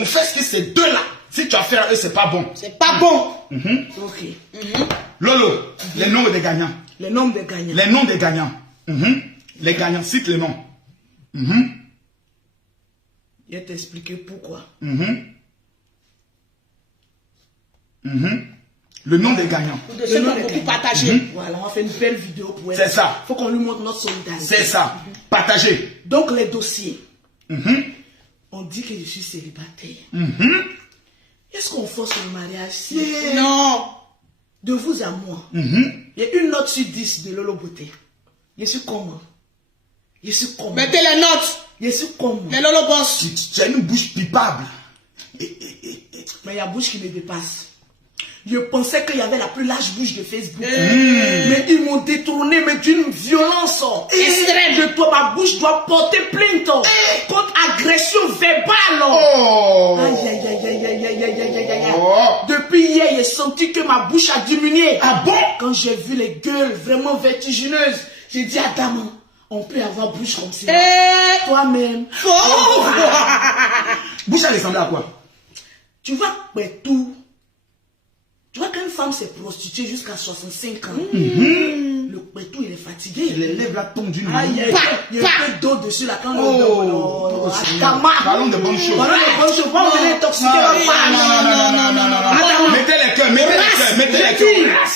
confesse que ces deux-là, si tu as affaire à eux, c'est pas bon. C'est pas bon. Ok. Lolo, les noms des gagnants. Les noms des gagnants. Les noms des gagnants. Les gagnants, cite les noms. Je vais t'expliquer pourquoi. Le nom des gagnants. Pour partager. Voilà, on va faire une belle vidéo pour elle. C'est ça. Il faut qu'on lui montre notre solidarité. C'est ça. Partagez. Donc, les dossiers. On dit que je suis célibataire. Est-ce qu'on force le mariage? Non. De vous à moi. Il y a une note sur 10 de Lolo Beauté. Je suis comment? Je suis comment? Mettez les notes. Je suis comment? Les Lolo Boss. Tu as une bouche pipable. Mais il y a bouche qui me dépasse. Je pensais qu'il y avait la plus large bouche de Facebook. Mais ils m'ont détourné, mais d'une violence extrême. De toi, ma bouche doit porter plainte contre agression verbale. Aïe, aïe, aïe, aïe, aïe, aïe, aïe, aïe, aïe, aïe. Depuis hier, j'ai senti que ma bouche a diminué. Ah bon? Quand j'ai vu les gueules vraiment vertigineuses, j'ai dit à Adam, on peut avoir bouche comme ça. Toi-même. Bouche a ressemblé à quoi? Tu vois, tout. Tu vois qu'une femme s'est prostituée jusqu'à 65 ans. Le pétou, il est fatigué. Les lèvres là tombent d'une manière. Il y a un peu d'eau dessus là quand Parlons de bonnes choses. Parlons de bonnes choses. On est intoxiqué. Non. Mettez les cœurs, mettez les cœurs.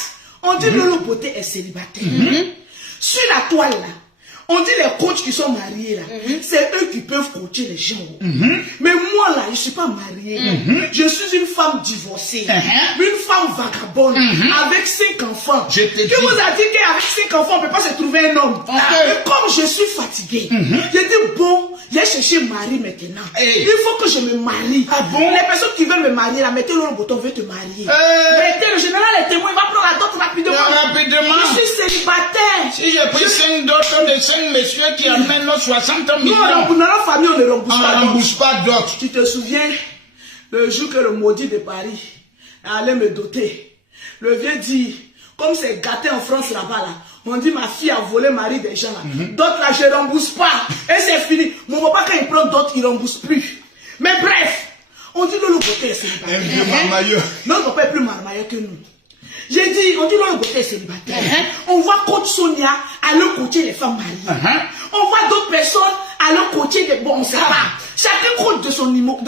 On dit Lolo Beauté est célibataire. Sur la toile là, on dit les coachs qui sont mariés là, c'est eux qui peuvent coacher les gens. Mais moi là, je ne suis pas mariée. Je suis une femme divorcée, une femme vagabonde, avec 5 enfants. Je te dis. Qui vous a dit qu'avec 5 enfants, on ne peut pas se trouver un homme? Et comme je suis fatiguée, j'ai dit bon, j'ai cherché mari maintenant. Il faut que je me marie. Ah bon? Les personnes qui veulent me marier là, mettez le bouton, veut te marier. Mettez le général, les témoins, il va prendre la dot rapidement. Je suis célibataire. Si j'ai pris 5 d'autres de 5 messieurs qui amènent 60 millions. Non, dans la famille, on ne rembourse pas. On ne rembourse pas d'autres. Tu te souviens, le jour que le maudit de Paris allait me doter, le vieux dit, comme c'est gâté en France là-bas, là, on dit ma fille a volé le mari des gens là. D'autres là, je ne rembourse pas. Et c'est fini. Mon papa, quand il prend d'autres, il ne rembourse plus. Mais bref, on dit Lolo Beauté est célibataire. Un vieux marmailleux. Notre papa est plus marmailleux que nous. J'ai dit, on dit Lolo Beauté est célibataire. On voit coach Sonia aller coacher les femmes mariées. On voit d'autres personnes aller coacher des bons sabbats. Chacun coach de son niveau.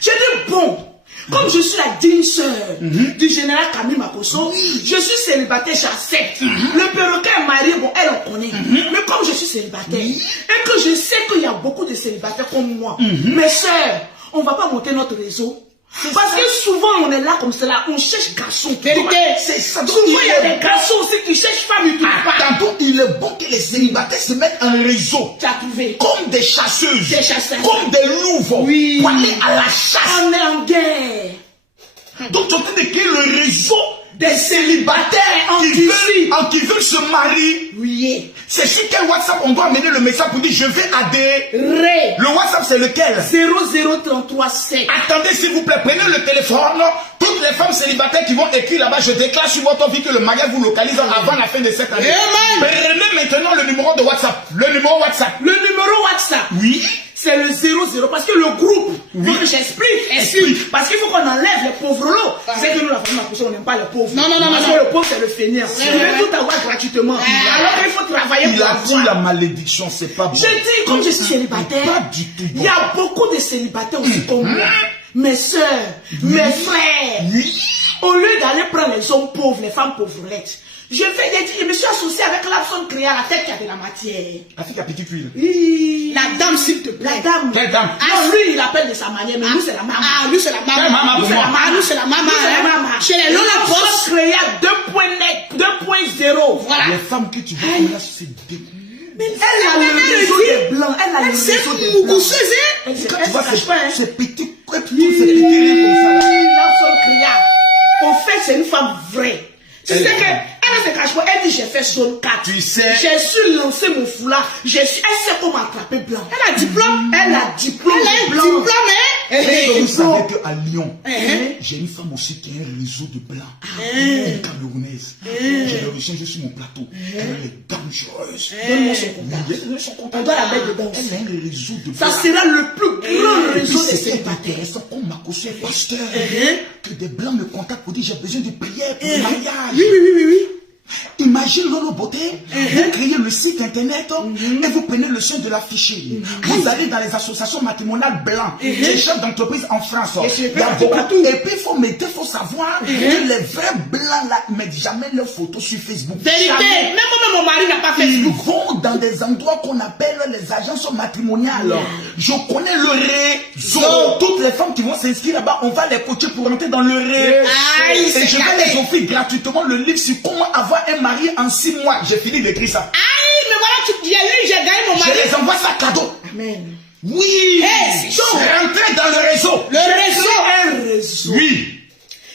J'ai dit bon. Comme je suis la digne sœur du général Camille Makosso, je suis célibataire, j'accepte. Le perroquet est marié, bon, elle en connaît. Mais comme je suis célibataire, et que je sais qu'il y a beaucoup de célibataires comme moi, mes sœurs, on ne va pas monter notre réseau. Parce que souvent on est là comme cela, on cherche garçons. Vérité, c'est ça. Souvent il y a des garçons aussi qui cherchent femmes et tout. Tantôt, il est bon que les célibataires se mettent en réseau. Tu as trouvé. Comme des chasseuses. Des chasseurs. Comme des loups. Oui. Pour aller à la chasse. On est en guerre. Donc tu es en train de créer le réseau des célibataires qui veulent se marier. Oui. C'est sur quel WhatsApp on doit amener le message pour dire je vais adhérer. Le WhatsApp c'est lequel? 00337. Attendez s'il vous plaît, prenez le téléphone. Toutes les femmes célibataires qui vont écrire là-bas, je déclare sur votre vie que le mariage vous localise avant la fin de cette année. Prenez maintenant le numéro de WhatsApp. Le numéro WhatsApp. Oui. C'est le 00 parce que le groupe, il faut que j'explique. Parce qu'il faut qu'on enlève les pauvres lots. C'est que nous, la famille, on n'aime pas les pauvres. Non. Parce que le pauvre, c'est le feignant. Il veut tout avoir gratuitement. Alors qu'il faut travailler pour il a dit la malédiction, c'est pas bon. Je dis, comme je suis célibataire, pas du tout bon. Il y a beaucoup de célibataires aussi comme moi. Mes soeurs, mes frères. Au lieu d'aller prendre les hommes pauvres, les femmes pauvrettes, je me suis associé avec la personne créée à la tête qui a de la matière. La fille qui a petite huile. La dame, s'il te plaît. La dame. Quelle dame? Non, lui, il appelle de sa manière, mais nous, c'est la maman. Ah, lui, c'est la maman. Quelle maman pour moi? Nous, c'est la maman. Chez les Lola Boss. Créée à 2.0. Voilà. Les femmes que tu vois comme là, c'est des... Elle a le réseau des blancs. Elle a le réseau des blancs. Tu vois, c'est petit, c'est petit rien comme ça. En fait, c'est une femme vraie. Tu sais qu'elle ne se cache pas. Elle dit j'ai fait zone 4. Tu sais. J'ai su lancer mon foulard. Elle sait comment attraper blanc. Elle a diplôme. Elle a diplôme. Elle a un diplôme, hein? Vous savez qu'à Lyon, j'ai une femme aussi qui a un réseau de blancs, une camerounaise. Je l'ai reçue sur mon plateau. Elle est dangereuse. Donne-moi son contact. On doit la mettre dedans. Elle a un réseau de blancs. Ça sera le plus grand réseau des célibataires. célibataires. C'est comme ma caution pasteur. Que des blancs me contactent pour dire j'ai besoin de prière pour le mariage. Oui. Imagine Lolo Beauté, vous créez le site internet et vous prenez le soin de l'afficher. Vous allez dans les associations matrimoniales blancs, les chefs d'entreprise en France. Il y a beaucoup. Et puis il faut savoir que les vrais blancs là ne mettent jamais leurs photos sur Facebook. Vérité, même mon mari n'a pas Facebook. Ils vont dans des endroits qu'on appelle les agences matrimoniales. Je connais le réseau. Toutes les femmes qui vont s'inscrire là-bas, on va les coacher pour rentrer dans le réseau. Et je vais les offrir gratuitement le livre sur comment avoir un mari en 6 mois. J'ai fini d'écrire ça. Aïe, mais voilà, j'ai gagné mon mari. Je les envoie ça cadeau. Amen. Oui. Hey, donc, rentrez dans le réseau. Un réseau. Oui.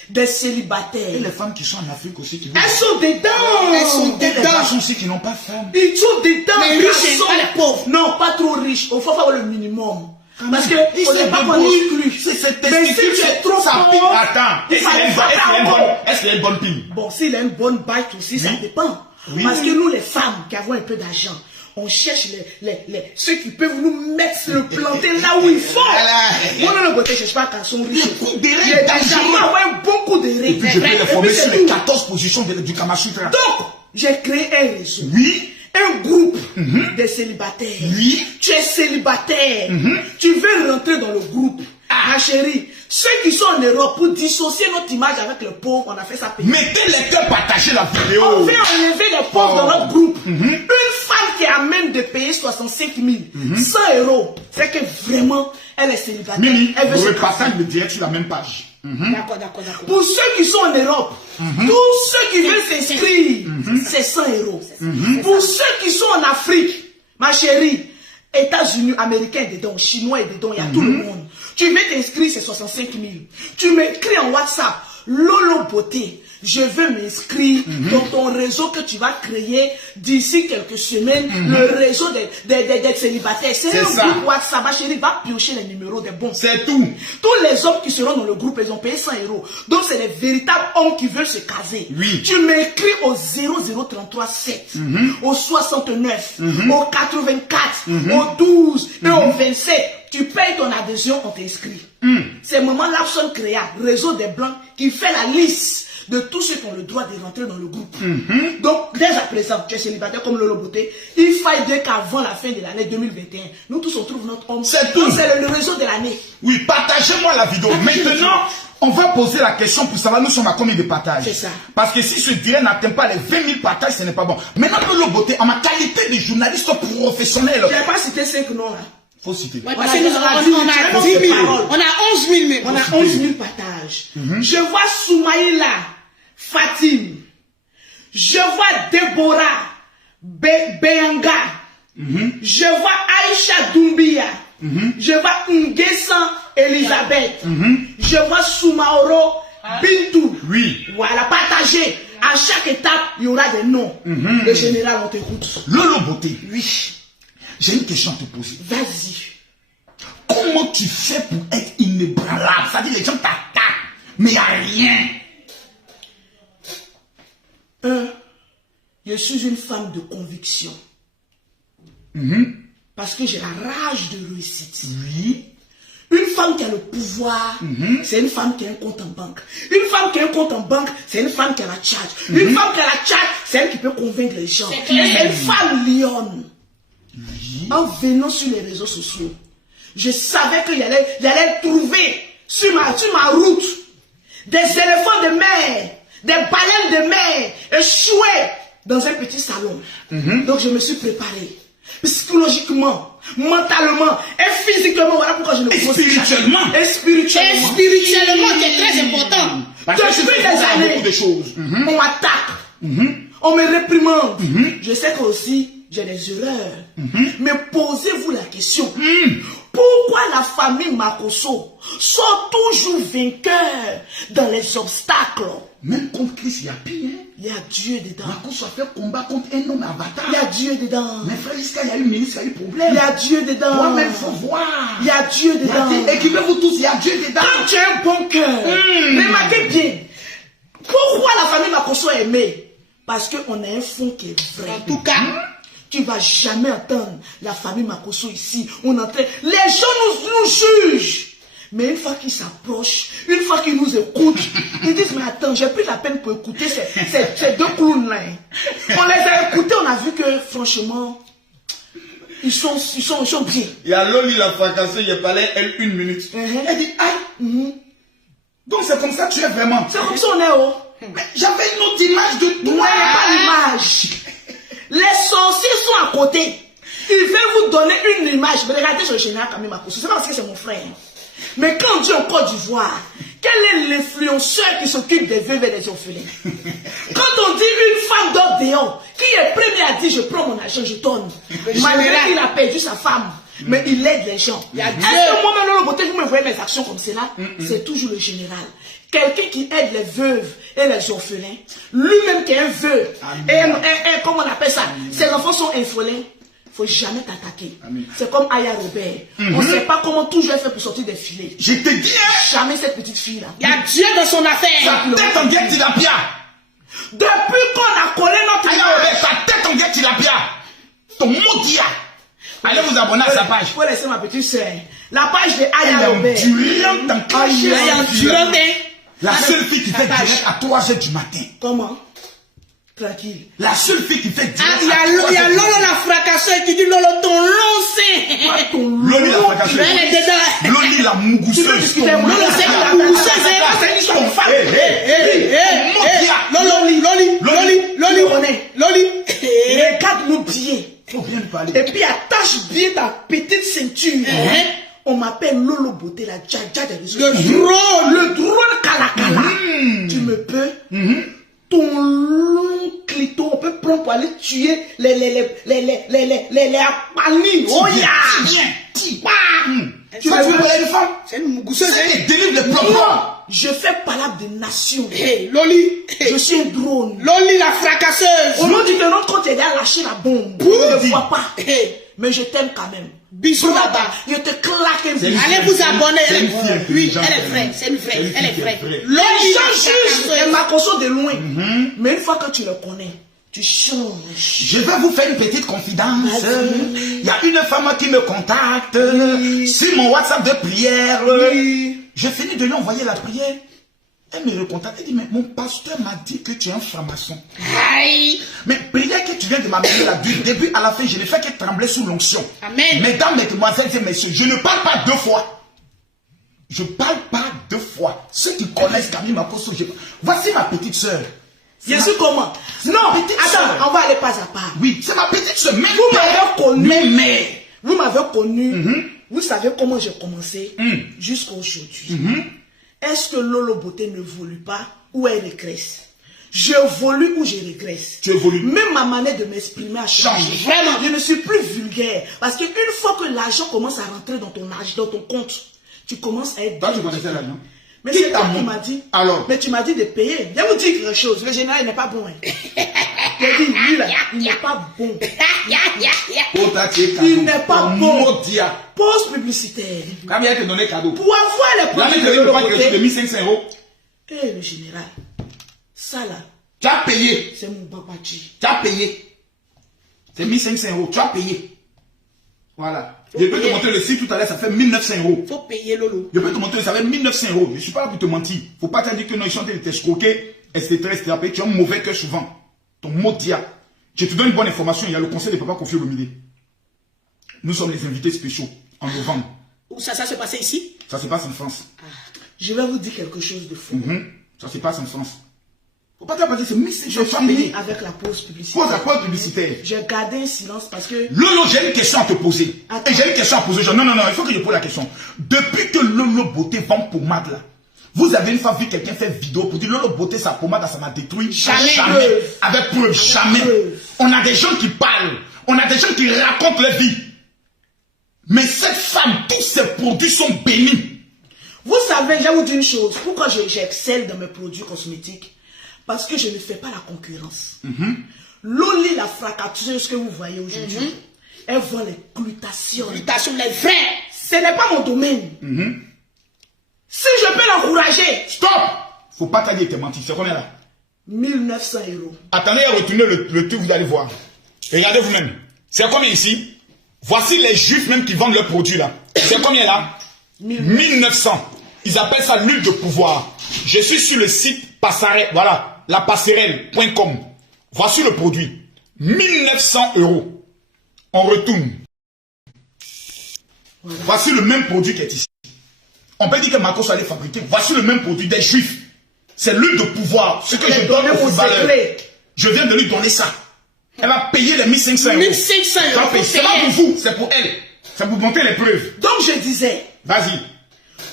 Des célibataires. Et les femmes qui sont en Afrique aussi. Elles sont dedans. Elles sont Et les dedans. garçons aussi qui n'ont pas de femmes. Ils sont dedans. Les riches et pas les pauvres. Non, pas trop riches. Il faut avoir le minimum. Parce que Ils on n'est pas qu'on exclut. Mais si tu es trop pauvre, attends. Est-ce qu'il y a une bonne pile? Bon, s'il a une bonne bite aussi, ça dépend. Oui. Parce que nous, les femmes qui avons un peu d'argent, on cherche ceux qui peuvent nous mettre le planter là où il faut. Moi, dans le côté, je ne cherche pas qu'elles sont riches. Le coup de J'ai règles déjà un bon coup de règles. Et puis je vais les former sur les 14 positions du Kama Sutra. Donc, j'ai créé un réseau. Oui. Un groupe de célibataires. Oui. Tu es célibataire. Tu veux rentrer dans le groupe. Ma chérie, ceux qui sont en Europe, pour dissocier notre image avec les pauvres, on a fait ça payer. Mettez les cœurs, partagez la vidéo. On veut enlever les pauvres dans notre groupe. Une femme qui amène de payer 65 000, 100 euros, c'est que vraiment, elle est célibataire. Mimi, elle veut vous se repartagez caser. le direct sur la même page. D'accord. Pour ceux qui sont en Europe, tous ceux qui veulent s'inscrire, c'est 100 euros. Pour ceux qui sont en Afrique, ma chérie, États-Unis, Américains dedans, Chinois dedans, il y a tout le monde. Tu veux t'inscrire, c'est 65 000. Tu m'écris en WhatsApp, Lolo Beauté, je veux m'inscrire dans ton réseau que tu vas créer d'ici quelques semaines, le réseau des célibataires. C'est un groupe WhatsApp, ma chérie, va piocher les numéros des bons. C'est tout. Tous les hommes qui seront dans le groupe, ils ont payé 100 euros. Donc, c'est les véritables hommes qui veulent se caser. Oui. Tu m'écris au 0033 7, au 69, au 84, au 12 et au 27. Tu payes ton adhésion, on t'inscrit. C'est Maman Lapson Créa, réseau des Blancs, qui fait la liste de tous ceux qui ont le droit de rentrer dans le groupe. Donc, dès à présent, tu es célibataire comme Lolo Beauté, il faille qu'avant la fin de l'année 2021, nous tous on trouve notre homme. C'est tout. C'est le réseau de l'année. Oui, partagez-moi la vidéo. Maintenant, on va poser la question pour savoir nous sommes à combien de partages. C'est ça. Parce que si ce direct n'atteint pas les 20 000 partages, ce n'est pas bon. Maintenant, Lolo Beauté, en ma qualité de journaliste professionnel, Je n'ai pas cité 5 noms là. faut citer. Ouais, parce que nous, on a 10 000. On a 11 000 même. On a 11 000 partages. Je vois Soumaïla, Fatim. Je vois Déborah, Béanga. Je vois Aïcha Doumbia. Je vois Nguessan Elisabeth. Je vois Soumaoro Bintou. Oui. Voilà, partagez. À chaque étape, il y aura des noms. Le général, on t'écoute. Lolo Beauté. Oui. J'ai une question à te poser. Vas-y. Comment tu fais pour être inébranlable? C'est-à-dire les gens t'attaquent, mais il n'y a rien. Je suis une femme de conviction. Parce que j'ai la rage de réussite. Oui. Une femme qui a le pouvoir, c'est une femme qui a un compte en banque. Une femme qui a un compte en banque, c'est une femme qui a la charge. Une femme qui a la charge, c'est elle qui peut convaincre les gens. C'est une femme lionne. Oui. En venant sur les réseaux sociaux, je savais qu'il allait trouver sur ma route des éléphants de mer, des baleines de mer, échoués dans un petit salon. Donc je me suis préparé. Psychologiquement, mentalement et physiquement, voilà pourquoi je ne Et spirituellement. Et spirituellement, c'est très important. Depuis des années, beaucoup de choses. on m'attaque, on me réprimande. Je sais que aussi j'ai des erreurs. Mais posez-vous la question. Pourquoi la famille Makosso sort toujours vainqueur dans les obstacles? Même contre Christ, il y a pire. Il y a Dieu dedans. Makosso a fait combat contre un homme avatar. Il y a Dieu dedans. Mais frère, il y a eu ministre, il y a eu problème. Il y a Dieu dedans. Toi-même, il faut voir. Il y a Dieu dedans. Écrivez-vous tous, il y a Dieu dedans. Quand tu as un bon cœur, remarquez bien. Pourquoi la famille Makosso est aimée? Parce qu'on a un fond qui est vrai. En tout cas, tu ne vas jamais entendre la famille Makosso ici. On entend. Les gens nous jugent. Mais une fois qu'ils s'approchent, une fois qu'ils nous écoutent, ils disent, mais attends, j'ai pris la peine pour écouter ces deux clowns-là. On les a écoutés, on a vu que, franchement, ils sont bien. Il y a Loli la fracassée, il parlait elle 1 minute. Elle dit, ah, donc c'est comme ça que tu es vraiment. C'est comme ça on est, oh. Mais j'avais une autre image de toi. Non, il n'y a pas d'image. Les sorciers sont à côté. Ils veulent vous donner une image. Mais regardez sur le général Camille Makosso. C'est pas parce que c'est mon frère. Mais quand on dit en Côte d'Ivoire, quel est l'influenceur qui s'occupe des veuves et des orphelins? Quand on dit une femme dort dehors, qui est premier à dire je prends mon argent, je donne. Malgré qu'il a perdu sa femme, mais il aide les gens. Est-ce que moi-même, le côté, vous me voyez mes actions comme cela? C'est toujours le général. Quelqu'un qui aide les veuves et les orphelins, lui-même qui est un veuve, et comment on appelle ça? Ses enfants sont orphelins. Il ne faut jamais t'attaquer. C'est comme Aya Robert. On ne sait pas comment tout fait pour sortir des filets. Je te dis, jamais cette petite fille-là. il y a Dieu dans son affaire. ta tête en guerre tilapia. Depuis qu'on a collé notre Aya Robert, ta tête en guerre tilapia. Ton maudit. Allez vous abonner à sa page. Il faut laisser ma petite soeur. La page de Aya Robert. Elle est endurante. La seule fille qui fait direct à 3h du matin. Comment? Tranquille. La seule fille qui fait direct Il y a Lolo la fracasseuse qui dit Lolo ton long sein. Loli la fracasseuse. Elle est dedans. Loli la mougousseuse. Lolo c'est la mousseuse. C'est une femme. Loli. Regarde-nous bien. Faut bien lui parler. Et puis attache bien ta petite ceinture. On m'appelle Lolo Beauté, la Djaja des réseaux. Le drôle Kalakala. Tu me peux? Ton long clito, on peut prendre pour aller tuer les apalines. Oh ya! Tu vas tuer les femmes? C'est une mousseuse. Elle délivre les propres. Je fais palabre des nations. Loli. Je suis un drone. Loli la fracasseuse. Au nom du nom, quand tu as lâché la bombe, je ne vois pas. Mais je t'aime quand même. Bisous là-bas. Je te claque un bisou. Allez vous abonner. Oui, elle est vraie. C'est une vraie. Elle est vraie. Loli juste elle m'a consommé de loin. Mais une fois que tu le connais, tu changes. Je vais vous faire une petite confidence. Il y a une femme qui me contacte sur mon WhatsApp de prière. J'ai fini de lui envoyer la prière. Elle me recontacte. Elle dit, mais mon pasteur m'a dit que tu es un franc-maçon. Mais prière que tu viens de m'amener là, du début à la fin, je n'ai fait que trembler sous l'onction. Amen. Mesdames, mesdemoiselles et messieurs, je ne parle pas 2 fois. Je ne parle pas 2 fois. Ceux qui connaissent Camille Makosso, voici ma petite soeur. Je suis comment? Non, attends, on va aller pas à pas. Oui, c'est ma petite soeur. Vous m'avez connu. Vous m'avez connu. Vous savez comment j'ai commencé jusqu'à aujourd'hui. Est-ce que Lolo Beauté ne évolue pas ou elle régresse? J'évolue ou je régresse. Tu évolues. Même ma manière de m'exprimer a changé. Vraiment, je ne suis plus vulgaire. Parce qu'une fois que l'argent commence à rentrer dans ton âge, dans ton compte, tu commences à être... Toi, tu connaissais l'argent? Mais c'est toi qui m'as dit. Alors? Mais tu m'as dit de payer. Je vais vous dire quelque chose. Le général, il n'est pas bon. J'ai dit, lui là, il n'est pas bon. Il n'est pas bon. Pause publicitaire. Combien il te donné cadeau? Pour avoir les produits de Lolo Beauté. De 1500 €. Eh, le général, ça là. Tu as payé. C'est mon babaji. Tu as payé. C'est 1500 €. Tu as payé. Voilà. Je peux te montrer le site tout à l'heure, ça fait 1900 €. Il faut payer Lolo. Je peux te montrer, ça fait 1900 €. Je ne suis pas là pour te mentir. Il ne faut pas te dire que non, ils sont en train de t'escroquer, etc. Tu as un mauvais cœur souvent. Ton mot dia. Je te donne une bonne information. Il y a le conseil de Papa Kofi Olomide. Nous sommes les invités spéciaux en novembre. Où ça s'est passé ici? Ça se passe en France. Je vais vous dire quelque chose de fou. Ça se passe en France. Faut pas te dire, c'est 1500 €. Je finis avec la pause publicitaire. Pose la pause publicitaire. J'ai gardé un silence parce que... Lolo, j'ai une question à te poser. Attends. Et j'ai une question à poser. Non, il faut que je pose la question. Depuis que Lolo Beauté vend pommade là, vous avez une fois vu quelqu'un faire vidéo pour dire Lolo Beauté, sa pommade, ça m'a détruit. Jamais. Avec preuve, jamais. On a des gens qui parlent. On a des gens qui racontent leur vie. Mais cette femme, tous ses produits sont bénis. Vous savez, je vais vous dire une chose. Pourquoi j'excelle dans mes produits cosmétiques? Parce que je ne fais pas la concurrence. Loli, la fracasseuse que vous voyez aujourd'hui, elle vend les glutations. Glutations, les vrais. Ce n'est pas mon domaine. Si je peux l'encourager. Stop! Faut pas t'aller te mentir. C'est combien là? 1900 €. Attendez à retourner le truc, vous allez voir. Regardez vous-même. C'est combien ici? Voici les juifs même qui vendent leurs produits là. C'est combien là? 1900. Ils appellent ça l'huile de pouvoir. Je suis sur le site passerelle, voilà, lapasserelle.com. Voici le produit. 1900 €. On retourne. Voilà. Voici le même produit qui est ici. On peut dire que Marcos allait fabriquer. Voici le même produit des juifs. C'est l'huile de pouvoir. Ce que je donne au footballeur. Je viens de lui donner ça. Elle va payer les 1500 €. 1500 €. C'est pas pour vous, c'est pour elle. C'est pour montrer les preuves. Donc je disais. Vas-y.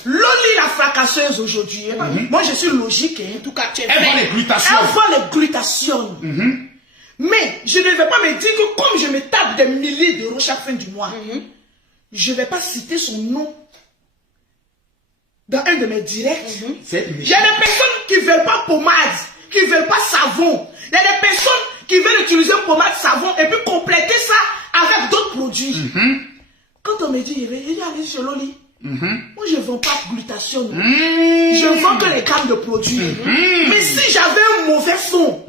Loli la fracasseuse aujourd'hui. Moi je suis logique. En tout cas, elle vend les glutations. Elle vend les glutations. Mais je ne vais pas me dire que comme je me tape des milliers d'euros chaque fin du mois, je ne vais pas citer son nom dans un de mes directs. Il y a des personnes qui ne veulent pas pommade, qui ne veulent pas savon. Il y a des personnes qui veulent utiliser pommade, savon et puis compléter ça avec d'autres produits. Quand on me dit, il y a allez sur Loli. Moi, je ne vends pas de glutation. Je vends que les gammes de produits. Mais si j'avais un mauvais fond,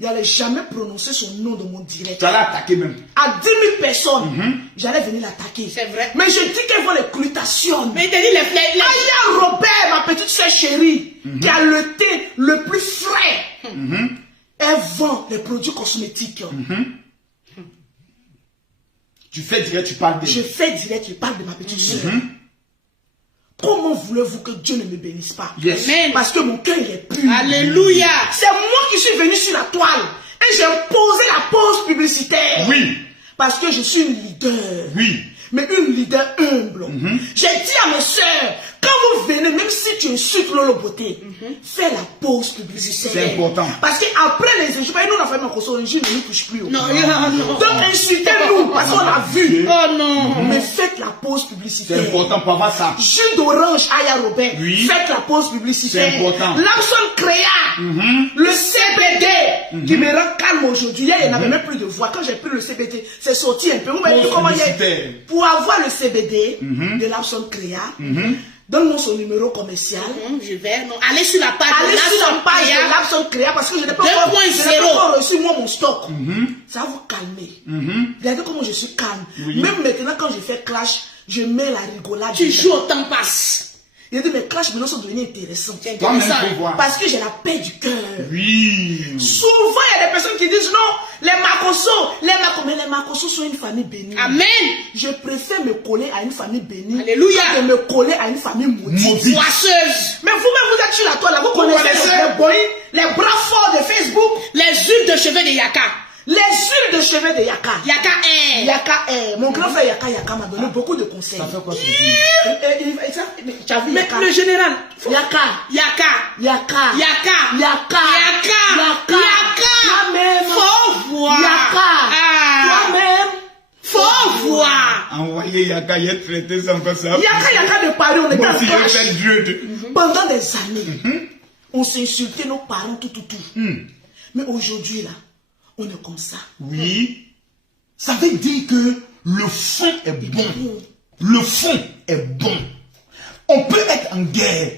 il n'allait jamais prononcer son nom de mon direct. Tu allais attaquer même. À 10 000 personnes, j'allais venir l'attaquer. C'est vrai. Mais je dis qu'elle vend les glutations. Mais il te dit les Il y a Robert, ma petite soeur chérie, qui a le thé le plus frais. Elle vend les produits cosmétiques. Tu fais direct, tu parles de... Je fais direct, je parle de ma petite soeur. Comment voulez-vous que Dieu ne me bénisse pas? Amen. Parce que mon cœur est pur. Alléluia. C'est moi qui suis venu sur la toile. Et j'ai posé la pause publicitaire. Oui. Parce que je suis une leader. Oui. Mais une leader humble. J'ai dit à mes soeurs, quand vous venez, même si tu insultes Lolo Beauté, fais la pause publicitaire. C'est important. Parce qu'après les insultes, nous, on a fait ma console, ne nous touche plus. Non, non. Donc insultez-nous, parce qu'on a vu. Oh non. Mais faites la pause publicitaire. C'est important pour avoir ça. Jus d'orange, Aya Robert. Oui. Faites la pause publicitaire. C'est important. L'Amson Créa, le CBD, qui me rend calme aujourd'hui. Hier, il n'y avait même plus de voix. Quand j'ai pris le CBD, c'est sorti un peu. Vous voyez comment il y a. Pour avoir le CBD de l'Amson Créa, donne-moi son numéro commercial. Je vais. Non. Allez sur la page de l'Amson Créa parce que je n'ai pas encore reçu moi mon stock. Ça va vous calmer. Regardez comment je suis calme. Même maintenant, quand je fais clash, je mets la rigolade. Tu joues au temps passe. Il a dit, mes clashs maintenant sont devenus intéressants. Parce que j'ai la paix du cœur. Oui. Souvent, il y a des personnes qui disent non, les Makoso, mais les Makoso sont une famille bénie. Amen. Je préfère me coller à une famille bénie. Alléluia. Que de me coller à une famille maudite. Poisseuse. Mais vous-même, vous êtes sur la toile, vous connaissez les bras forts de Facebook. Les huiles de cheveux de Yaka. Les huiles de cheveux de Yaka. Yaka Air. Yaka Air. Mon grand frère Yaka m'a donné beaucoup de conseils. Ça fait quoi tu as vu Yaka? Le général. Yaka. Toi-même. Faut voir. Toi-même. Faut voir. Envoyez Yaka, il a traité ça encore ça. Yaka de Paris, on était en clash. Dieu. Pendant des années, on s'insultait nos parents tout. Mais aujourd'hui, là, on est comme ça. Oui. Ça veut dire que le fond est bon. Le fond est bon. On peut être en guerre.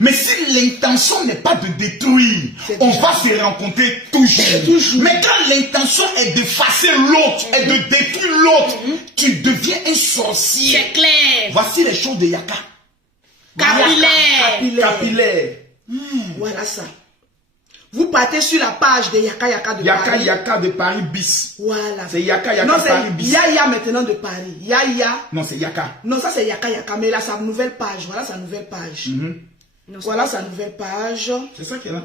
Mais si l'intention n'est pas de détruire, on va se rencontrer toujours. Mais quand l'intention est d'effacer l'autre, et de détruire l'autre, tu deviens un sorcier. C'est clair. Voici les choses de Yaka. Capillaire. Voilà ça. Vous partez sur la page de Yaka de Paris. Yaka de Paris bis. Voilà. C'est Yaka de Paris bis. Yaya maintenant de Paris. Yaya. Non, c'est Yaka. Non, ça c'est Yaka. Mais il a sa nouvelle page. Voilà sa nouvelle page. Voilà sa nouvelle page. C'est ça qui est là?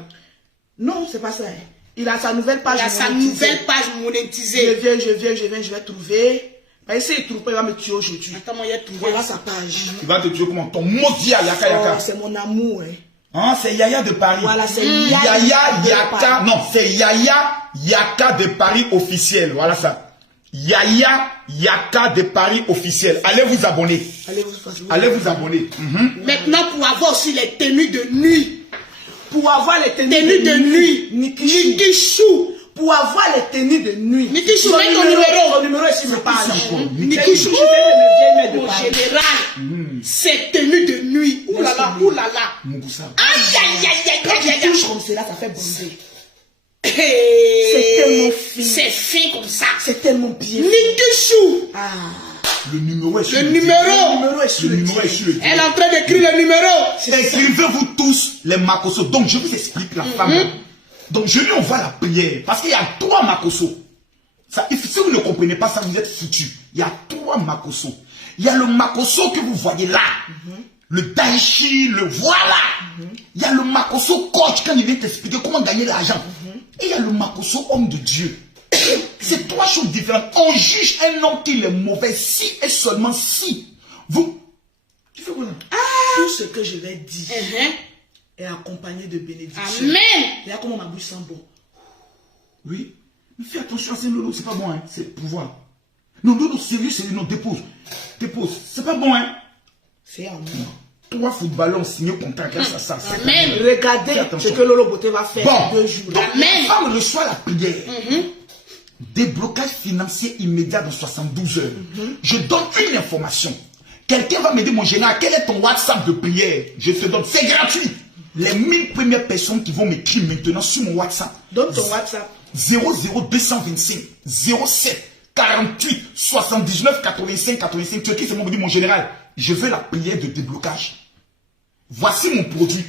Non, c'est pas ça. Il a sa nouvelle page. Il a sa nouvelle page monétisée. Je vais trouver. Mais si il trouve pas, il va me tuer aujourd'hui. Attends, moi, il a trouvé. Voilà sa page. Il va te tuer comment? Ton maudit à Yaka. C'est mon amour. Ah, c'est Yaya de Paris. Voilà, c'est Yaka. Non, c'est Yaka de Paris officiel. Voilà ça. Yaka de Paris officiel. Allez vous abonner. Allez vous abonner. Maintenant, pour avoir aussi les tenues de nuit. Pour avoir les tenues de nuit. Nikishu. Pour avoir les tenues de nuit. Nikishu, mets ton numéro. Ton numéro est sur le page. Nikishu, mon général. C'est tenue de nuit. Ouh là là, ouh là là. Aïe, aïe, aïe, aïe, aïe, aïe. Touche comme cela, ça fait bondir. C'est tellement fin. C'est fin comme ça. C'est tellement bien. Nikishu. Le numéro est sur le numéro. Le numéro est sur le Elle est en train d'écrire le numéro. Écrivez-vous tous les Makoso. Donc je vous explique la femme. Donc je lui envoie la prière. Parce qu'il y a 3 Makoso. Ça, si vous ne comprenez pas ça, vous êtes foutus. Il y a 3 Makoso. Il y a le Makoso que vous voyez là. Le Daichi, le voilà. Il y a le Makoso coach quand il vient t'expliquer comment gagner l'argent. Et il y a le Makoso homme de Dieu. C'est 3 choses différentes. On juge un homme qui est mauvais si et seulement si vous... Tu fais quoi là? Tout ce que je vais dire est accompagné de bénédictions. Amen. Regarde comment ma bouche sent bon. Oui. Mais fais attention à ces loulous, c'est pas bon, hein. C'est pouvoir. Non, loulou, sérieux, non, dépose. Dépose. C'est pas bon, hein. C'est en moi. 3 footballeurs ont signé contrat grâce à ça. Amen. Regardez ce que Lolo Beauté va faire bon, 2 jours. Donc, la femme reçoit la prière. Déblocage financier immédiat dans 72 heures. Je donne une information. Quelqu'un va me dire, mon général, quel est ton WhatsApp de prière? Je te donne, c'est gratuit. Les 1000 premières personnes qui vont m'écrire maintenant sur mon WhatsApp. Donne ton WhatsApp. 00225 07 48 79 85 85. Tu écris, c'est moi, me dit, mon général, je veux la prière de déblocage. Voici mon produit.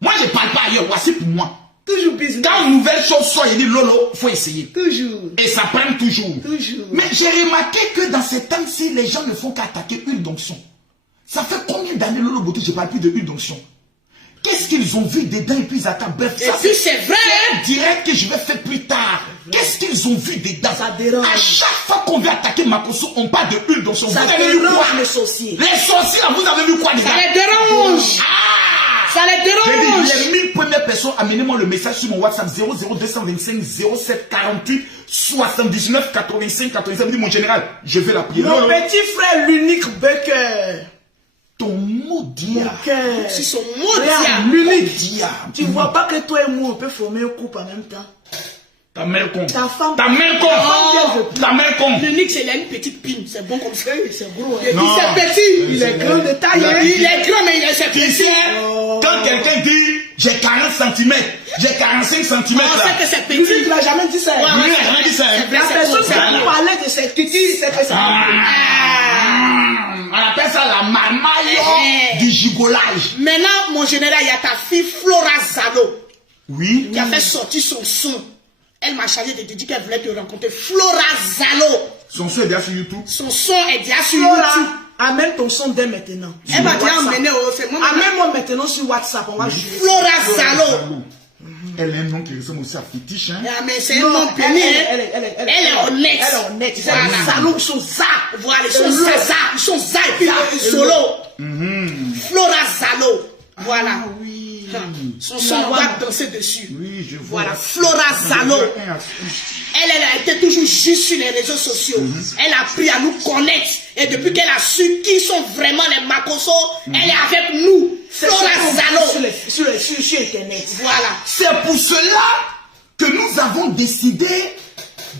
Moi, je ne parle pas ailleurs. Voici pour moi. Toujours business. Quand une nouvelle chose sort, il dit Lolo, il faut essayer. Toujours. Et ça prend toujours. Toujours. Mais j'ai remarqué que dans ces temps-ci, les gens ne font qu'attaquer huile d'onction. Ça fait combien d'années, Lolo Beauté, je ne parle plus de huile d'onction? Qu'est-ce qu'ils ont vu dedans et puis ils attaquent? Bref, et puis c'est vrai. C'est un direct que je vais faire plus tard. Qu'est-ce qu'ils ont vu dedans? Ça dérange. À chaque fois qu'on veut attaquer Makoso, on parle de huile d'onction. Ça vous avez vu quoi? les sorciers. Les sorciers, vous avez vu quoi dedans? Ça les dérange. Ça les dérange. J'ai dit, les 1000 premières personnes, amenez-moi le message sur mon WhatsApp 00225 07 48 79 85 85. Je dis, mon général, je vais la prier. Mon petit frère, l'unique Becker. Ton mot diable. C'est son mot diable. L'unique. Tu ne vois pas que toi et moi, on peut former un couple en même temps. Ta mère con. Ta femme. Ta mère con. Ta mère con. L'unique, c'est une petite pine. C'est bon comme ça. C'est gros. Il est petit. Il est grand de taille. Il est grand, mais il est petit. Quand quelqu'un dit j'ai 40 cm, j'ai 45 cm là. C'est que c'est petit. Lui, il n'a jamais dit ça. Lui, il n'a jamais dit ça. La personne qui vous parlait de cette petite, c'est que ça. On appelle ça la marmaille du gigolage. Maintenant, mon général, il y a ta fille Flora Zalo. Oui. Qui a fait sortir son son. Elle m'a chargé de te dire qu'elle voulait te rencontrer. Flora Zalo. Son son est déjà sur YouTube. Son son est déjà sur YouTube. Amène ton son dès maintenant. Elle va déjà emmener au c'est moi. Amène-moi maintenant sur WhatsApp. On va jouer. Flora Zalo. Elle a un nom qui ressemble aussi à Fétiche. Hein? Mais c'est un nom béni. Elle est honnête. Elle est honnête. Voilà. Salon, ils sont ça. Voilà, ils sont ça. Ils sont ça. Et puis solo. Flora Zalo. Voilà. Oui. Son son, on va danser dessus. Oui, je vois. Voilà, Flora Zalo. Elle a été toujours juste sur les réseaux sociaux. Elle a appris à nous connaître. Et depuis qu'elle a su qui sont vraiment les Makoso, elle est avec nous. Flora Zalo. Sur Internet. Voilà. C'est pour cela que nous avons décidé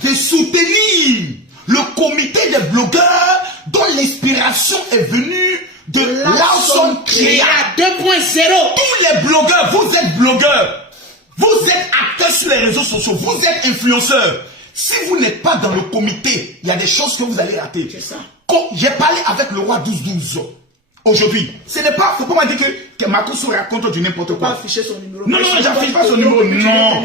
de soutenir le comité des blogueurs dont l'inspiration est venue de Lawson Créa 2.0. Tous les blogueurs, vous êtes blogueurs. Vous êtes acteurs sur les réseaux sociaux. Vous êtes influenceurs. Si vous n'êtes pas dans le comité, il y a des choses que vous allez rater. C'est ça. J'ai parlé avec le roi 12-12 aujourd'hui. Ce n'est pas, faut pas me dire que Makoso raconte du n'importe quoi. Pas afficher son numéro. Non, j'affiche pas son numéro. Non.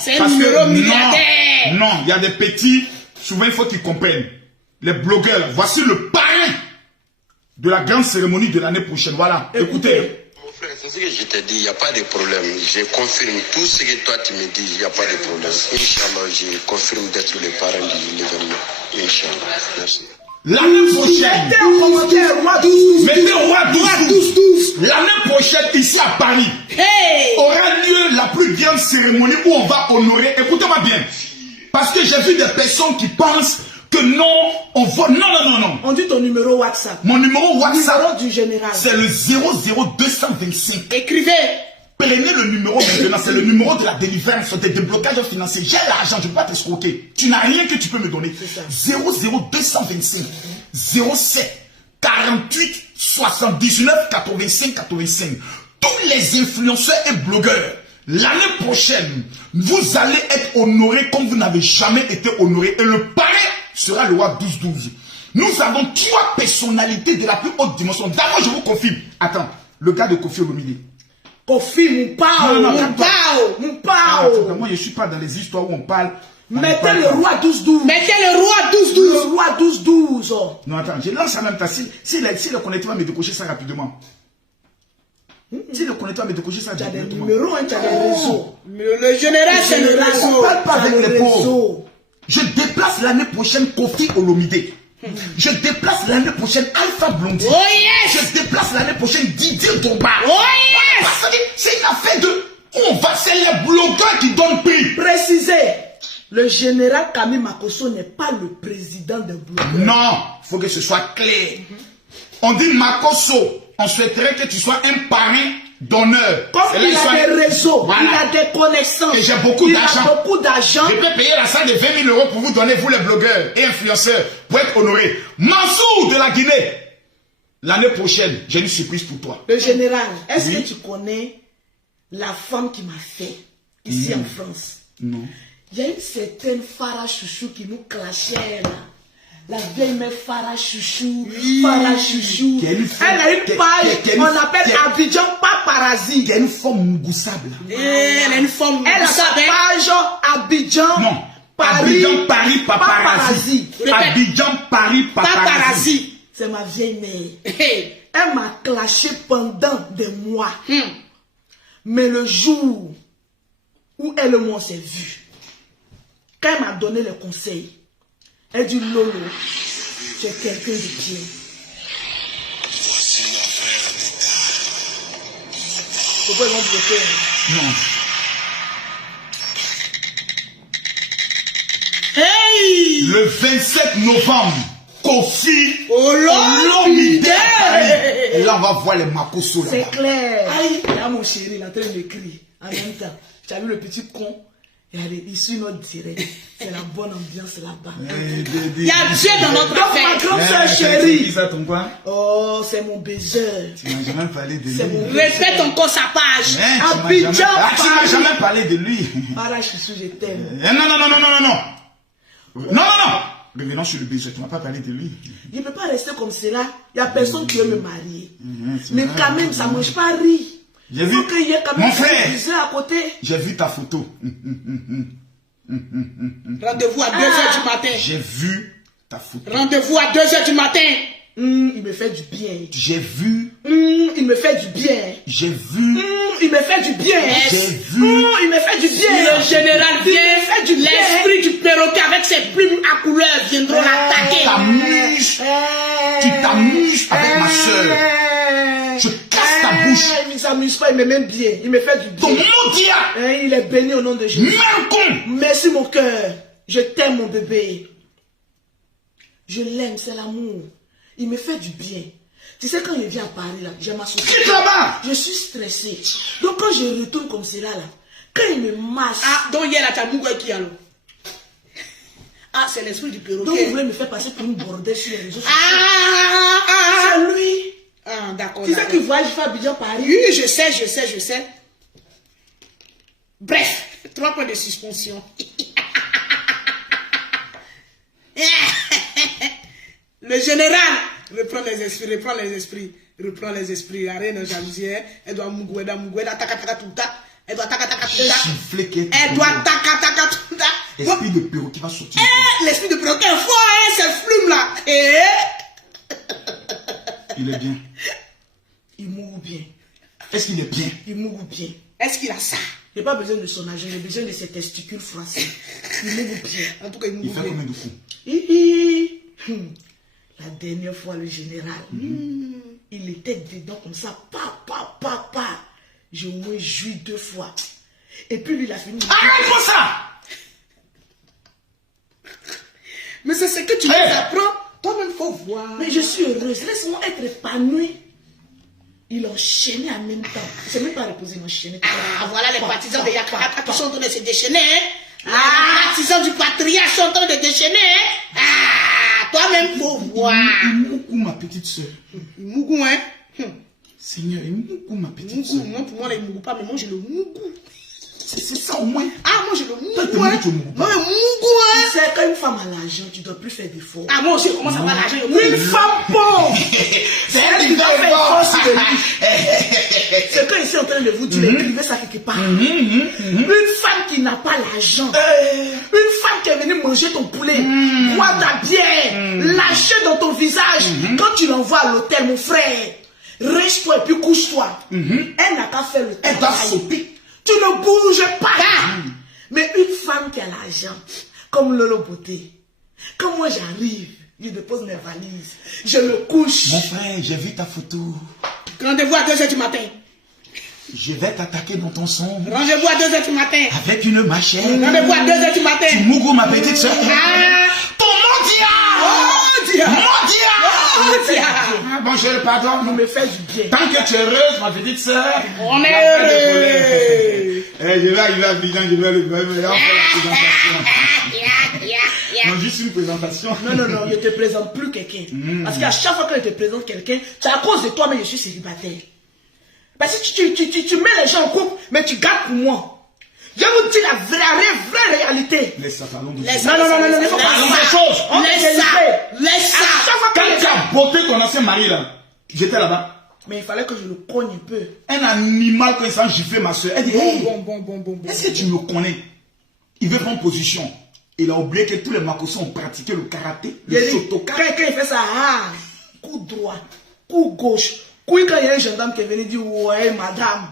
C'est un numéro milliardaire. Non, il y a des petits, souvent il faut qu'ils comprennent. Les blogueurs, voici le parrain de la grande cérémonie de l'année prochaine. Voilà, écoutez. C'est ce que je t'ai dit, il n'y a pas de problème. Je confirme tout ce que toi tu me dis, il n'y a pas de problème. Inch'Allah, je confirme d'être le parrain de l'événement. Inch'Allah. Merci. L'année prochaine, mettez au roi 12. L'année prochaine, ici à Paris, aura lieu la plus grande cérémonie où on va honorer. Écoutez-moi bien. Parce que j'ai vu des personnes qui pensent que non, on va. Non. On dit ton numéro WhatsApp. Mon numéro WhatsApp, numéro du général. c'est le 00225. Écrivez. +2 Prenez le numéro maintenant, c'est le numéro de la délivrance, des déblocages financiers. J'ai l'argent, je ne peux pas t'escroquer. Tu n'as rien que tu peux me donner. 00225 07 48 79 85 85. Tous les influenceurs et blogueurs, l'année prochaine, vous allez être honorés comme vous n'avez jamais été honorés. Et le parrain sera le roi 12-12. Nous avons 3 personnalités de la plus haute dimension. D'abord, je vous confirme. Attends, le gars de Kofi Olomide. Kofi Moupao. Moi, je ne suis pas dans les histoires où on parle. Mettez le roi 12-12. Mettez le roi 12-12. Le roi 12-12. Non, attends, je lance en même temps. Si le connecteur va me décocher ça rapidement. Si le connecteur va me décocher ça rapidement. Tu as des directement. numéros, tu as des réseaux. Le général, c'est le réseau. On ne parle pas avec les pauvres. Je déplace l'année prochaine Kofi Olomide. Je déplace l'année prochaine Alpha Blondie. Oh yes! Je déplace l'année prochaine Didier Drogba. Oh yes! C'est une affaire de... On va, c'est les blogueurs qui donnent prix. Précisez. Le général Kami Makosso n'est pas le président des blogueurs. Non, il faut que ce soit clair. On dit Makosso, on souhaiterait que tu sois un parrain d'honneur. Comme il a des réseaux, voilà. Il a des connaissances. Et j'ai beaucoup d'argent. Je peux payer la salle de 20 000 € pour vous donner, vous les blogueurs et influenceurs, pour être honorés. Mansour de la Guinée, l'année prochaine, j'ai une surprise pour toi. Le général, est-ce que tu connais la femme qui m'a fait ici en France? Non. Il y a une certaine Farah Chouchou qui nous clashait là. La vieille mère Farah Chouchou, Farah Chouchou. Elle a une page, on appelle Abidjan Paparazzi. Qui a une forme moussable. Elle a une forme Elle a sa page Abidjan. Non. Paris, Abidjan Paris Paparazzi. Abidjan Paris Paparazzi. C'est ma vieille mère. Elle m'a clashé pendant des mois. Mais le jour où elle et moi on s'est vus, quand elle m'a donné les conseils, elle dit Lolo, tu es quelqu'un de bien. Voici l'affaire d'État. Pourquoi ils vont bloquer? Non. Hey! Le 27 novembre, Kofi Olomide. Et là, on va voir les Makosso là. C'est clair. Aïe, là mon chéri, il est en train d'écrire. En même temps, tu as vu le petit con? Regardez, il suit notre direct. C'est la bonne ambiance là-bas. Il y a Dieu dans notre Donc, affaire. ma grande soeur chérie. Ça, ton quoi? Oh, c'est mon baiser. Tu n'as jamais parlé de lui. Répète encore sa page. Abidjan. Tu n'as jamais parlé de lui. Para Chouchou, je t'aime. Non. Revenons sur le baiser. Tu ne m'as pas parlé de lui. Il ne peut pas rester comme cela. Il n'y a personne qui veut me marier. Mais quand même, ça ne mange pas rire. J'ai vu. Mon frère, à côté. J'ai vu ta photo. Rendez-vous à 2h du matin. J'ai vu ta photo. Rendez-vous à 2h du matin. Il me fait du bien. J'ai vu. Il me fait du bien. J'ai vu. Il me fait du bien. J'ai vu. Il me fait du bien. Le général vient. L'esprit du perroquet avec ses plumes à couleur viendront l'attaquer. Tu t'amuses avec ma soeur. Je casse ta bouche. Il ne s'amuse pas, il me m'aime bien. Il me fait du bien. Ton maudit. Il est béni au nom de Jésus. Malcolm. Merci mon cœur. Je t'aime mon bébé. Je l'aime, c'est l'amour. Il me fait du bien. Tu sais, quand il vient à Paris, là, j'ai ma société. Quitte là-bas. Je suis stressée. Donc quand je retourne comme cela, là, quand il me masse. Ah, donc hier, là, tu as Mouga qui alors. Ah, c'est l'esprit du perroquet. Donc vous voulez me faire passer pour une bordel sur les réseaux sociaux. Ah, c'est lui. Ah, d'accord. Tu sais qu'il voyage faire Abidjan Paris. Oui, je sais. Bref, 3 points de suspension. Le général reprend les esprits. La reine jalousie, elle doit mougoueda, taka tout ta. Elle doit taka tout ta. Elle doit taka tout ta. L'esprit de perroquet qui va sortir. L'esprit de perroquet est fort, cette plume là. Il est bien. Il mougue bien. Est-ce qu'il est bien? Il mougue bien. Est-ce qu'il a ça? Je n'ai pas besoin de son argent, j'ai besoin de ses testicules français. Il mougue bien. En tout cas, il mougue Il bien. fait combien de coups? La dernière fois, le général, il était dedans comme ça, pa. J'ai au moins joui 2 fois. Et puis lui, il a fini. Arrête-moi ça! Mais c'est ce que tu nous apprends. Toi-même, il faut voir. Mais je suis heureuse. Laisse-moi être épanouie. Il enchaînait en même temps. C'est même pas reposé, il enchaînait. Ah, voilà les partisans de Yakaraka qui sont en train de se déchaîner. Hein? Les partisans du patriarche sont en train de déchaîner. Hein? Ah, toi-même, faut voir. Moukou, ma petite soeur. Mougou, hein? Seigneur, Moukou, ma petite soeur. Mougou, non, pour moi, les Mougou pas, mais moi, j'ai le Mougou. C'est ça au moins. Ah, moi, j'ai le Mougou. Toi, Hein? tu Mougou. Moi, le Mougou, hein? Tu sais, quand une femme a l'argent, tu dois plus faire d'efforts. Ah, moi aussi, comment ça va l'argent? Une femme pauvre! C'est elle qui doit faire effort sur le livre. C'est quand ici en train de vous dire, écrivez ça quelque part. Une femme qui n'a pas l'argent. Une femme qui est venue manger ton poulet, boire ta bière, lâcher dans ton visage. Quand tu l'envoies à l'hôtel, mon frère, reste-toi et puis couche-toi. Elle n'a qu'à faire le travail. Elle doit sauter. Tu ne bouges pas. Mais une femme qui a l'argent, comme Lolo Beauté, quand moi j'arrive, je dépose mes valises, je me couche. Mon frère, j'ai vu ta photo. Rendez-vous à 2h du matin. Je vais t'attaquer dans ton son. Rendez-vous à 2h du matin. Avec une machette. Rendez-vous à 2h du matin. Tu Mougou, ma petite soeur. Ah. Ton mondia. Oh, Dia. Mondia. Oh, Dia. Ah, bon, je le pardonne. Vous me faites du bien. Tant que tu es heureuse, ma petite soeur. On est heureux. Je vais arriver à Abidjan, je vais le faire la présentation. Non, juste une présentation. Non, je ne te présente plus quelqu'un. Parce qu'à chaque fois que je te présente quelqu'un, c'est à cause de toi, mais je suis célibataire. Parce que tu mets les gens en couple, mais tu gardes pour moi. Je vous dis la vraie réalité. Laisse ça, parlons de Non, il faut pas parlons des choses. Laisse ça. Quand tu as botté ton ancien mari là, j'étais là-bas. Mais il fallait que je le cogne un peu. Un animal quand il s'en gifler ma soeur. Elle dit, hey, Bon. est-ce que tu me connais? Il veut prendre position. Il a oublié que tous les Makossos ont pratiqué le karaté, le shotokan. Quand il fait ça, coup droit, coup gauche. Quand il y a un gendarme qui est venu dire, ouais, madame,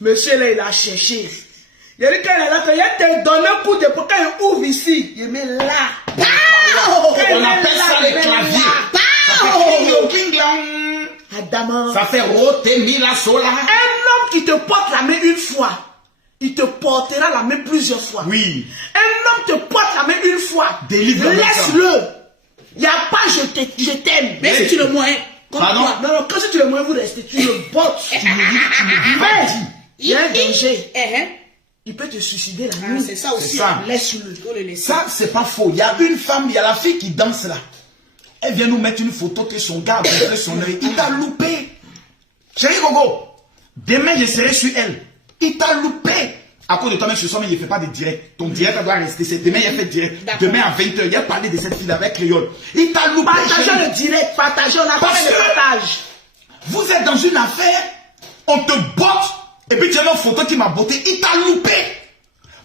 monsieur là, il a cherché. Il a dit, quand il est là, quand il te donne un coup de poing, quand il ouvre ici, il met là. On appelle ça les claviers. Ça fait king-long. Adama. Ça fait rote mila sola. Un homme qui te porte la main une fois, il te portera la main plusieurs fois. Oui. Un homme te porte la main une fois. Délivre-le. Laisse-le. Il n'y a pas je t'aime. Mais si tu le moyen. Pardon? Non, quand tu le moyen, vous restez, tu le bottes. Tu le Vas-y. il y a un danger. Hein? Il peut te suicider la Ah, nuit. c'est ça aussi. C'est ça. Laisse-le. Faut le laisser. Ça, c'est pas faux. Il y a une femme, il y a la fille qui danse là. Elle vient nous mettre une photo que son gars a bouffé son œil. Il t'a loupé. Chérie Gogo, demain je serai sur elle. Il t'a loupé. À cause de toi-même, ce soir, mais il ne fait pas de direct. Ton direct doit rester. C'est demain, il a fait direct. Demain à 20h, il a parlé de cette fille avec Créole. Il t'a loupé. Partagez le direct, partagez, on a pas fait de partage. Vous êtes dans une affaire, on te botte, et puis tu as une photo qui m'a botté. Il t'a loupé.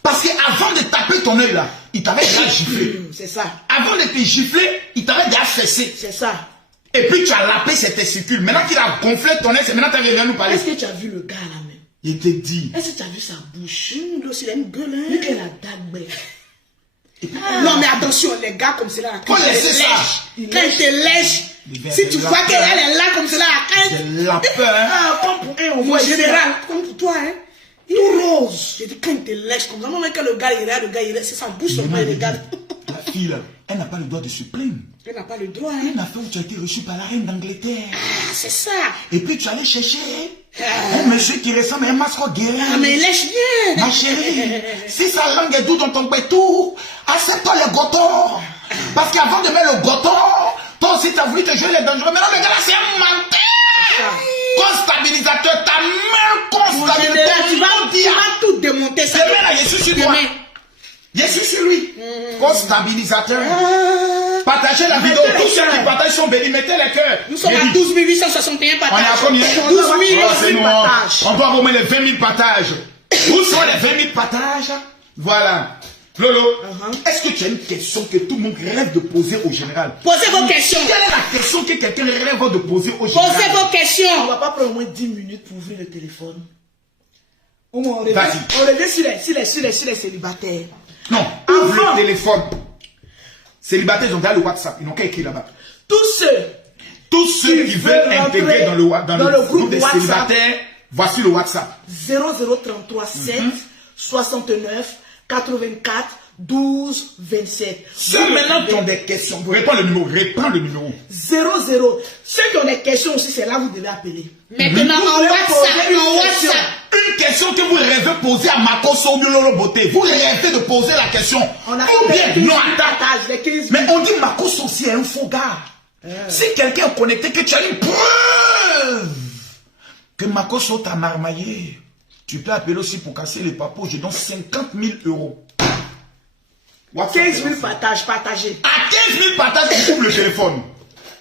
Parce qu'avant de taper ton œil là, il t'avait déjà giflé. C'est ça. Avant de te gifler, il t'avait déjà fessé. C'est ça. Et puis tu as lapé ses testicules. Maintenant qu'il a gonflé ton œil, c'est maintenant que tu viens nous parler. Est-ce que tu as vu le gars là même? Il te dit. Est-ce que tu as vu sa bouche? Lui aussi, il a une gueule. Lui Hein? qui a la dague. Non, mais attention, les gars comme cela. Quand Faut ils laisser te ça. lèchent, quand ils te lèchent, si tu vois qu'elle est là comme cela, C'est la peur. Hein? Comme pour un, on en voit général, comme pour toi, hein. tout rose. J'ai dit, quand il te lèche comme ça, non, mais quand le gars il regarde, c'est sa bouche seulement, il regarde. La fille là, elle n'a pas le droit de se plaindre. Elle n'a pas le droit, hein. Une affaire où tu as été reçu par la reine d'Angleterre. Ah, c'est ça. Et puis tu allais chercher un monsieur qui ressemble à un masque guérin. Ah, mais il lèche bien. Ma chérie, si sa langue est douce dans ton bétou, accepte-toi le goton. Parce qu'avant de mettre le goton, toi aussi tu as voulu te jouer les dangereux. Maintenant le gars là c'est un menteur. Constabilisateur, ta main constabilisateur. Tu vas tout démonter ça. Demain là, je suis sur toi. Je suis sur lui. Constabilisateur. Partagez la vidéo. Tous ceux qui partagent sont bénis. Mettez les cœurs. Nous sommes à 12 861 partages. On est à combien? 12 millions. C'est nous, partages. on doit au moins les 20 000 partages. Où sont les 20 000 partages? Voilà. Lolo, est-ce que tu as une question que tout le monde rêve de poser au général? Posez vos questions. Quelle est la question que quelqu'un rêve de poser au général? Posez vos On questions. va pas prendre au moins 10 minutes pour ouvrir le téléphone. Au moins, on revient sur les célibataires. Non, ouvre le téléphone. Célibataires, ils ont déjà le WhatsApp. Ils n'ont qu'à écrire là-bas. Tous ceux qui veulent intégrer dans le groupe des WhatsApp, célibataires, voici le WhatsApp. 0033 7 69 84 12 27. Si maintenant tu as des questions, vous reprends le numéro, 00. Ceux qui ont des questions aussi, c'est là que vous devez appeler. Maintenant, en WhatsApp. Une question que vous rêvez poser à Makoso ou Lolo Beauté. Vous rêvez de poser la question. On a ou bien non, mais on dit Makoso aussi est un faux gars. Si quelqu'un est connecté, que tu as une preuve que Makoso t'a marmaillé, tu peux appeler aussi pour casser les papos. Je donne 50 000 euros. 15 000 partages, partagez. À 15 000 partages, on ouvre le téléphone.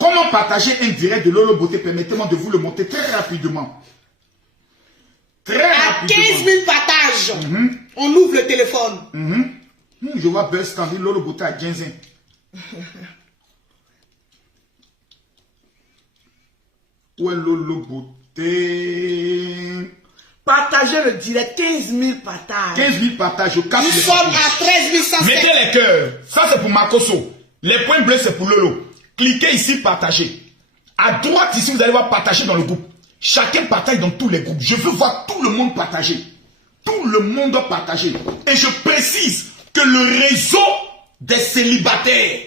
Comment partager un direct de Lolo Beauté? Permettez-moi de vous le monter très rapidement. À 15 000 partages, on ouvre le téléphone. Je vois Buzz Tandy, Lolo Beauté à 15 ans. Où est Lolo Beauté? Partagez le direct, 15 000 partages. 15 000 partages, je casse Nous les sommes papos. à 13 107. Mettez les cœurs. Ça, c'est pour Makoso. Les points bleus, c'est pour Lolo. Cliquez ici, partagez. À droite, ici, vous allez voir partager dans le groupe. Chacun partage dans tous les groupes. Je veux voir tout le monde partager. Tout le monde doit partager. Et je précise que le réseau des célibataires,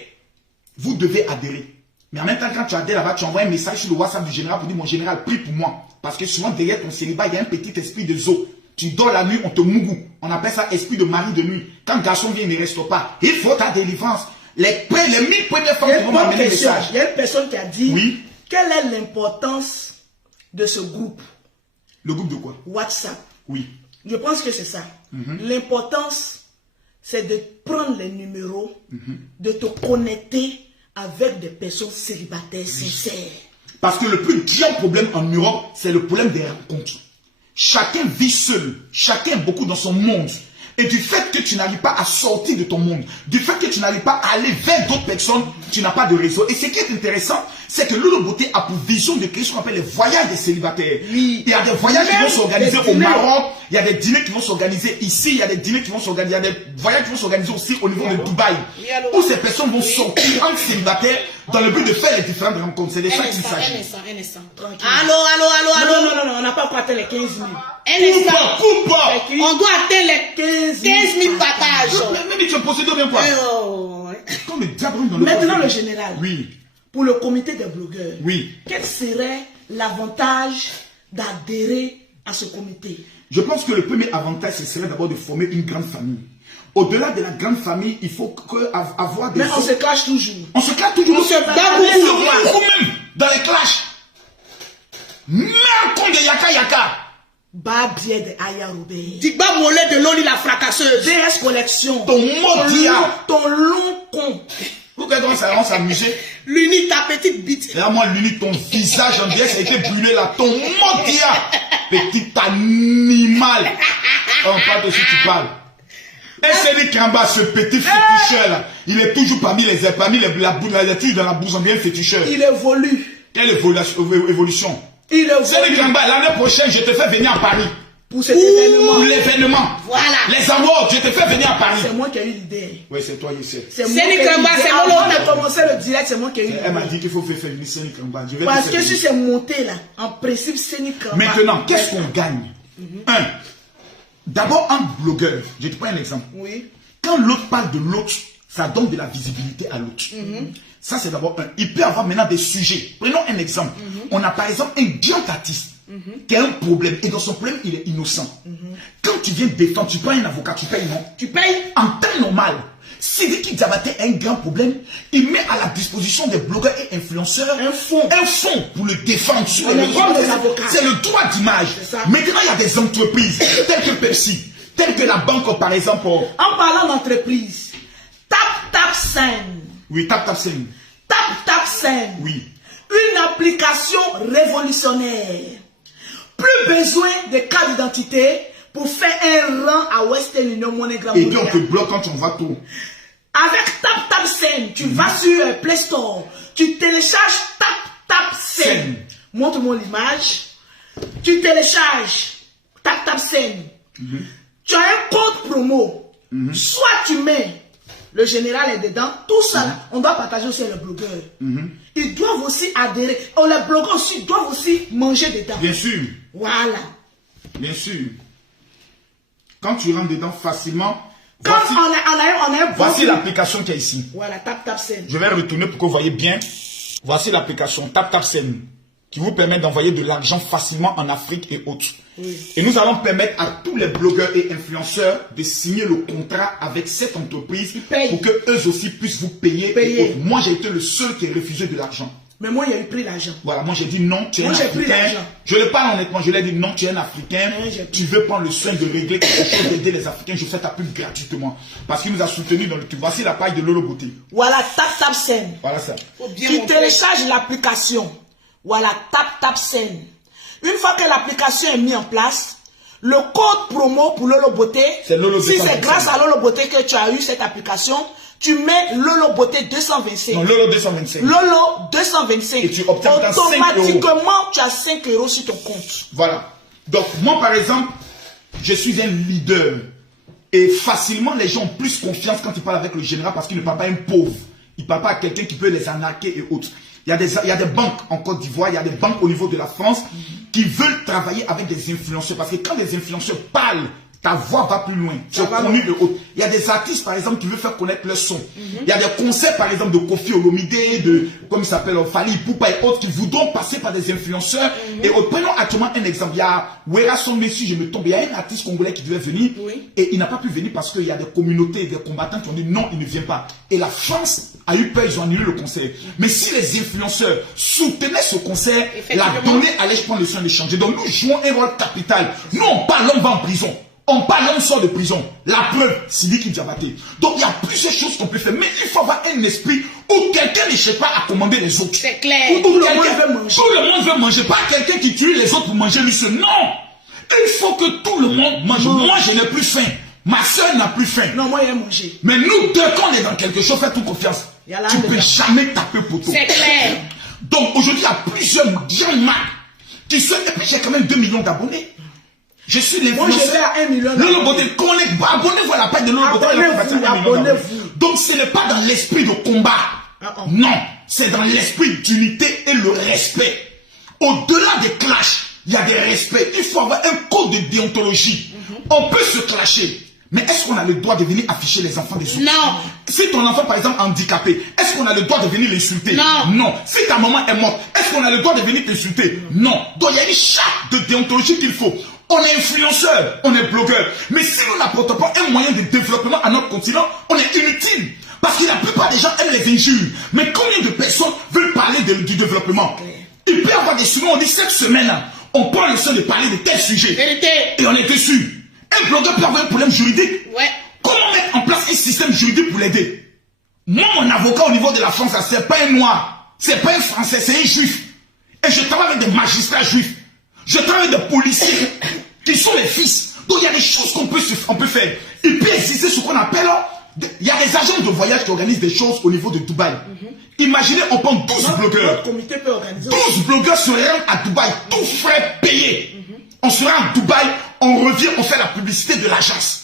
vous devez adhérer. Mais en même temps, quand tu adhères là-bas, tu envoies un message sur le WhatsApp du général pour dire, mon général, prie pour moi. Parce que souvent, derrière ton célibat, il y a un petit esprit de zoo. Tu dors la nuit, on te mougou. On appelle ça esprit de mari de nuit. Quand le garçon vient, il ne reste pas. Il faut ta délivrance. Les 1000 premières femmes qui vont m'amener le message. Il y a une personne qui a dit, oui. Quelle est l'importance de ce groupe? Le groupe de quoi? WhatsApp. Oui. Je pense que c'est ça. L'importance, c'est de prendre les numéros, de te connecter avec des personnes célibataires sincères. Parce que le plus grand problème en Europe, c'est le problème des rencontres. Chacun vit seul. Chacun est beaucoup dans son monde. Et du fait que tu n'arrives pas à sortir de ton monde, du fait que tu n'arrives pas à aller vers d'autres personnes, tu n'as pas de réseau. Et ce qui est intéressant, c'est que Lolo Beauté a pour vision de créer ce qu'on appelle les voyages des célibataires. Oui. Il y a des voyages qui vont s'organiser au Maroc, il y a des dîners qui vont s'organiser ici, il y a des dîners qui vont s'organiser, il y a des voyages qui vont s'organiser aussi au niveau de Dubaï. Où ces personnes vont sortir entre célibataires dans le but de faire les différentes rencontres. C'est de ça qu'il s'agit. Un instant. Allô. Non, on n'a pas encore atteint les 15 000. Coupe. On doit atteindre les 15 000 partages. Mais tu as possédé bien quoi? Comme le diable dans le Maintenant, le général. Oui. Pour le comité des blogueurs. Oui. Quel serait l'avantage d'adhérer à ce comité? Je pense que le premier avantage, ce serait d'abord de former une grande famille. Au-delà de la grande famille, il faut avoir des... Mais on se clash toujours. On se clash toujours. On se bat même dans les clashs. Même contre des yaka. Babie de Aya Robert. Digba Mollet de Loli la fracasseuse. DS Collection. Ton mot ton long con. Pourquoi on s'amuser? L'uni, ta petite bite. Là, moi, l'uni, ton visage, en direct, ça a été brûlé là. Ton mot petit animal. On parle de ce que tu parles. Et c'est Kamba, ce petit féticheur là, il est toujours parmi les études dans la bourse, bien féticheur. Il évolue. Quelle évolution? Il évolue. C'est Kamba, l'année prochaine, je te fais venir à Paris. Pour cet événement. Pour l'événement. Voilà. Les awards, je te fais venir à Paris. C'est moi qui ai eu l'idée. Oui, c'est toi, je sais. C'est moi qui ai eu l'idée. Avant de commencer le direct, c'est moi qui ai eu l'idée. Elle m'a dit qu'il faut faire venir Séni Kamba. Parce que si c'est monté là, en principe, Séni Kamba. Maintenant, qu'est-ce qu'on gagne? Un. D'abord, un blogueur, je te prends un exemple. Oui. Quand l'autre parle de l'autre, ça donne de la visibilité à l'autre. Ça, c'est d'abord un. Il peut avoir maintenant des sujets. Prenons un exemple. On a par exemple un grand artiste qui a un problème et dans son problème, il est innocent. Quand tu viens défendre, tu prends un avocat, tu payes, non? Tu payes? En temps normal, Sidiki Diabaté a un grand problème, il met à la disposition des blogueurs et influenceurs un fonds pour le défendre. C'est le droit d'image. Maintenant, il y a des entreprises telles que Pepsi, telles que la banque, par exemple. En parlant d'entreprise, TapTapSend. Oui, TapTapSend. TapTapSend. Oui. Une application révolutionnaire. Plus besoin de carte d'identité pour faire un rang à Western Union MoneyGram. Et puis on te bloque quand on va tout. Avec TapTapSend, tu vas sur Play Store, tu télécharges TapTapSend. Montre-moi l'image. Tu télécharges TapTapSend. Tu as un code promo. Soit tu mets le général est dedans, tout ça, on doit partager aussi les blogueurs. Ils doivent aussi adhérer. Oh, les blogueurs aussi doivent aussi manger dedans. Bien sûr. Voilà. Bien sûr. Quand tu rentres dedans facilement, Quand on a Voici l'application qui est ici. Voilà, tap send. Je vais retourner pour que vous voyez bien. Voici l'application tap send qui vous permet d'envoyer de l'argent facilement en Afrique et autres. Oui. Et nous allons permettre à tous les blogueurs et influenceurs de signer le contrat avec cette entreprise pour que eux aussi puissent vous payer. Moi, j'ai été le seul qui a refusé de l'argent. Mais moi, il a eu pris l'argent. Voilà, moi j'ai dit non, tu es un Africain. Je le parle honnêtement, je lui ai dit non, tu es un Africain. Tu veux prendre le soin de régler quelque chose, d'aider les Africains, je fais ta pub gratuitement. Parce qu'il nous a soutenus dans le truc. Voici la page de Lolo Beauté. Voilà, tap send. Voilà ça. Tu télécharges l'application. Voilà, tap send. Une fois que l'application est mise en place, le code promo pour Lolo Beauté, si c'est grâce à Lolo Beauté que tu as eu cette application, tu mets Lolo Beauté 225. Non, Lolo 225. Lolo 225. Et tu obtiens automatiquement, tu as 5 € sur ton compte. Voilà. Donc, moi, par exemple, je suis un leader. Et facilement, les gens ont plus confiance quand ils parlent avec le général parce qu'il ne parle pas à un pauvre. Il ne parle pas à quelqu'un qui peut les arnaquer et autres. Il y a des banques en Côte d'Ivoire, il y a des banques au niveau de la France qui veulent travailler avec des influenceurs. Parce que quand des influenceurs parlent, ta voix va plus loin. Tu es connu de haut. Il y a des artistes, par exemple, qui veulent faire connaître leur son. Il y a des concerts, par exemple, de Kofi Olomide, de, comme il s'appelle, Fally Ipupa et autres, qui voudront passer par des influenceurs. Et prenons actuellement un exemple. Il y a Wera Son Messi, je me tombe. Il y a un artiste congolais qui devait venir. Et il n'a pas pu venir parce qu'il y a des communautés, des combattants qui ont dit non, il ne vient pas. Et la France a eu peur, ils ont annulé le concert. Mais si les influenceurs soutenaient ce concert, la donnée allait prendre le soin d'échanger. Donc nous jouons un rôle capital. Nous, on parle, on va en prison. On parle, on sort de prison. La preuve, Sidiki Diabaté. Donc il y a plusieurs choses qu'on peut faire. Mais il faut avoir un esprit où quelqu'un ne cherche pas à commander les autres. C'est clair. Tout le monde veut manger. Tout le monde veut manger. Pas quelqu'un qui tue les autres pour manger lui seul. Non. Il faut que tout le monde mange. Moi, je n'ai plus faim. Ma soeur n'a plus faim. Non, moi, il a mangé. Mais nous deux, quand on est dans quelque chose, fais-tout confiance. Tu ne peux jamais taper poteau. C'est clair. Donc aujourd'hui, il y a plusieurs gens qui sont... Et puis j'ai quand même 2 millions d'abonnés. Je suis l'influenceur. Moi, j'étais à 1 million. Lolo Beauté, abonnez-vous à la page de Lolo Beauté. Abonnez-vous. Donc ce n'est pas dans l'esprit de combat. Non, c'est dans l'esprit d'unité et le respect. Au-delà des clashs, il y a des respects. Il faut avoir un code de déontologie. On peut se clasher. Mais est-ce qu'on a le droit de venir afficher les enfants des autres? Non. Si ton enfant, par exemple, handicapé, est-ce qu'on a le droit de venir l'insulter? Non. Non. Si ta maman est morte, est-ce qu'on a le droit de venir t'insulter? Non. Donc il y a une charte de déontologie qu'il faut. On est influenceur, on est blogueur. Mais si nous n'apportons pas un moyen de développement à notre continent, on est inutile. Parce que la plupart des gens aiment les injures. Mais combien de personnes veulent parler du développement? Il peut y avoir des sujets, on dit cette semaine, on prend le soin de parler de tel sujet. Vérité. Et on est dessus. Un blogueur peut avoir un problème juridique. Ouais. Comment mettre en place un système juridique pour l'aider? Moi, mon avocat au niveau de la France, c'est pas un noir, c'est pas un français, c'est un juif. Et je travaille avec des magistrats juifs. Je travaille avec des policiers qui sont les fils. Donc il y a des choses qu'on peut faire. Il peut exister ce qu'on appelle... Il y a des agents de voyage qui organisent des choses au niveau de Dubaï. Imaginez, on prend 12 blogueurs. Notre comité peut organiser. 12 blogueurs se rendent à Dubaï, tout frais payés. On se rend à Dubaï, on revient, on fait la publicité de l'agence.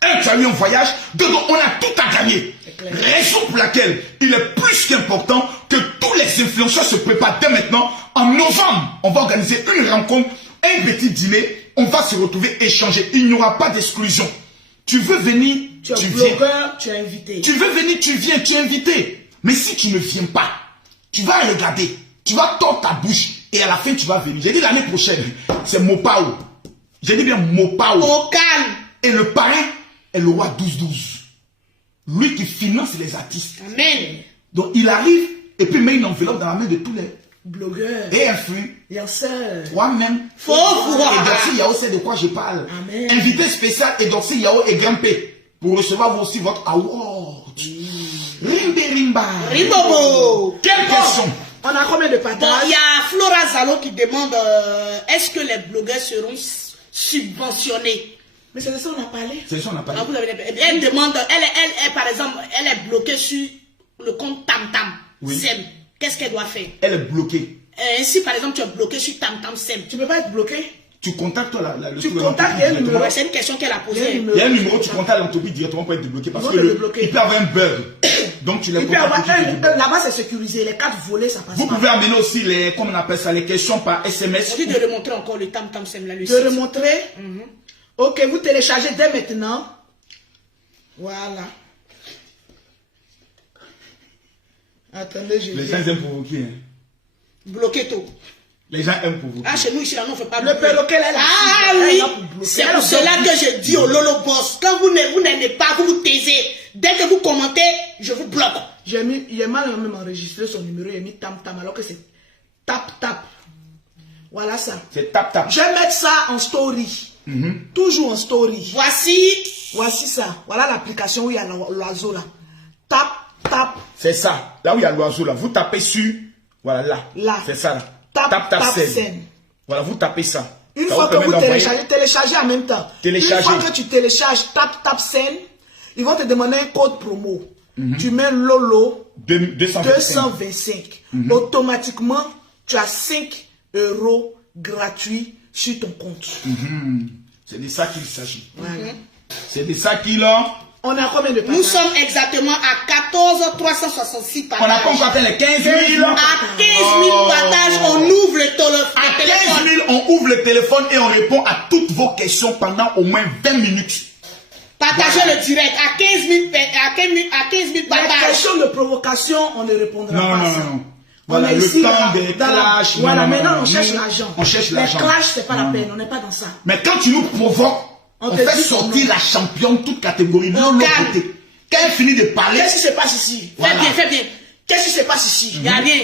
Tu as eu un voyage, deux, on a tout à gagner. Raison pour laquelle il est plus qu'important que tous les influenceurs se préparent dès maintenant. En novembre, on va organiser une rencontre, un petit dîner, on va se retrouver, échanger. Il n'y aura pas d'exclusion. Tu veux venir, tu viens. Tu es invité. Tu veux venir, tu viens, tu es invité. Mais si tu ne viens pas, tu vas regarder, tu vas tordre ta bouche et à la fin tu vas venir. J'ai dit l'année prochaine, c'est Mopao. J'ai dit bien Mopao. Au calme. Et le parrain est le roi 12-12. Lui qui finance les artistes. Amen. Donc il arrive et puis met une enveloppe dans la main de tous les blogueurs et influenceurs. Toi-même. Faut voir. Et Doxy Yao sait de quoi je parle. Amen. Invité spécial et Doxy Yao et Grimpé pour recevoir vous aussi votre award. Rimbe Rimba. Rimbobo. Quelle question? On a combien de partages? Bon, il y a Flora Zalo qui demande est-ce que les blogueurs seront subventionnés? Mais c'est de ça qu'on a parlé. C'est de ça qu'on a parlé. Ah, vous avez... Elle demande, elle, par exemple, elle est bloquée sur le compte Tam Tam. Oui. Sem. Qu'est-ce qu'elle doit faire? Elle est bloquée. Si par exemple tu es bloqué sur Tam Tam Sem. Tu ne peux pas être bloqué. Tu contactes le tu contactes, il y a un numéro. C'est une question qu'elle a posée. Il y a un numéro, tu contactes l'entreprise directement pour être débloqué parce que il peut avoir un bug. Donc tu les contactes. Là-bas c'est sécurisé, les cartes volées ça passe. Vous pouvez amener aussi les, comment on appelle ça, les questions par SMS. On dit de remontrer encore le Tam Tam Sem là. De remontrer. Ok, vous téléchargez dès maintenant. Voilà. Attendez, je Les gens aiment provoquer. Hein. Bloquez tout. Les gens aiment provoquer. Ah, chez nous, ici, là, on ne fait pas le perloquet, là. Ah oui, c'est pour cela que je dis au Lolo Boss, quand vous n'aimez pas, vous vous taisez. Dès que vous commentez, je vous bloque. Il a mal même enregistré son numéro, il a mis tam tam alors que c'est tap tap. Voilà ça. C'est tap tap. Je vais mettre ça en story. Toujours en story. Voici ça. Voilà l'application où il y a l'oiseau là. Tap tap. C'est ça. Là où il y a l'oiseau là. Vous tapez sur. Voilà là. Là. C'est ça là. Tap tap scène. Voilà, vous tapez ça. Une fois que vous téléchargez en même temps. Télécharger. Une fois que tu télécharges tap tap scène, ils vont te demander un code promo. Tu mets Lolo 225. Automatiquement, tu as 5 € gratuits sur ton compte. C'est de ça qu'il s'agit. Voilà. C'est de ça qu'il a. On a combien de partages? Nous sommes exactement à 14 366 partages. On n'a pas encore atteint les 15 000. À 15 000 partages, on ouvre le téléphone. À 15 000, on ouvre le téléphone et on répond à toutes vos questions pendant au moins 20 minutes. Partagez le direct à 15 000 partages. Les questions de provocation, on ne répondra pas. Non. Voilà, on est le ici temps des clashs. Voilà, maintenant on cherche l'argent. On cherche l'argent. Les clashs, c'est pas la peine, on n'est pas dans ça. Mais quand tu nous provoques, on fait sortir la championne toute catégorie. De l'autre côté. Quand elle finit de parler. Qu'est-ce qui se passe ici? Fais bien. Qu'est-ce qui se passe ici? Il n'y a rien.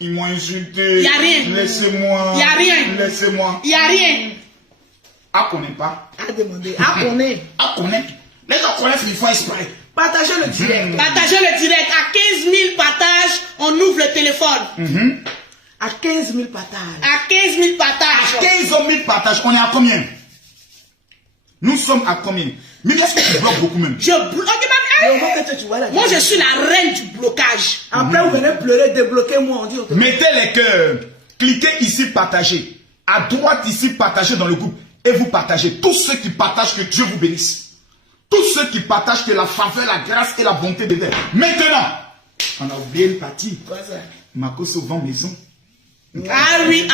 Ils m'ont insulté. Il n'y a rien. Laissez-moi. Il n'y a rien. Laissez-moi. Il n'y a rien. Ah, connaît pas. À demander. À connaître. Ah, connaît. Les gens connaissent, il faut espérer. Partagez le direct. Partagez le direct. À 15 000 partages, on ouvre le téléphone. À 15 000 partages. À 15 000 partages. À 15 000 partages, on est à combien? Nous sommes à combien? Mais qu'est-ce que tu bloques beaucoup même? Je bloque. Moi, je suis la reine du blocage. Après, vous venez pleurer, débloquez-moi. On dit mettez les cœurs. Cliquez ici, partager. À droite, ici, partager dans le groupe. Et vous partagez. Tous ceux qui partagent, que Dieu vous bénisse. Tous ceux qui partagent, que la faveur, la grâce et la bonté de Dieu. Maintenant, on a oublié une partie. Quoi ça? Makoso vend maison. Ah oui.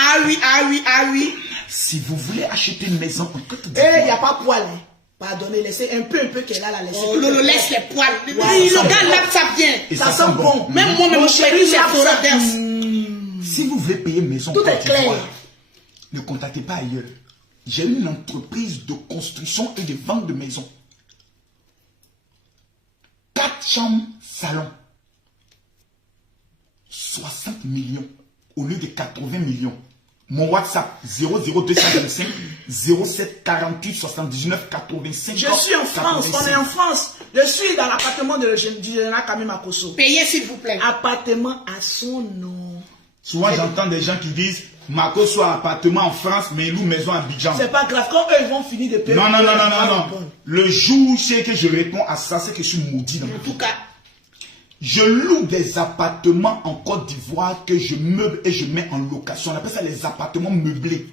Si vous voulez acheter une maison en Côte Il d'Ivoire. n'y a pas poil. Hein. Pardonnez, laissez un peu qu'elle a la laisser. Oh, Lolo, laisse les poils. Voilà, Le gars là, ça vient. Et ça sent bon. Même moi, mon chéri, c'est Floraverse. Si vous voulez payer maison Tout en est Côte d'Ivoire, clair. ne contactez pas ailleurs. J'ai une entreprise de construction et de vente de maisons. 4 chambres, salon. 60 millions au lieu de 80 millions. Mon WhatsApp 00225 07 48 79 85. Je suis en France, on est en France. Je suis dans l'appartement de Général Camille Makoso. Payez s'il vous plaît. Appartement à son nom. Souvent j'entends des gens qui disent Makoso a appartement en France mais il loue maison à Abidjan. C'est pas grave, quand eux ils vont finir de payer. Non. Le jour où c'est que je réponds à ça, c'est que je suis maudit dans ma En vie. tout cas, Je loue des appartements en Côte d'Ivoire que je meuble et je mets en location. On appelle ça les appartements meublés.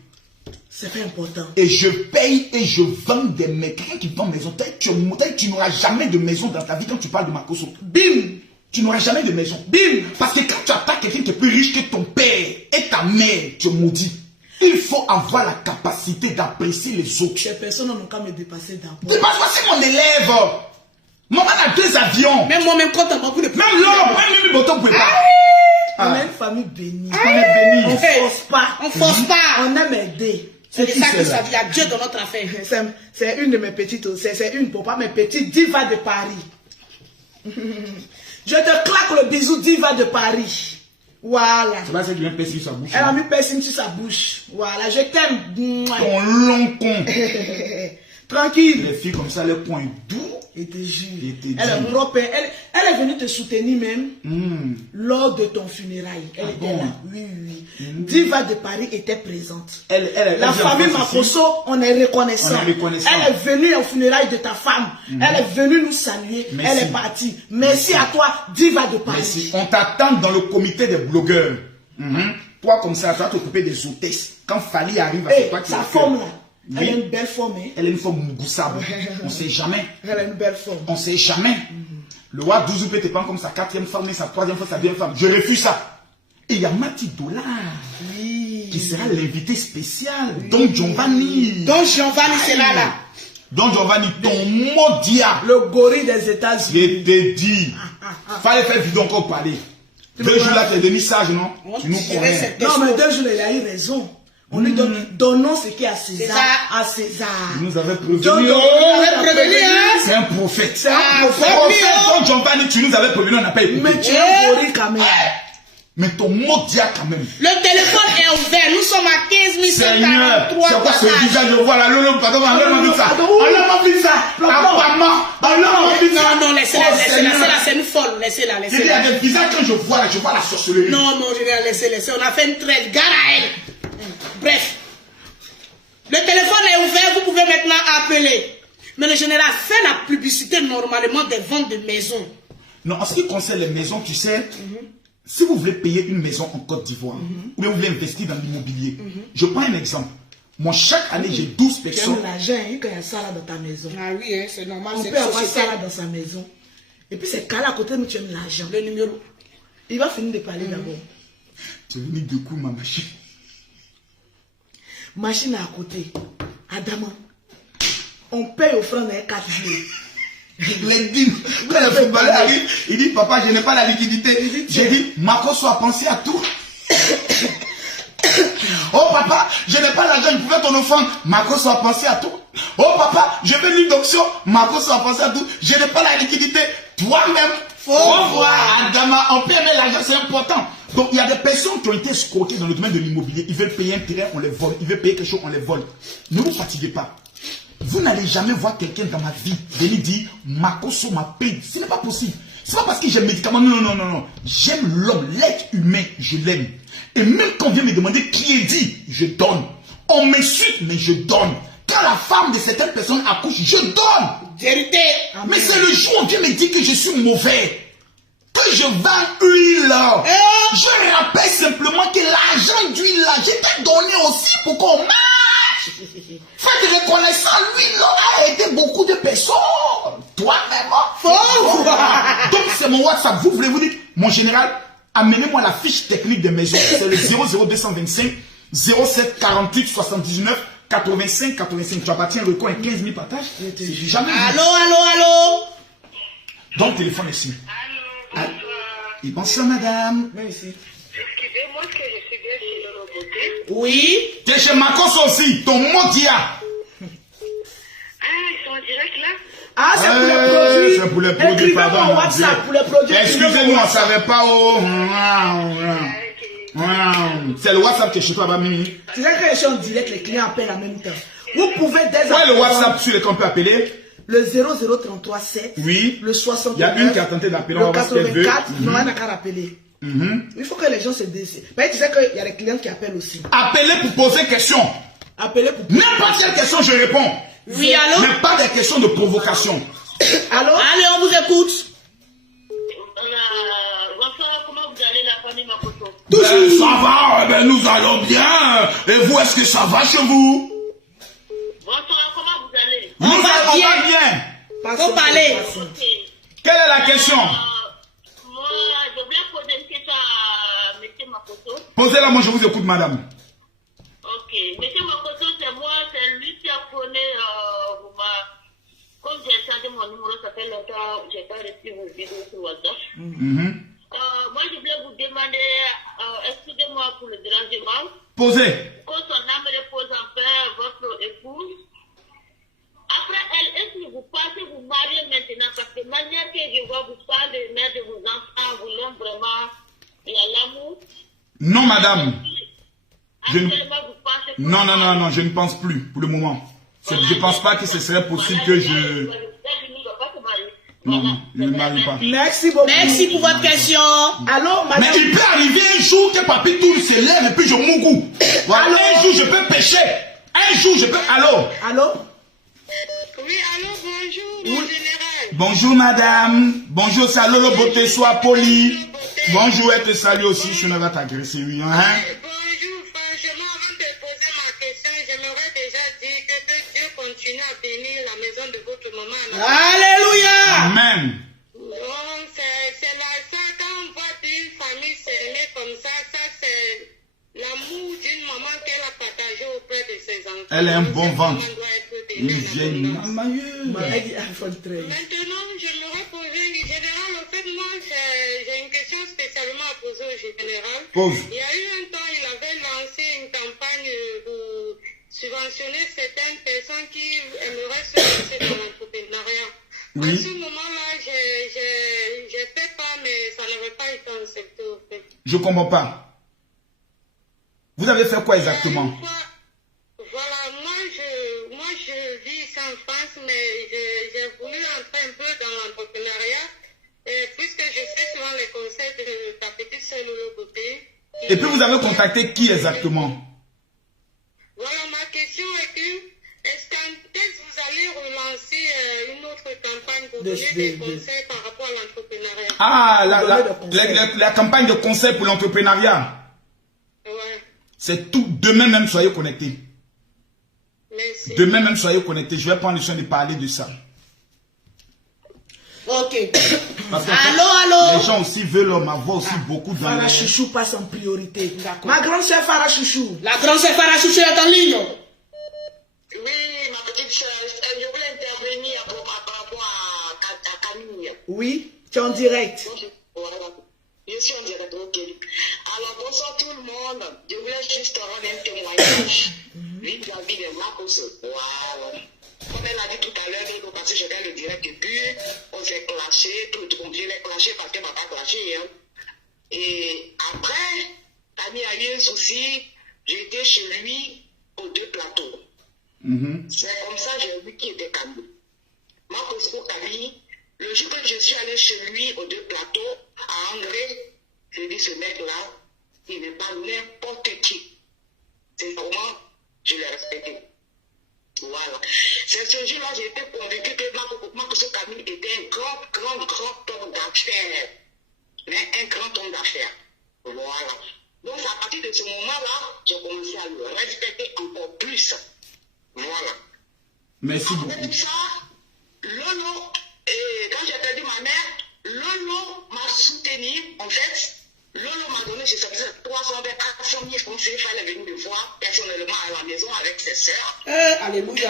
C'est pas important. Et je paye et je vends des maisons. Quelqu'un qui vend maison, tu n'auras jamais de maison dans ta vie quand tu parles de Makoso. Bim! Tu n'auras jamais de maison. Bim! Parce que quand tu attaques quelqu'un qui est plus riche que ton père et ta mère, tu es maudit. Il faut avoir la capacité d'apprécier les autres. Ces personnes n'ont qu'à me dépasser d'abord. Dépasse-moi, c'est mon élève. Maman a 2 avions. même moi-même, quand on m'a beaucoup de Même l'homme, même Mimi Boto ne pouvait pas. On est une famille bénie. On est béni. On force pas. On force pas. On aime aider. C'est de qui ça c'est que là? ça vit. Il y a Dieu dans notre affaire. C'est une de mes petites, c'est une pour pas mes petites diva de Paris. Je te claque le bisou diva de Paris. Voilà. C'est pas ça qui vient percer sa bouche. Elle a mis piercing sur sa bouche. Voilà, je t'aime. Ton long con. Tranquille. Les filles comme ça, leur point est doux. Et te jure. Et te Elle est dit. européenne. Elle est venue te soutenir même lors de ton funérail. Elle était bon? là. Oui. Diva de Paris était présente. Elle La vit en famille France Makoso, on est reconnaissant. On est reconnaissant. Elle est venue au funérail de ta femme. Elle est venue nous saluer. Merci. Elle est partie. Merci à toi, Diva de Paris. Merci. On t'attend dans le comité des blogueurs. Toi, comme ça, tu vas t'occuper des hôtesses. Quand Fali arrive, c'est toi qui Sa la forme là. Oui. Elle a une belle forme. Hein. Elle est une forme moussable. On ne sait jamais. Elle a une belle forme. On ne sait jamais. Le roi 12 peut te prendre comme sa 4e femme, mais sa 3e femme, sa 2e femme. Je refuse ça. Et il y a Mati Dollar qui sera l'invité spécial. Don Giovanni. Donc Giovanni sera là. Donc Giovanni, ton mot dia. Le gorille des États-Unis. Je te dis. Fallait faire vidéo encore parler. 2 jours là, tu es devenu sage, non? Tu nous connais. Non, mais 2 jours, il a eu raison. On lui donne, donnons ce qui est à César, à César. Tu nous avais prévenu. C'est un prophète. C'est un prophète. Donc Giovanni, tu nous avais prévenu, on n'a pas écouté. Mais tu es un gorille quand même. Mais ton mot dia quand même. Le téléphone est ouvert. Nous sommes à 15 Seigneur, 143 c'est quoi ce visage? Je vois là, Lolo, pardon, on m'a vu ça. On m'a vu ça. Non, laissez-la, c'est une folle. Laissez-la. Il y a des visages quand je vois la sorcellerie. Non, laissez. On a fait une trêve. Gare à elle. Bref. Le téléphone est ouvert, vous pouvez maintenant appeler. Mais le général fait la publicité normalement des ventes de maisons. Non, en ce qui concerne les maisons, tu sais, si vous voulez payer une maison en Côte d'Ivoire, ou bien vous voulez investir dans l'immobilier, je prends un exemple. Moi, chaque année, j'ai 12 personnes. Tu aimes l'argent, quand il y a ça là dans ta maison. Ah oui, c'est normal. On peut avoir ça là dans sa maison. Et puis c'est calé à côté, mais tu aimes l'argent. Le numéro. Il va finir de parler d'abord. Tu es venu de coups, ma machine. Machine à côté. Adama. On paye offrande à 4 jours. Les dîmes. Quand le footballeur arrive, il dit, papa, je n'ai pas la liquidité. J'ai dit, Marcos a pensé à tout. Oh papa, je n'ai pas l'argent, il pouvait ton offrande. Marcos a pensé à tout. Oh papa, je veux l'île d'option. Marcos a pensé à tout. Je n'ai pas la liquidité. Toi-même, faut voir. Adama, on paie l'argent, c'est important. Donc, il y a des personnes qui ont été escroquées dans le domaine de l'immobilier. Ils veulent payer un terrain, on les vole. Ils veulent payer quelque chose, on les vole. Ne vous fatiguez pas. Vous n'allez jamais voir quelqu'un dans ma vie venir dire Makoso m'a payé. Ce n'est pas possible. Ce n'est pas parce que j'aime les médicaments. Non. J'aime l'homme, l'être humain, je l'aime. Et même quand on vient me demander qui est dit, je donne. On m'insulte, mais je donne. Quand la femme de certaines personnes accouche, je donne. Vérité. Mais c'est le jour où on vient me dire que je suis mauvais. Que je vends huile. Je rappelle simplement que l'argent d'huile là, je t'ai donné aussi pour qu'on marche. Faites reconnaissance, l'huile a aidé beaucoup de personnes. Toi-même. Donc c'est mon WhatsApp. Vous voulez vous dire, mon général, amenez-moi la fiche technique des maisons. C'est le 00225 07 48 79 85 85. Tu as bâti un record et 15 000 partages. Jamais. Allô. Donc téléphone ici. Allô. Et bonsoir madame. Merci. Excusez-moi, est-ce que je suis bien chez Lolo Beauté? Oui. Tu es chez Marcos aussi. Ton mot dia. Ah, ils sont en direct là? Ah, c'est pour les produits. C'est pour les produits, pardon. Écrivez-moi WhatsApp pour les produits. Excusez-nous, on ne savait pas. C'est le WhatsApp qui est chez toi, Bamini. Tu sais que je suis en direct, les clients appellent en même temps. Vous pouvez dès Ouais, le WhatsApp sur lequel on peut appeler. Le 0033 7. Oui. Le 69. Il y a une qui a tenté d'appeler. Le 84. Non, elle n'a qu'à rappeler. Il faut que les gens se décident. Mais tu sais qu'il y a des clients qui appellent aussi. Appelez pour poser question. Appelez pour. N'importe quelle question, je réponds. Oui, allô? Mais pas des questions de provocation. Allô? Allez, on vous écoute. Bonsoir, comment vous allez la famille Makoto? Ça va, nous allons bien. Et vous, est-ce que ça va chez vous? Bonsoir, comment vous allez? On va bien. Faut parler. Ok. Quelle est la question? Moi, je voulais poser une question à M. Makoto. Posez-la, moi je vous écoute, madame. Ok. M. Makoto, c'est moi, c'est lui qui a phoné, comme j'ai changé mon numéro, ça fait longtemps, j'ai pas reçu vos vidéos sur WhatsApp. Moi, je voulais vous demander, excusez-moi pour le dérangement. Posez. Que son âme repose en paix, votre épouse. Après elle, est-ce que vous pensez vous marier maintenant? Parce que manière que je vois, vous parlez de mère de vos enfants, vous l'aimez vraiment, il y a l'amour. Non, madame. Actuellement, vous pensez que Non, je ne pense plus pour le moment. Je ne pense pas que ce serait possible que je... Non, je ne marie pas. Merci beaucoup. Merci pour votre question. Allô, madame? Mais il peut arriver un jour que papy tout se lève et puis je mougou. Voilà. Un jour je peux pécher. Un jour je peux... Allô? Allô? Oui, allô, bonjour, mon général. Bonjour madame. Bonjour, c'est Lolo Beauté, sois poli. Bonjour, elle te salue aussi. Je ne vais pas t'agresser, oui. Hein? Bonjour, franchement, avant de poser ma question, j'aimerais déjà dire que Dieu continue à bénir la maison de votre maman. Alléluia. Amen. Donc, c'est ça, quand on voit une famille s'aimer comme ça, c'est l'amour d'une maman qu'elle a partagé auprès de ses enfants. Elle est un bon ventre. Maman doit être Maintenant, j'aimerais poser au général. En fait, moi, j'ai une question spécialement à poser au général. Pose. Il y a eu un temps, il avait lancé une campagne pour subventionner certaines personnes qui aimeraient se lancer dans l'entrepreneuriat. Oui. À ce moment-là, j'ai fait pas, mais ça n'avait pas été accepté au fait. Je comprends pas. Vous avez fait quoi exactement? Voilà, moi je vis ici en France, mais j'ai voulu entrer un peu dans l'entrepreneuriat, puisque je sais souvent les conseils de ta petite sœur de l'autre côté. Et puis vous avez contacté qui exactement? Voilà, ma question est que, est-ce que vous allez relancer une autre campagne pour donner des conseils par rapport à l'entrepreneuriat? Ah, la campagne de conseils pour l'entrepreneuriat. Ouais. C'est tout. Demain même, soyez connectés. Merci. Demain même, soyez connectés. Je vais prendre le soin de parler de ça. Ok. Parce que allô? les gens aussi veulent m'avoir aussi beaucoup dans Farah les... Chouchou passe en priorité. Ma grande sœur Farah Chouchou. La grande sœur Farah Chouchou est en ligne. Oui, ma petite sœur, je voulais intervenir par rapport à Camille. Oui, tu es en direct. Voilà. Je suis en direct, ok. Alors, bonsoir tout le monde. Je voulais juste rendre un témoignage vis-à-vis de Marcos. Voilà. Comme elle a dit tout à l'heure, parce que je vais le direct et puis on s'est clashé, tout le monde l'ai clashé parce qu'elle m'a pas clashé. Hein. Et après, Camille a eu un souci, j'étais chez lui aux 2 plateaux. C'est comme ça que j'ai vu qui était Camille. Marcos pour Camille. Le jour que je suis allé chez lui aux 2 plateaux, à André, j'ai dit ce mec-là, il n'est pas n'importe qui. C'est normal, je l'ai respecté. Voilà. C'est ce jour-là, j'ai été convaincu que Marcos Camille était un grand homme d'affaires. Mais un grand homme d'affaires. Voilà. Donc, à partir de ce moment-là, j'ai commencé à le respecter encore plus. Voilà. Merci beaucoup. Avec ça, Lolo, et quand j'ai perdu ma mère, Lolo m'a soutenu, en fait. Lolo m'a donné, je sais pas, 400 000 francs CFA, elle est venue me voir personnellement à la maison avec ses sœurs. Alléluia.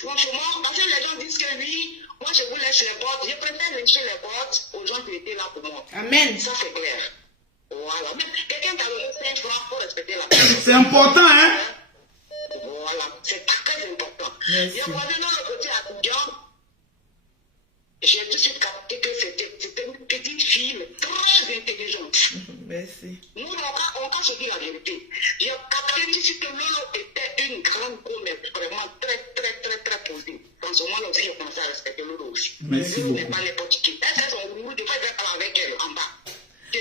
Franchement, parce que les gens disent que oui, moi je vous laisse les portes, je préfère laisser les portes aux gens qui étaient là pour moi. Amen. Ça c'est clair. Voilà. Quelqu'un t'a donné 5 francs pour respecter la personne. C'est important, hein? Voilà, c'est très important. Merci. Il y a moi dans le côté à Abidjan, j'ai tout de suite capté que c'était une petite fille, mais très intelligente. Merci. Nous, on va se dire la vérité. J'ai capté tout de suite que Lolo était une grande commère, vraiment très posée. Dans ce moment-là aussi, j'ai commencé à respecter Lolo aussi. Merci Lolo n'est beaucoup. pas n'importe qui. Elle fait son boulot, des fois, elle va parler avec elle en bas.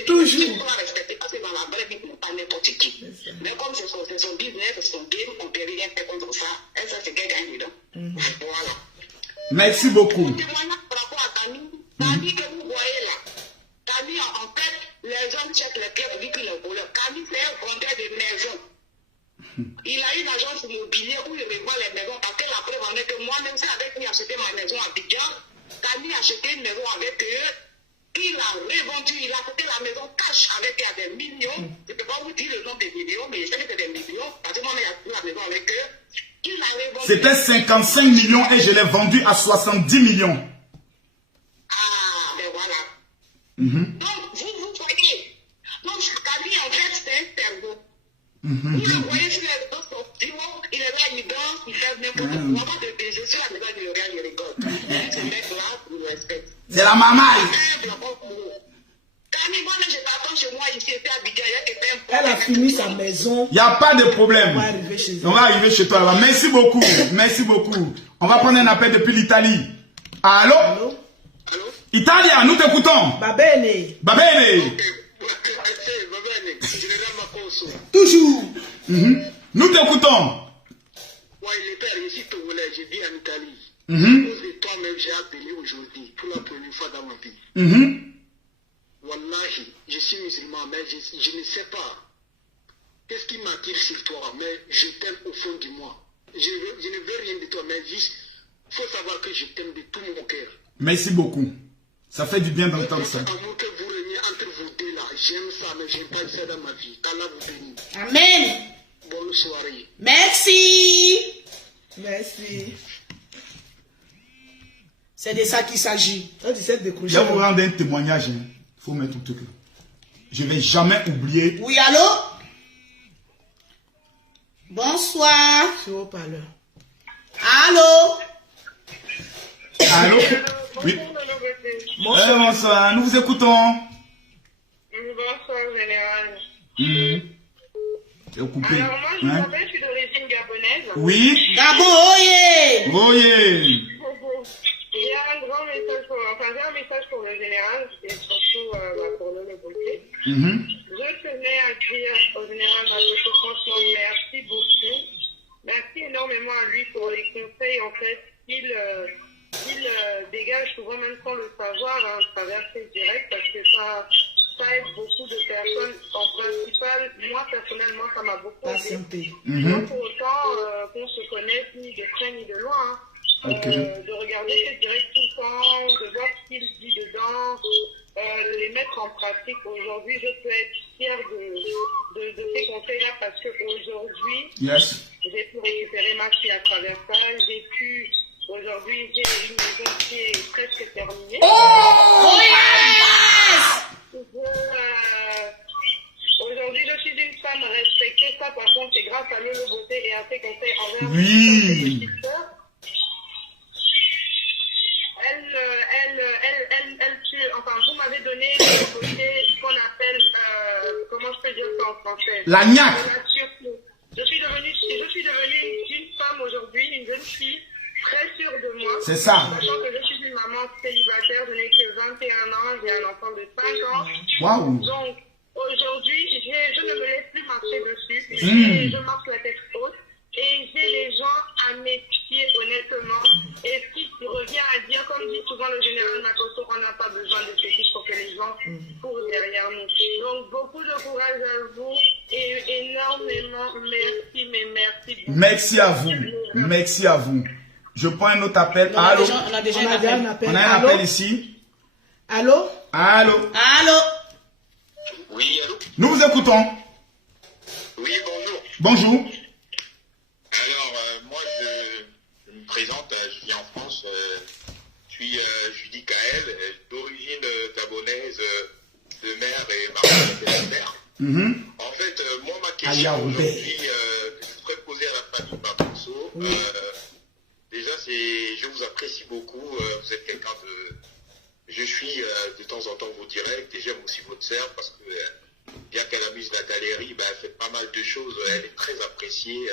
Toujours. On la respecter parce que dans la vraie vie, il n'est pas n'importe qui. Mais comme c'est son business, c'est son game, on ne peut rien faire contre ça. Elle, ça, c'est qu'elle gagne dedans. Voilà. Merci beaucoup. Témoignage par rapport à Camille. Camille que vous voyez là. Camille, en fait, les gens checkent les pieds vu qu'il est voleur. Camille, c'est un vendeur de maisons. Il a une agence immobilière où il revend les maisons parce que la preuve en est que moi-même, c'est avec lui acheté ma maison à Abidjan. Camille a acheté une maison avec eux. Il a revendu, il a acheté la maison cash avec eux à des millions. Je ne peux pas vous dire le nom des millions, mais je sais que c'est des millions. Parce que moi-même, il a acheté la maison avec eux. C'était 55 millions et je l'ai vendu à 70 millions. Ah, ben voilà. Donc, vous voyez. Donc, Camille, en fait, c'est un cerveau. Vous le voyez sur les réseaux sociaux, il est là, il danse, il fait n'importe quoi. Moi, je suis à la maison, il regarde, il rigole. Ce mec-là, je le respecte. C'est la maman. Camille, moi, je t'attends chez moi ici, c'était à Abidjan, elle a fini sa maison. Il n'y a pas de problème. On va arriver chez elle. On va arriver chez toi là-bas. Merci beaucoup. Merci beaucoup. On va prendre un appel depuis l'Italie. Allô? Allô? Italia, nous t'écoutons. Babene. Babene. Toujours. Nous t'écoutons. Ouais, le père, ici, je vis en Italie. À cause de toi-même, j'ai appelé aujourd'hui pour la première fois dans ma vie. Wallahi, je suis musulman, mais je ne sais pas qu'est-ce qui m'attire sur toi, mais je t'aime au fond de moi. Je ne veux rien de toi, mais juste, il faut savoir que je t'aime de tout mon cœur. Merci beaucoup. Ça fait du bien d'entendre ça. L'amour que vous réunissez entre vous deux là, j'aime ça, mais je n'aime pas ça dans ma vie. Qu'Allah vous bénisse. Amen. Bonne soirée. Merci. Merci. C'est de ça qu'il s'agit. Toi, tu sais décrocher. Je vais vous rendre un témoignage. Il faut mettre tout truc là. Je ne vais jamais oublier. Oui, allô? Bonsoir. Sur haut-parleur. Allô? Allô? Oui. Bonsoir. Nous vous écoutons. Bonsoir, général. C'est coupé. Alors, moi, je m'appelle, je suis d'origine gabonaise. Oui. Gabon, oye! Oye. J'ai un grand message pour, j'ai un message pour le général, et surtout pour le beauté. Je tenais à dire au général Makosso, franchement, merci beaucoup. Merci énormément à lui pour les conseils, en fait, qu'il dégage souvent, même sans le savoir, à travers ses directs, parce que ça aide beaucoup de personnes. En principal, moi, personnellement, ça m'a beaucoup aidé. Non pour autant qu'on se connaisse ni de près ni de loin. De regarder ses directs tout le temps, de voir ce qu'il dit dedans, de les mettre en pratique. Aujourd'hui, je peux être fière de ces conseils-là parce qu'aujourd'hui, j'ai pu récupérer ma fille à travers ça. Aujourd'hui, j'ai une maison qui est presque terminée. Oh yes! Aujourd'hui, je suis une femme respectée. Ça, par contre, c'est grâce à Lolo Beauté et à ses conseils envers Oui. Vous m'avez donné ce qu'on appelle, comment je peux dire ça en français? La gnaque. Je suis devenue une femme aujourd'hui, une jeune fille, très sûre de moi. C'est ça. Sachant que je suis une maman célibataire, je n'ai que 21 ans, j'ai un enfant de 5 ans. Waouh. Donc, aujourd'hui, je ne me laisse plus marcher dessus. Je marche la tête haute. Et j'ai les gens à mes pieds, honnêtement. Et ce qui revient à dire, comme dit souvent le général Makosso, on n'a pas besoin de fétiches pour que les gens courent derrière nous. Donc, beaucoup de courage à vous et énormément merci, mais merci beaucoup. Merci à vous. Merci à vous. Je prends un autre appel. Allô? On a déjà un un appel. On a un appel ici. Allô? Allô? Allô? Oui, allô? Nous vous écoutons. Oui, bonjour. Bonjour. Alors, moi, je me présente, je vis en France, je suis Judy Kael, d'origine gabonaise, de mère et mère. En fait, moi, ma question aujourd'hui, je voudrais poser à la famille Makosso. Déjà, je vous apprécie beaucoup, vous êtes quelqu'un de... Je suis de temps en temps vos directs et j'aime aussi votre sœur parce que bien qu'elle amuse la galerie, elle fait pas mal de choses, elle est très appréciée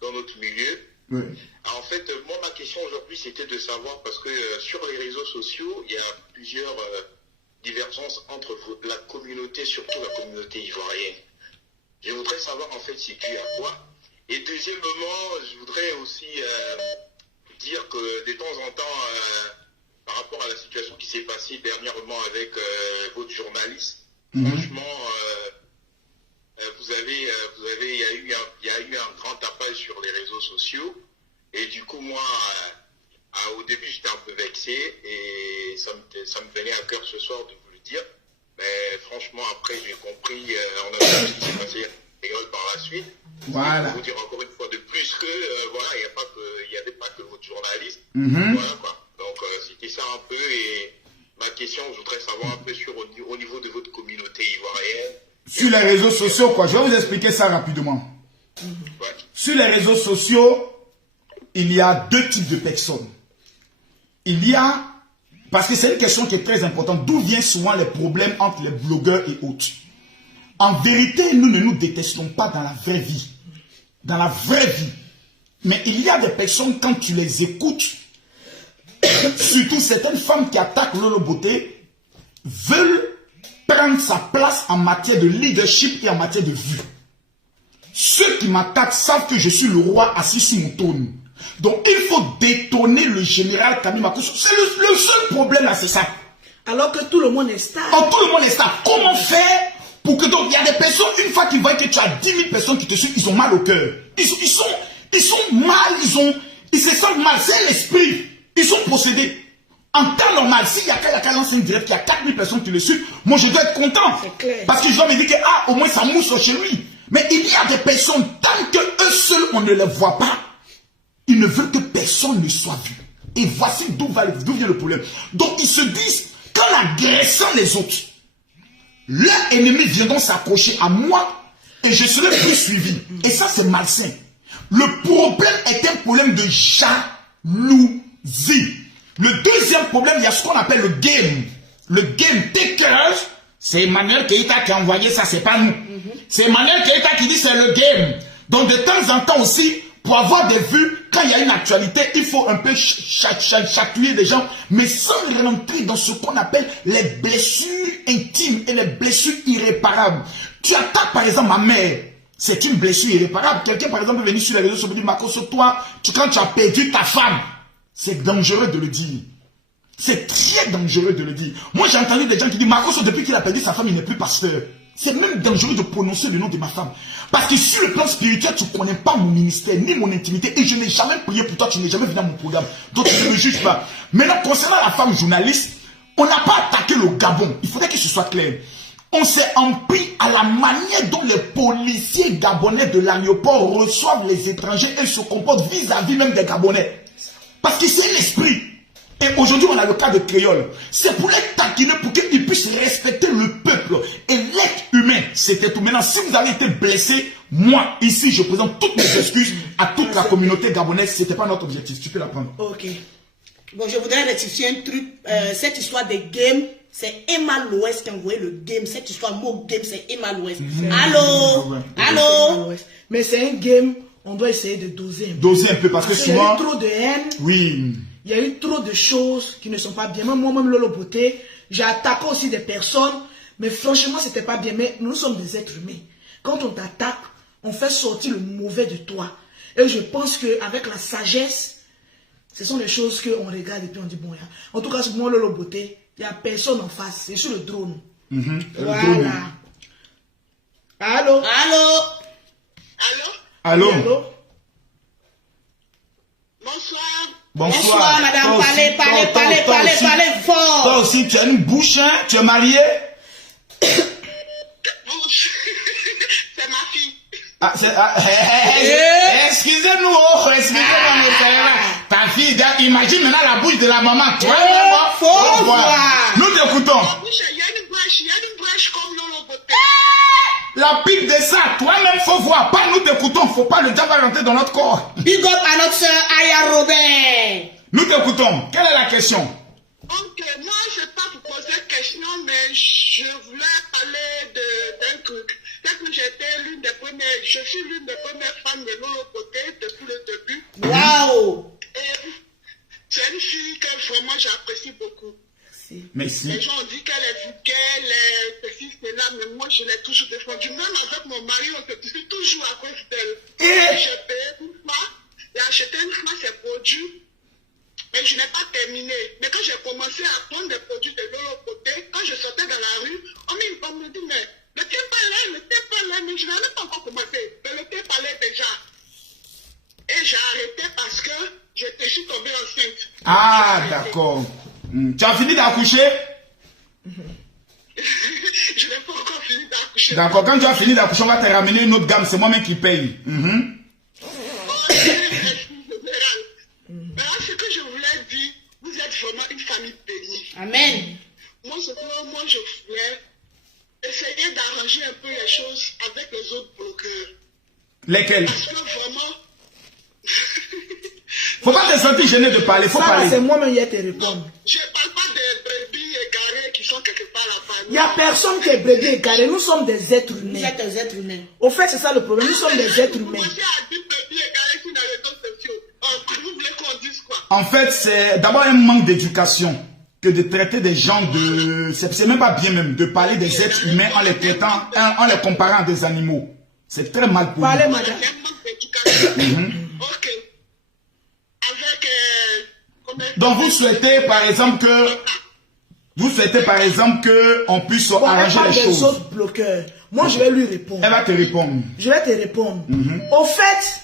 dans notre milieu. Alors, en fait, moi, ma question aujourd'hui, c'était de savoir, parce que sur les réseaux sociaux, il y a plusieurs divergences entre la communauté, surtout la communauté ivoirienne. Je voudrais savoir, en fait, c'est dû à quoi. Et deuxièmement, je voudrais aussi dire que de temps en temps, par rapport à la situation qui s'est passée dernièrement avec votre journaliste, franchement, il y a eu un grand tapage sur les réseaux sociaux et du coup moi au début j'étais un peu vexé et ça me venait à cœur ce soir de vous le dire, mais franchement après j'ai compris, on a vu ce qui s'est passé par la suite. Voilà. Je vais vous dire encore une fois de plus que voilà, il n'y avait pas que votre journaliste. Voilà quoi. Donc c'était ça un peu et ma question, je voudrais savoir un peu au niveau de votre communauté ivoirienne. Sur les réseaux sociaux, quoi. Je vais vous expliquer ça rapidement. Sur les réseaux sociaux, il y a deux types de personnes. Il y a, parce que c'est une question qui est très importante, d'où viennent souvent les problèmes entre les blogueurs et autres. En vérité, nous ne nous détestons pas dans la vraie vie. Dans la vraie vie. Mais il y a des personnes, quand tu les écoutes, surtout certaines femmes qui attaquent Lolo Beauté, veulent prendre sa place en matière de leadership et en matière de vue. Ceux qui m'attaquent savent que je suis le roi assis sur mon trône. Donc il faut détonner le général Kami Makosso. C'est le seul problème là, c'est ça. Alors que tout le monde est stable. Oh, tout le monde est stable. Comment faire pour que donc il y a des personnes, une fois qu'ils voient que tu as 10 000 personnes qui te suivent, ils ont mal au cœur. Ils sont mal, ils se sentent mal. C'est l'esprit. Ils sont possédés. En temps normal, s'il y a qu'à lancer une direct, il y a 4000 personnes qui le suivent, moi je dois être content. Parce que je dois me dire que, au moins ça mousse chez lui. Mais il y a des personnes, tant qu'eux seuls on ne les voit pas, Ils ne veulent que personne ne soit vu. Et voici d'où vient le problème. Donc ils se disent qu'en agressant les autres, leurs ennemis viendront s'accrocher à moi et je serai plus suivi. Et ça c'est malsain. Le problème est un problème de jalousie. Le deuxième problème, il y a ce qu'on appelle le game. Le game taker, c'est Emmanuel Keïta qui a envoyé ça, c'est pas nous. C'est Emmanuel Keïta qui dit c'est le game. Donc de temps en temps aussi, pour avoir des vues, quand il y a une actualité, il faut un peu chatouiller des gens, mais sans rentrer dans ce qu'on appelle les blessures intimes et les blessures irréparables. Tu attaques par exemple ma mère, c'est une blessure irréparable. Quelqu'un par exemple est venu sur les réseaux sociaux et dit Makoso, toi, quand tu as perdu ta femme, c'est dangereux de le dire. C'est très dangereux de le dire. Moi j'ai entendu des gens qui disent Makoso, depuis qu'il a perdu sa femme, il n'est plus pasteur. C'est même dangereux de prononcer le nom de ma femme. Parce que sur le plan spirituel, tu ne connais pas mon ministère, ni mon intimité. Et je n'ai jamais prié pour toi, tu n'es jamais venu à mon programme. Donc tu ne me juges pas. Maintenant, concernant la femme journaliste, on n'a pas attaqué le Gabon. Il faudrait que ce soit clair. On s'est empris à la manière dont les policiers gabonais de l'aéroport reçoivent les étrangers et se comportent vis-à-vis même des Gabonais. Parce que c'est l'esprit. Et aujourd'hui, on a le cas de Créole. C'est pour les taquiner, pour qu'ils puissent respecter le peuple et l'être humain. C'était tout. Maintenant, si vous avez été blessé, moi, ici, je présente toutes mes excuses à toute la communauté gabonaise. Ce n'était pas notre objectif. Tu peux la prendre. Ok. Bon, je voudrais rectifier un truc. Cette histoire des games, c'est Emma Loès qui a envoyé le game. Cette histoire, mot game, c'est Emma Loès. Allô? Allô? Mais c'est un game, on doit essayer de doser un peu. Doser un peu, parce que souvent... Il y a eu trop de haine. Oui. Il y a eu trop de choses qui ne sont pas bien. Moi-même, Lolo Beauté, j'ai attaqué aussi des personnes, mais franchement, c'était pas bien. Mais nous sommes des êtres humains. Quand on t'attaque, on fait sortir le mauvais de toi. Et je pense qu'avec la sagesse, ce sont les choses qu'on regarde et puis on dit, bon, en tout cas, sur moi, Lolo Beauté, il n'y a personne en face. C'est sur le drone. Voilà. Allô? Allô? Allô? Allô? Allô? Bonsoir. Bonsoir, madame. Parlez fort. Toi aussi, tu as une bouche, hein? Tu es marié? C'est ma fille. Ah, excusez-nous, excusez-nous, ta fille, imagine maintenant la bouche de la maman. Toi, faut voir. Nous t'écoutons. Il y a une brèche comme Lolo Beauté. La pipe de ça, toi-même, faut voir. Pas nous t'écoutons, faut pas le diable rentrer dans notre corps. Big up à notre soeur Aya Robert. Nous t'écoutons. Quelle est la question? Ok, moi je ne sais pas vous poser question, mais je voulais parler d'un truc. C'est que je suis l'une des premières fans de Lolo Beauté depuis le début. Waouh. Et c'est une fille que vraiment j'apprécie beaucoup. Merci. Les gens ont dit qu'elle est vulgaire, ceci, cela, mais moi je l'ai toujours défendue. Même avec mon mari, on se disait toujours à cause d'elle. J'ai payé une fois, j'ai acheté une fois ses produits, mais je n'ai pas terminé. Mais quand j'ai commencé à prendre des produits de Lolo Beauté, quand je sortais dans la rue, on me dit, mais le thé parlait, mais je n'avais pas encore commencé. Mais le thé parlait déjà. Et j'ai arrêté parce que je suis tombée enceinte. Ah, d'accord. Tu as fini d'accoucher? Je n'ai pas encore fini d'accoucher. D'accord, quand tu as fini d'accoucher, on va te ramener une autre gamme, c'est moi-même qui paye. Alors, ce que je voulais dire, vous êtes vraiment une famille bénie. Amen. Moi, je voulais essayer d'arranger un peu les choses avec les autres blogueurs. Lesquels? Parce que vraiment... Faut pas te sentir gêné de parler, faut parler. C'est moi-même qui te répondre. Je ne parle pas des brebis égarés qui sont quelque part là-bas. Il n'y a personne qui est brebis égaré. Nous sommes des êtres Vous humains. êtes des êtres humains. Au fait, c'est ça le problème. Nous sommes des êtres humains. Vous commencez à dire brebis égarés sur les réseaux sociaux. Vous voulez qu'on dise quoi? En fait, c'est d'abord un manque d'éducation que de traiter des gens de... C'est même pas bien même de parler des êtres humains en les traitant, en les comparant à des animaux. C'est très mal poli. Parlez, madame. C'est un manque d'éducation. Ok. Avec... Donc vous souhaitez par exemple que... Vous souhaitez par exemple qu'on puisse arranger les des choses. autres bloqueurs. Moi, je vais lui répondre. Elle va te répondre. Je vais te répondre. Au fait,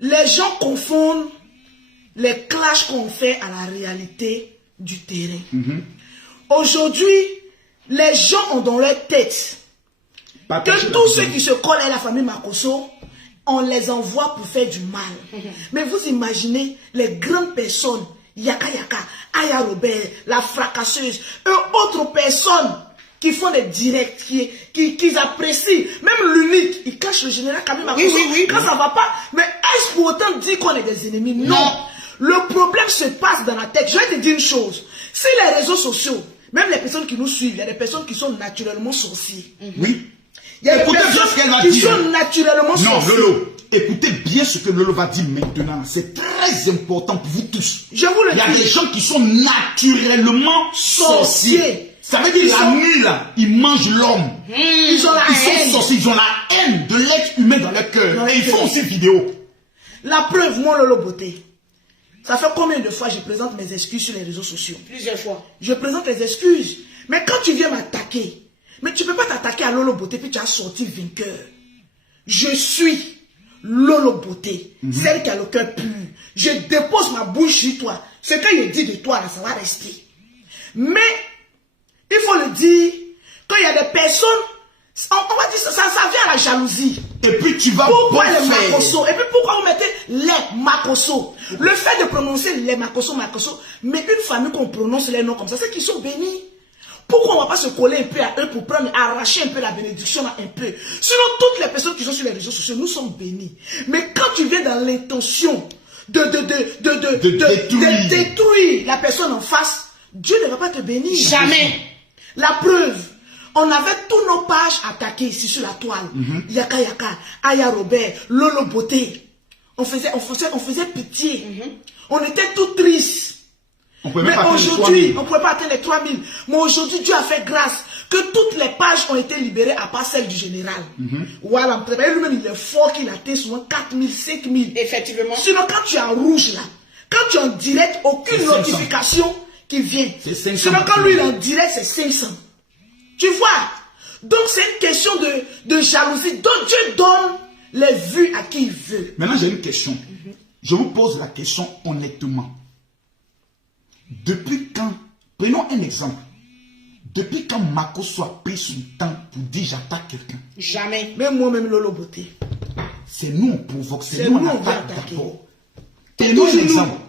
les gens confondent les clashs qu'on fait à la réalité du terrain. Aujourd'hui, les gens ont dans leur tête que tous ceux qui se collent à la famille Makoso, on les envoie pour faire du mal. Mais vous imaginez les grandes personnes, Yaka Yaka, Aya Robert, la fracasseuse, autres personnes qui font des directs, qui apprécient. Même l'unique, il cache le général quand même. Oui. Quand ça va pas. Mais est-ce pour autant dire qu'on est des ennemis? Non. Le problème se passe dans la tête. Je vais te dire une chose. Si les réseaux sociaux, même les personnes qui nous suivent, il y a des personnes qui sont naturellement sorciers. Oui. Il y a des personnes qui sont naturellement sorciers. Non, Lolo, écoutez bien ce que Lolo va dire maintenant. C'est très important pour vous tous. Je vous le dis. Il y a des gens qui sont naturellement sorciers. Ça veut dire la nuit là, ils mangent l'homme. Ils ont la haine. Sont sorciers, ils ont la haine de l'être humain dans leur cœur. Et ils font aussi vidéo. La preuve, moi Lolo Beauté. Ça fait combien de fois je présente mes excuses sur les réseaux sociaux? Plusieurs fois. Je présente les excuses. Mais quand tu viens m'attaquer, mais tu ne peux pas t'attaquer à Lolo Beauté puis tu as sorti vainqueur. Je suis Lolo Beauté, celle qui a le cœur pur. Je dépose ma bouche sur toi. Ce que je dis de toi, là, ça va rester. Mais, il faut le dire, quand il y a des personnes, on va dire ça vient à la jalousie. Et puis tu vas pourquoi les Makosso? Et puis pourquoi vous mettez les Makosso? Le fait de prononcer les Makosso, mais une famille qu'on prononce les noms comme ça, c'est qu'ils sont bénis. Pourquoi on ne va pas se coller un peu à eux pour arracher un peu la bénédiction un peu? Sinon, toutes les personnes qui sont sur les réseaux sociaux, nous sommes bénis. Mais quand tu viens dans l'intention de détruire la personne en face, Dieu ne va pas te bénir. Jamais. La preuve, on avait tous nos pages attaquées ici sur la toile. Yaka Yaka, Aya Robert, Lolo Beauté. On faisait pitié. On était tout tristes. Mais aujourd'hui, on ne pouvait pas atteindre les 3000. Mais aujourd'hui, Dieu a fait grâce que toutes les pages ont été libérées à part celle du général. Voilà, lui-même, il est fort qu'il atteint souvent 4000, 5000. Effectivement. Sinon, quand tu es en rouge là, quand tu es en direct, aucune notification qui vient. Sinon, quand lui il est en direct, c'est 500. Tu vois? Donc, c'est une question de jalousie. Donc, Dieu donne les vues à qui il veut. Maintenant, j'ai une question. Je vous pose la question honnêtement. Depuis quand, prenons un exemple, depuis quand Makosso a pris son temps pour dire j'attaque quelqu'un? Jamais. Même moi-même, Lolo Beauté. C'est nous on provoque, c'est nous on attaque d'abord. Prenons un exemple.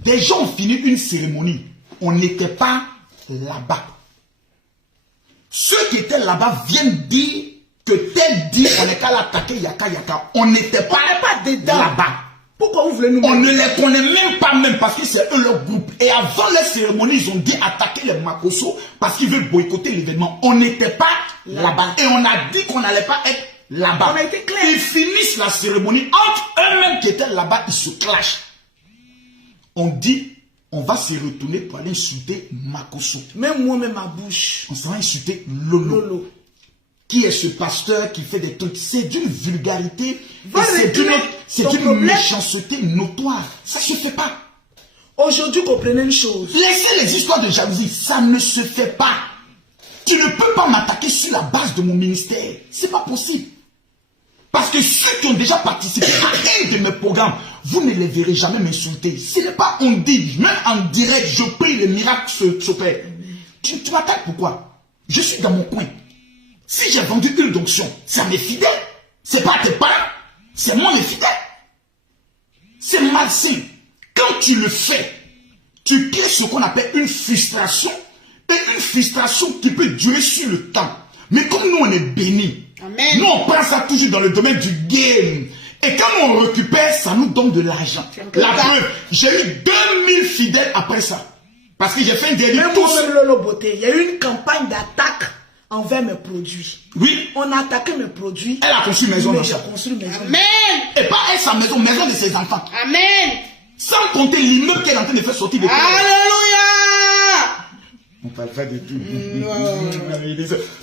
Des gens ont fini une cérémonie, on n'était pas là-bas. Ceux qui étaient là-bas viennent dire que tel dit on n'est qu'à l'attaquer Yaka Yaka. On n'était pas là-bas. Pourquoi vous voulez nous On ne les connaît même pas même parce que c'est eux leur groupe. Et avant les cérémonies, ils ont dit attaquer les Makosso parce qu'ils veulent boycotter l'événement. On n'était pas là-bas. Et on a dit qu'on n'allait pas être là-bas. On a été clair. Ils finissent la cérémonie. Entre eux-mêmes qui étaient là-bas, ils se clashent. On dit, on va se retourner pour aller insulter Makosso. Même moi-même, ma bouche. On s'en va insulter Lolo. Qui est ce pasteur qui fait des trucs? C'est d'une vulgarité, c'est d'une méchanceté notoire. Ça ne se fait pas. Aujourd'hui, comprenez une chose. Laissez les histoires de jalousie, ça ne se fait pas. Tu ne peux pas m'attaquer sur la base de mon ministère. C'est pas possible. Parce que ceux qui ont déjà participé à un de mes programmes, vous ne les verrez jamais m'insulter. Ce n'est pas on dit, même en direct, je prie, les miracles s'opèrent. Tu m'attaques pourquoi? Je suis dans mon coin. Si j'ai vendu une d'onction, c'est à mes fidèles. C'est pas à tes parents. C'est moi les fidèles. C'est malsain. Quand tu le fais, tu crées ce qu'on appelle une frustration. Et une frustration qui peut durer sur le temps. Mais comme nous on est bénis, nous on prend ça toujours dans le domaine du game. Et quand on récupère, ça nous donne de l'argent. La preuve, j'ai eu 2000 fidèles après ça. Parce que j'ai fait un dernier tour. Même Lolo Beauté, il y a eu une campagne d'attaque envers mes produits. Oui. On a attaqué mes produits. Elle a construit maison dans ça. Amen. Et pas elle, sa maison, maison de ses enfants. Amen. Sans compter l'immeuble qu'elle est en train de faire sortir de terre. Alléluia. On va le faire de tout.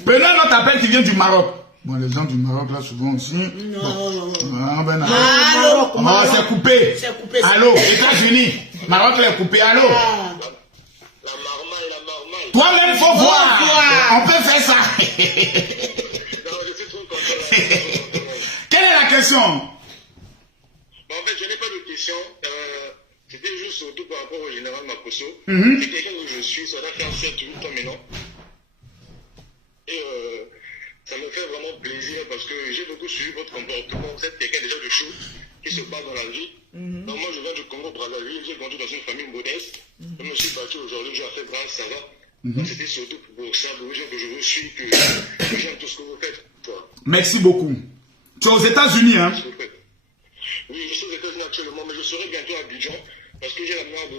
Prenons notre appel qui vient du Maroc. Bon, les gens du Maroc, là, souvent aussi. Non. Ah, ben, Allô. Oh, c'est coupé. C'est coupé. Allô, États-Unis. Maroc, est coupé. Allô. La marmaille. Toi-même, il faut voir. On peut faire ça. Non, je suis trop content. Quelle est la question? Bon, en fait, je n'ai pas de question. C'était juste surtout par rapport au général Makosso. C'est quelqu'un que je suis, ça doit faire 7 ou 8 ans maintenant. Et ça me fait vraiment plaisir parce parce que j'ai beaucoup suivi votre comportement. Vous êtes quelqu'un déjà de chou qui se bat dans la vie. Donc moi, je viens du Congo-Brazzaville, j'ai grandi dans une famille modeste. Je me suis battu aujourd'hui, j'ai fait grâce, ça va. Donc c'était surtout pour ça, pour vous dire que je vous suis, que j'aime tout ce que vous faites. Merci beaucoup. Tu es aux États-Unis, hein? Oui, je suis aux États-Unis actuellement, mais je serai bientôt à Abidjan. Parce que j'ai la mère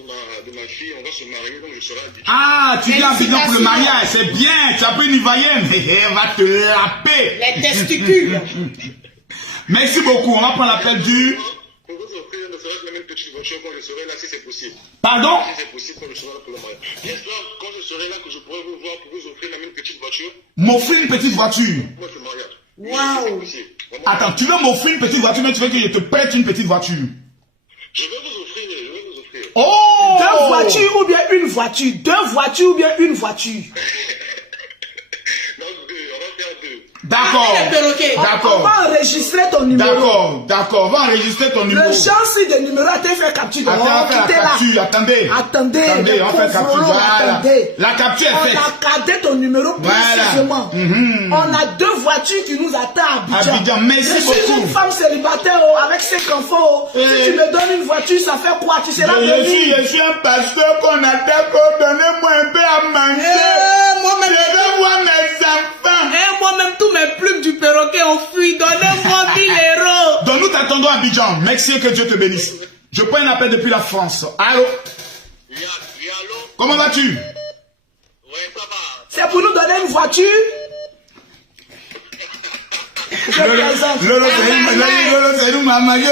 de ma fille, on va se marier, donc je serai à Abidjan. Ah, tu viens à Abidjan pour le mariage, c'est bien. Tu as pris une Ivoirienne, elle va te laper. Les testicules. Merci beaucoup, on va prendre l'appel du... Pour vous offrir, ne serait-ce même une petite voiture quand je serai là, si c'est possible. Pardon? Si c'est possible, quand je serai là pour le mariage. J'espère quand je serai là que je pourrai vous voir pour vous offrir même une petite voiture. M'offrir une petite voiture? Moi, c'est le mariage. Waouh. Attends, tu veux m'offrir une petite voiture, mais tu veux que je te prête une petite voiture? Je vais vous offrir. Oh! 2 voitures ou bien une voiture? 2 voitures ou bien une voiture? Non, 2, on va faire 2. D'accord. On va enregistrer ton numéro. D'accord. On va enregistrer ton numéro. Le chance de numéro a été fait capture. Attendez, on fait capture. Voilà. La capture est faite. On a cadré ton numéro précisément. On a 2 voitures qui nous attendent à Abidjan. Merci beaucoup. Je suis une femme célibataire avec 5 enfants. Si tu me donnes une voiture, ça fait quoi? Tu seras béni. Je suis un pasteur qu'on attaque. Donnez-moi un peu à manger. Moi-même, je veux voir mes enfants. Moi-même, tous mes plumes du perroquet ont fui. Donnez-moi 1000 euros. Donc nous t'attendons à Abidjan. Merci et que Dieu te bénisse. Je prends un appel depuis la France. Allô? Oui, allô? Comment vas-tu? Ouais, ça va. C'est pour nous donner une voiture. Je présente. Lolo, c'est nous, maman. Il n'y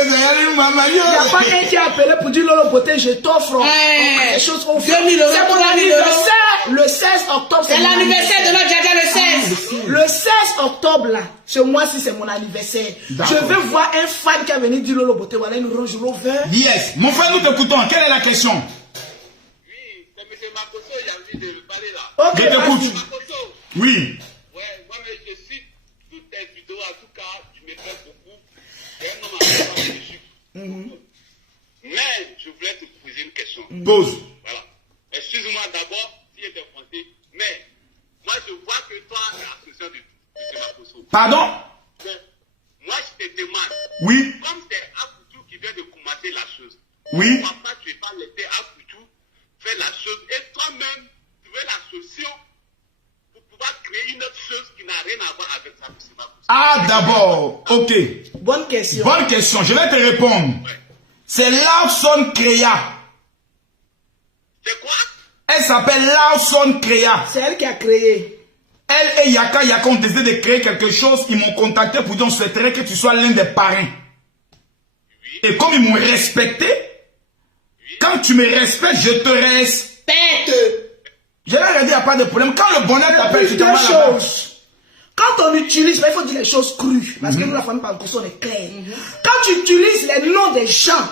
a pas un qui a appelé pour dire Lolo Beauté, je t'offre des choses qu'on fait. C'est mon anniversaire le 16 octobre. C'est l'anniversaire de notre Djaja le 16. Le 16 octobre, là, ce mois-ci, c'est mon anniversaire. Je veux voir un fan qui a venu dire Lolo Beauté, voilà une Range Rover. Yes. Mon frère, nous t'écoutons. Quelle est la question? Oui, c'est M. Makoso, il a envie de parler là. Ok, je t'écoute. Makoso. Oui. Ouais, moi, je suis toutes tes vidéos, en tout cas, tu me fais beaucoup. C'est un homme à dessus. Mais je voulais te poser une question. Pose. Voilà. Excuse-moi d'abord si j'étais français, mais moi je vois que toi, tu es associé de M. Makoso. Pardon? Bon, moi je te demande. Oui. Comme c'est Akutu qui vient de commencer la chose. Oui. Pourquoi tu n'es pas laissé Akutu faire la chose et toi-même tu veux l'associer pour pouvoir créer une autre chose qui n'a rien à voir avec ça, M. Makoso. Ah, d'abord. Ok. Bonne question. Bonne question. Je vais te répondre. Ouais. C'est Lawson Créa. C'est quoi? Elle s'appelle Lawson Créa. C'est elle qui a créé. Elle et Yaka ont décidé de créer quelque chose. Ils m'ont contacté pour dire on souhaiterait que tu sois l'un des parrains. Oui. Et comme ils m'ont respecté, quand tu me respectes, je te respecte. Je leur ai dit, il n'y a pas de problème. Quand le bonheur t'appelle, tu t'en vas là-bas. Quand on utilise, il faut dire les choses crues. Parce que nous, la famille Pankoso, on est clair. Quand tu utilises les noms des gens,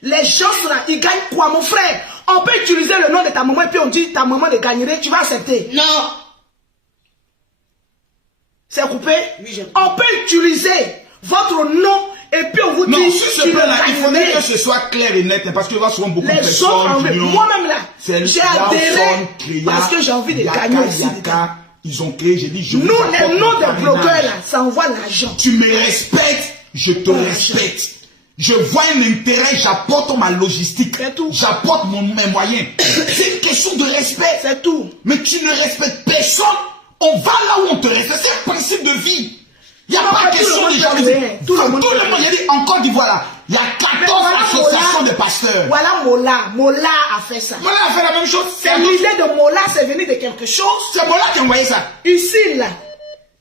les gens sont là, ils gagnent quoi, mon frère? On peut utiliser le nom de ta maman et puis on dit ta maman de gagnerait, tu vas accepter? Non. C'est coupé? Oui, j'ai on peut utiliser votre nom et puis on vous dit non, sur ce plan-là, il faudrait que gagnerais. ce soit clair et net, parce que souvent beaucoup de Les personnes. autres, moi-même là, j'ai adhéré Créa, parce que j'ai envie de Yaka, gagner aussi. Yaka, ils ont créé, j'ai dit, je Nous, vous apporte les le noms des parrainage. blogueurs là, ça envoie l'argent. Tu me respectes, je te respecte. Je vois un intérêt, j'apporte ma logistique. C'est tout. J'apporte mes moyens. C'est une question de respect. C'est tout. Mais tu ne respectes personne. On va là où on te respecte. C'est un principe de vie. Il n'y a pas question de jalousie. Tout le monde, il y a dit en Côte d'Ivoire là. Il y a 14 associations de pasteurs. Voilà Mola. Mola a fait ça. Mola a fait la même chose. C'est l'idée de Mola, c'est venu de quelque chose. C'est Mola qui a envoyé ça. Ici, là,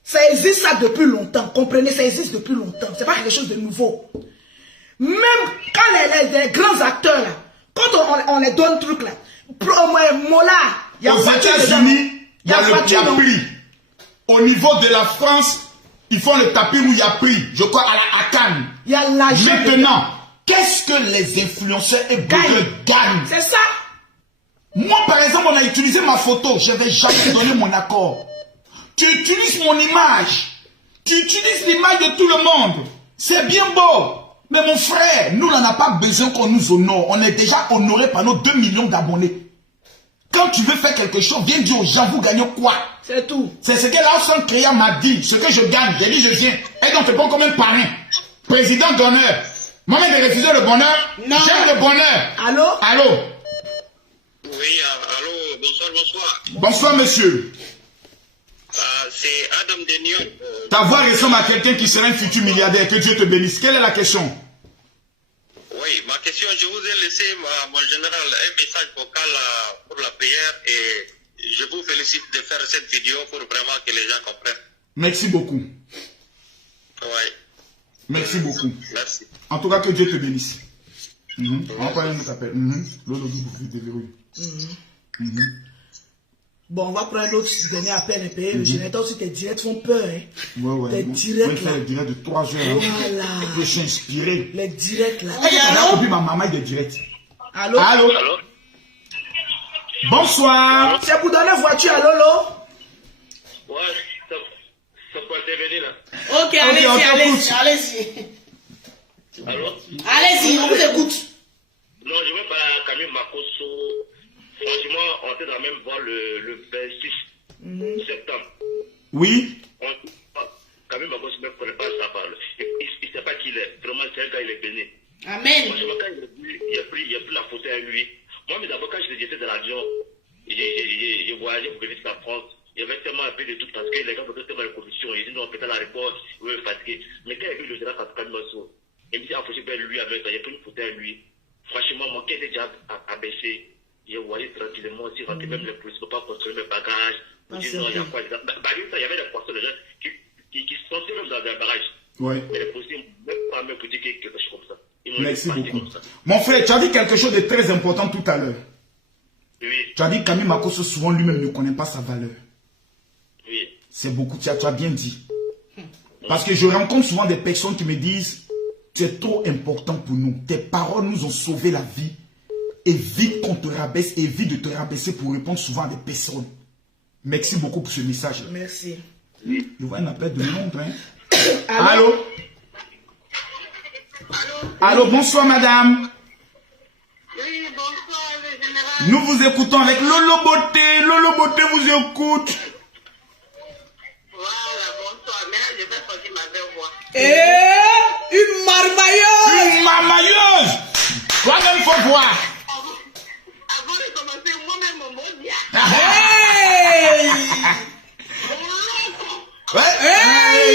ça existe ça depuis longtemps. Comprenez, ça existe depuis longtemps. C'est pas quelque chose de nouveau. Même quand les grands acteurs, là, quand on les donne truc là, Mola, il y a aux États-Unis, il y a prix. Au niveau de la France, ils font le tapis où il y a prix. Je crois à Cannes. Il y a l'argent. Maintenant, qu'est-ce que les influenceurs et blogueurs gagnent? C'est ça. Moi, par exemple, on a utilisé ma photo. Je n'avais jamais donné mon accord. Tu utilises mon image. Tu utilises l'image de tout le monde. C'est bien beau. Mais mon frère, nous, on n'a pas besoin qu'on nous honore. On est déjà honoré par nos 2 millions d'abonnés. Quand tu veux faire quelque chose, viens dire aux gens, vous gagnez quoi? C'est tout. C'est ce que Lawson Créa m'a dit. Ce que je gagne, j'ai dit je viens. Et donc, tu prends comme un parrain. Président d'honneur. Moi-même, de refuser le bonheur. J'aime le bonheur. Allô? Allô? Oui, allô, bonsoir, bonsoir. Bonsoir, monsieur. C'est Adam Denion. Ta voix ressemble à quelqu'un qui serait un futur milliardaire. Que Dieu te bénisse. Quelle est la question? Oui, ma question, je vous ai laissé, mon général, un message vocal pour la prière et je vous félicite de faire cette vidéo pour vraiment que les gens comprennent. Merci beaucoup. Oui. Merci beaucoup. Merci. En tout cas, que Dieu te bénisse. On va prendre un autre appel. Bon, on va prendre l'autre dernier appel et payer le générateur aussi. Tes directs font peur. Hein. Ouais. Tes directs là. Les directs de 3 heures. Voilà. Je suis inspiré. Les directs là. J'ai copié ma maman des directs. Allô? Allô? Allô? Bonsoir. C'est pour donner voiture à Lolo? Ouais, ça peut intervenir là. Ok, allez-y. Allô? Allez-y, on vous écoute. Non, je vais parler à Camille Makosso. Franchement, on était dans la même voie le 26 septembre. Oui. Camille Makosso ne connaît pas sa parole. Il ne sait pas qui il est. Vraiment, c'est un gars, il est béni. Amen. Franchement, quand il a pris la photo à lui. Moi, mais d'abord, quand j'étais dans l'avion, j'ai voyagé pour venir à France. Il y avait tellement un peu de tout parce que les gens me donnaient tellement de commissions. Ils disaient non, peut-être à l'aéroport, il va fatiguer. Mais quand il a vu le général Camille Makosso, il me dit, ah, faut que je lui avec, il a pris une photo à lui. Franchement, mon cœur était déjà abaissé. J'ai voyé tranquillement aussi, rentrer même les policiers, ne pas construire mes bagages. Il dit non, il y a quoi? Il y avait des poissons, des gens qui se sentaient même dans un barrage. Ouais. Mais les policiers ne même pas me pour dire quelque chose comme ça. Merci beaucoup. Mon frère, tu as dit quelque chose de très important tout à l'heure. Oui. Tu as dit que Camille Makosso, souvent lui-même ne connaît pas sa valeur. Oui. C'est beaucoup, tu as bien dit. Parce que je rencontre souvent des personnes qui me disent, c'est trop important pour nous. Tes paroles nous ont sauvé la vie. Évite qu'on te rabaisse, évite de te rabaisser pour répondre souvent à des personnes. Merci beaucoup pour ce message. Merci. Je vois un appel de Londres. Hein. Allô? Allô, bonsoir madame. Oui, bonsoir le général. Nous vous écoutons avec Lolo Beauté. Lolo Beauté vous écoute. Voilà, bonsoir. Maintenant, je vais sortir ma belle voix. Une marmailleuse. Une marmailleuse. Toi-même, faut voir. Avant de commencer, moi-même, mon mot bien. Hey! Mon oncle. Hey.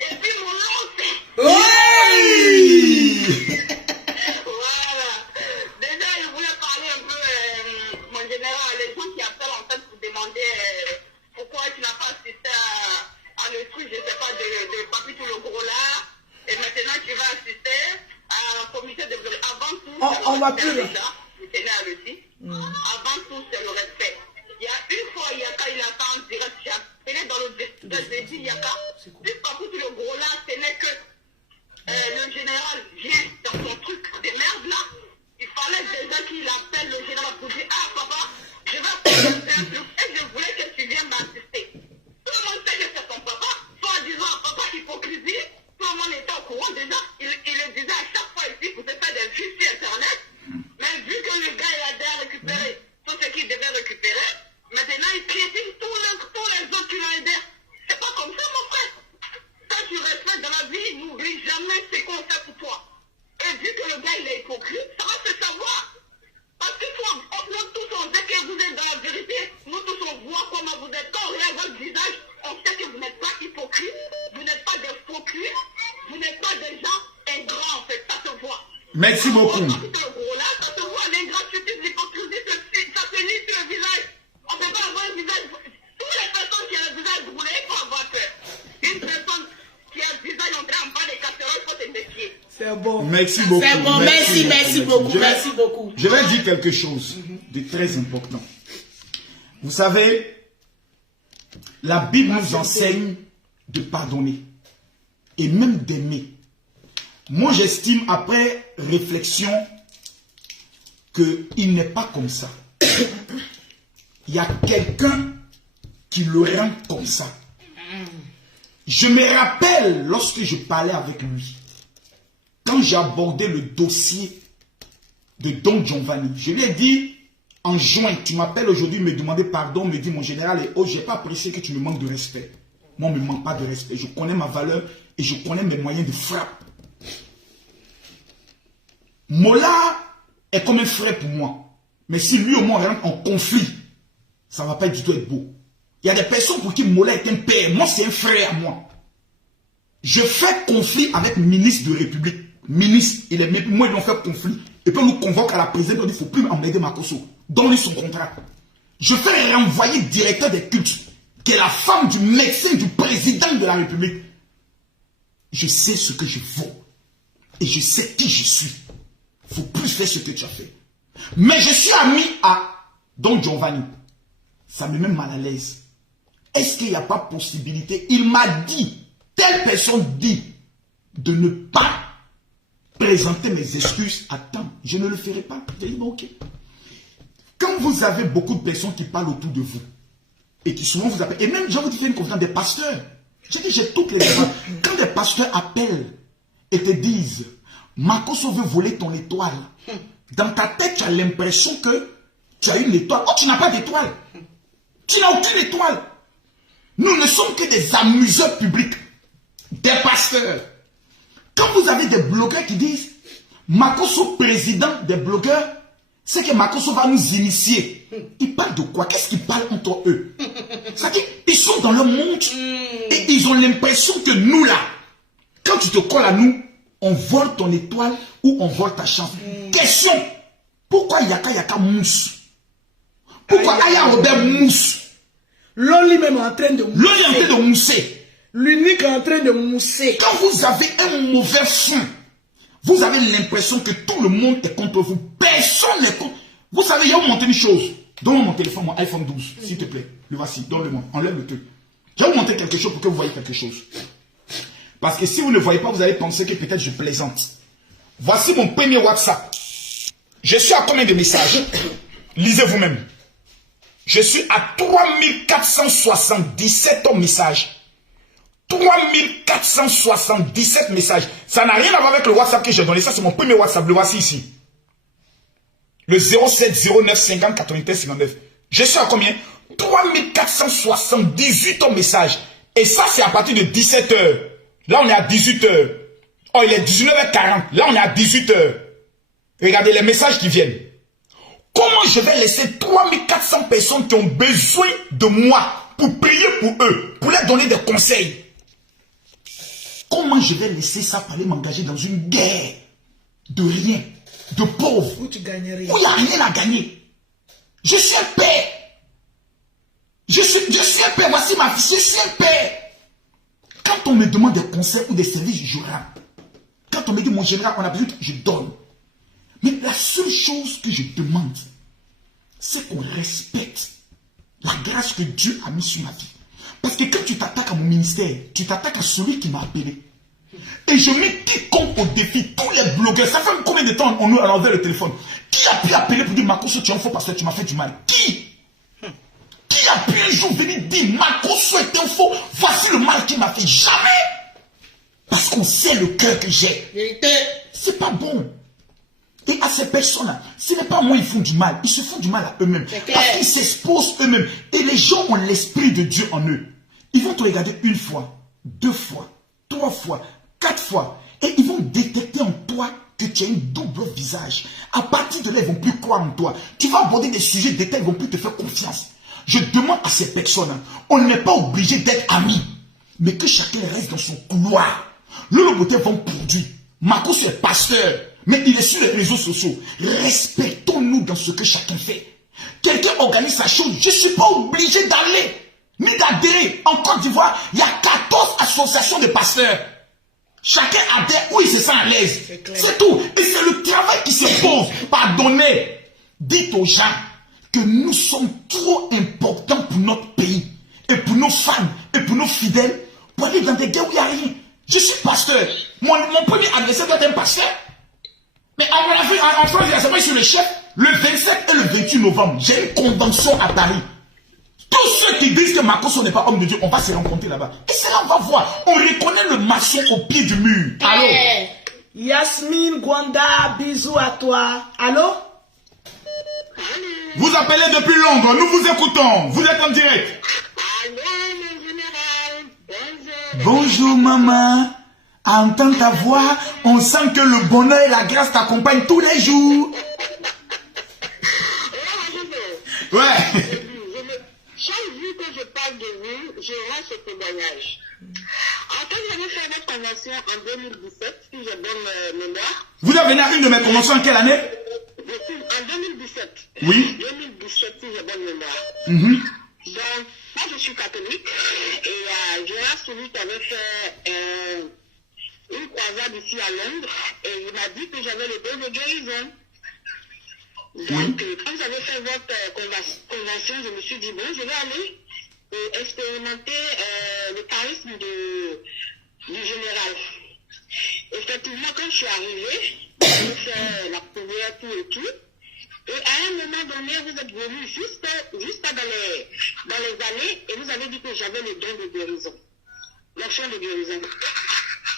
Et puis mon oncle. Hey. Voilà. Déjà, je voulais parler un peu, mon général, les gens qui appellent en fait pour demander pourquoi tu n'as pas assisté à le truc, je ne sais pas, de Papito le gros là. Et maintenant, tu vas assister à un comité de développement. Avant tout, on va plus là. Je tenais à le dire. Avant tout, c'est le respect. Il y a une fois, Yaka, il a fait en direct, j'ai appelé dans le dit Yaka. Si Papito le gros là, ce n'est que le général vient dans son truc de merde là. Il fallait déjà qu'il appelle le général pour dire, ah papa, je vais faire un truc et je voulais que tu viennes m'assister. Tout le monde sait que c'est ton papa, soit disant papa hypocrisie, tout le monde était au courant déjà. Il le disait à chaque fois ici pour se faire des vues sur internet. Mais vu que le gars il a déjà récupéré tout ce qu'il devait récupérer, maintenant il piétine tous les autres qui l'ont aidé. C'est pas comme ça mon frère. Quand tu respectes dans la vie, n'oublie jamais ce qu'on fait pour toi. Et vu que le gars il est hypocrite, ça va se savoir. Parce que toi, nous tous on sait que vous êtes dans la vérité, nous tous on voit comment vous êtes. Quand on regarde votre visage, on sait que vous n'êtes pas hypocrite, vous n'êtes pas des faux culs, vous n'êtes pas des gens ingrats en fait, ça se voit. Merci beaucoup. Ça se voit, l'ingratitude, l'hypocrisie, ça se lit sur le visage. On ne peut pas avoir un visage. Toutes les personnes qui ont un visage brûlé, il faut avoir peur. Une personne qui a un visage entré en bas des casseroles, il faut se méfier. C'est bon. Merci beaucoup. C'est bon, merci beaucoup, merci beaucoup. Je vais dire quelque chose de très important. Vous savez, la Bible nous enseigne de pardonner et même d'aimer. Moi, j'estime, après réflexion, qu'il n'est pas comme ça. Il y a quelqu'un qui le rend comme ça. Je me rappelle lorsque je parlais avec lui, quand j'ai abordé le dossier de Don Giovanni, je lui ai dit, En juin, tu m'appelles aujourd'hui, me demander pardon, me dire mon général, et oh, je n'ai pas apprécié que tu me manques de respect. Moi, on ne me manque pas de respect. Je connais ma valeur et je connais mes moyens de frappe. Mola est comme un frère pour moi. Mais si lui au moins rentre en conflit, ça ne va pas du tout être beau. Il y a des personnes pour qui Mola est un père. Moi, c'est un frère à moi. Je fais conflit avec le ministre de la République. Ministre, moi, ils ont fait conflit. Et puis, on nous convoque à la présidence. On dit, il ne faut plus emmerder Makosso. Donne-lui son contrat. Je fais renvoyer directeur des cultes, qui est la femme du médecin du président de la République. Je sais ce que je vaux. Et je sais qui je suis. Il ne faut plus faire ce que tu as fait. Mais je suis ami à Don Giovanni. Ça me met mal à l'aise. Est-ce qu'il n'y a pas possibilité? Il m'a dit, telle personne dit, de ne pas présenter mes excuses à temps. Je ne le ferai pas. J'ai dit, bon, ok. Quand vous avez beaucoup de personnes qui parlent autour de vous, et qui souvent vous appellent, et même, je vous dis, une conférence des pasteurs. Je dis, j'ai toutes les raisons. Quand des pasteurs appellent et te disent, Makosso veut voler ton étoile, dans ta tête, tu as l'impression que tu as une étoile. Oh, tu n'as pas d'étoile. Tu n'as aucune étoile. Nous ne sommes que des amuseurs publics, des pasteurs. Quand vous avez des blogueurs qui disent, Makosso président des blogueurs, c'est que Makosso va nous initier. Ils parlent de quoi? Qu'est-ce qu'ils parlent entre eux? C'est-à-dire, ils sont dans le monde et ils ont l'impression que nous là, quand tu te colles à nous, on vole ton étoile ou on vole ta chance. Question, pourquoi Yaka mousse? Pourquoi Aya Robert mousse? Loli même en train de mousser. Loli est en train de mousser. L'unique en train de mousser. Quand vous avez un mauvais fond, vous avez l'impression que tout le monde est contre vous. Personne n'est contre. Vous savez, il y a monté une chose. Donne-moi mon téléphone, mon iPhone 12, s'il te plaît. Le voici, donne-le-moi. Enlève le truc. Je vais vous montrer quelque chose pour que vous voyez quelque chose. Parce que si vous ne voyez pas, vous allez penser que peut-être je plaisante. Voici mon premier WhatsApp. Je suis à combien de messages? Lisez vous-même. Je suis à 3477 messages. 3477 messages. Ça n'a rien à voir avec le WhatsApp que j'ai donné. Ça, c'est mon premier WhatsApp. Le voici ici. Le 07 09 50 93 59. Je suis à combien? 3478 messages. Et ça, c'est à partir de 17 h. Là, on est à 18 h. Oh, il est 19h40. Là, on est à 18 h. Regardez les messages qui viennent. Comment je vais laisser 3400 personnes qui ont besoin de moi pour prier pour eux, pour leur donner des conseils? Comment je vais laisser ça pour aller m'engager dans une guerre de rien, de pauvre, où tu gagnes rien, où il n'y a rien à gagner? Je suis un père. Je suis un père. Voici ma fille. Je suis un père. Quand on me demande des conseils ou des services, je rends. Quand on me dit, mon général, on a besoin, je donne. Mais la seule chose que je demande, c'est qu'on respecte la grâce que Dieu a mise sur ma vie. Parce que quand tu t'attaques à mon ministère, tu t'attaques à celui qui m'a appelé. Et je mets quiconque au défi, tous les blogueurs. Ça fait combien de temps on a enlevé le téléphone? Qui a pu appeler pour dire, Makosso, tu es un faux pasteur, tu m'as fait du mal? Qui a pu un jour venir dire, Makosso est un faux, voici le mal qu'il m'a fait? Jamais! Parce qu'on sait le cœur que j'ai. C'est pas bon. Et à ces personnes-là, ce n'est pas moi, ils font du mal. Ils se font du mal à eux-mêmes. Parce qu'ils s'exposent eux-mêmes. Et les gens ont l'esprit de Dieu en eux. Ils vont te regarder une fois, 2 fois, 3 fois, 4 fois. Et ils vont détecter en toi que tu as un double visage. À partir de là, ils ne vont plus croire en toi. Tu vas aborder des sujets de détails, ils ne vont plus te faire confiance. Je demande à ces personnes, on n'est pas obligé d'être amis. Mais que chacun reste dans son couloir. Le Loboté va produire. Makosso est pasteur. Mais il est sur les réseaux sociaux. Respectons-nous dans ce que chacun fait. Quelqu'un organise sa chose. Je ne suis pas obligé d'aller, ni d'adhérer. En Côte d'Ivoire, il y a 14 associations de pasteurs. Chacun adhère où il se sent à l'aise. C'est tout. Et c'est le travail qui se pose. Pardonnez. Dites aux gens que nous sommes trop importants pour notre pays. Et pour nos femmes. Et pour nos fidèles. Pour aller dans des guerres où il n'y a rien. Je suis pasteur. Mon premier adversaire doit être un pasteur. Mais en France, il y a seulement sur le chef, le 27 et le 28 novembre, j'ai une convention à Paris. Tous ceux qui disent que Makosso n'est pas homme de Dieu, on va se rencontrer là-bas. Et c'est là on va voir. On reconnaît le maçon au pied du mur. Allô? Yasmine Gwanda, bisous à toi. Allô? Vous appelez depuis Londres, nous vous écoutons. Vous êtes en direct. Allô, mon général. Bonjour. Bonjour maman. À entendre ta voix, on sent que le bonheur et la grâce t'accompagnent tous les jours. Ouais. Chaque jour que je parle de vous, je rends ce témoignage. En fait, j'avais fait notre convention en 2017, si j'ai bonne mémoire. Vous avez venu à une de mes conventions en quelle année? En 2017. Oui. 2017, si j'ai bonne mémoire. Donc, moi, je suis catholique. Et Gérard, celui qui avait fait une croisade ici à Londres, et il m'a dit que j'avais le don de guérison. Donc, quand vous avez fait votre convention, je me suis dit, bon, je vais aller expérimenter le charisme du général. Effectivement, quand je suis arrivée, j'ai fait la prière, tout et tout. Et à un moment donné, vous êtes venu juste dans les allées et vous avez dit que j'avais le don de guérison. L'option de guérison.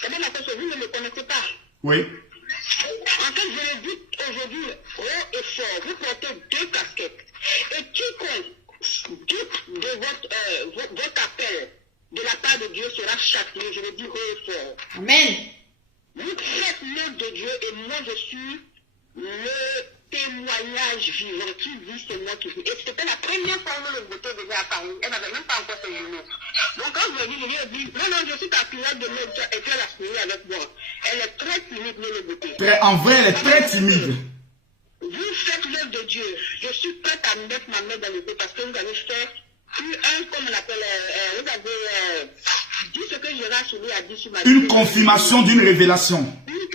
C'est bien la chose, vous ne me connaissez pas. Oui. En fait, je le dis aujourd'hui haut et fort. Vous portez 2 casquettes. Et quiconque doute de votre appel de la part de Dieu sera châtié. Je le dis haut et fort. Amen. Vous faites l'œuvre de Dieu et moi je suis le témoignage vivant qui dit c'est moi qui vis. Et c'était la première fois où le beauté devait apparaître. Elle n'avait même pas encore fait le nom. Donc quand je lui ai dit, non, je suis ta fille de l'autre et tu as la fille avec moi. Elle est très timide, le beauté. En vrai, elle est très timide. Vous faites l'œuvre de Dieu. Je suis prête à mettre ma main dans le feu parce que vous avez fait comme on appelle, vous avez dit ce que Gérard Souli a dit sur ma vie. Une confirmation d'une révélation. Une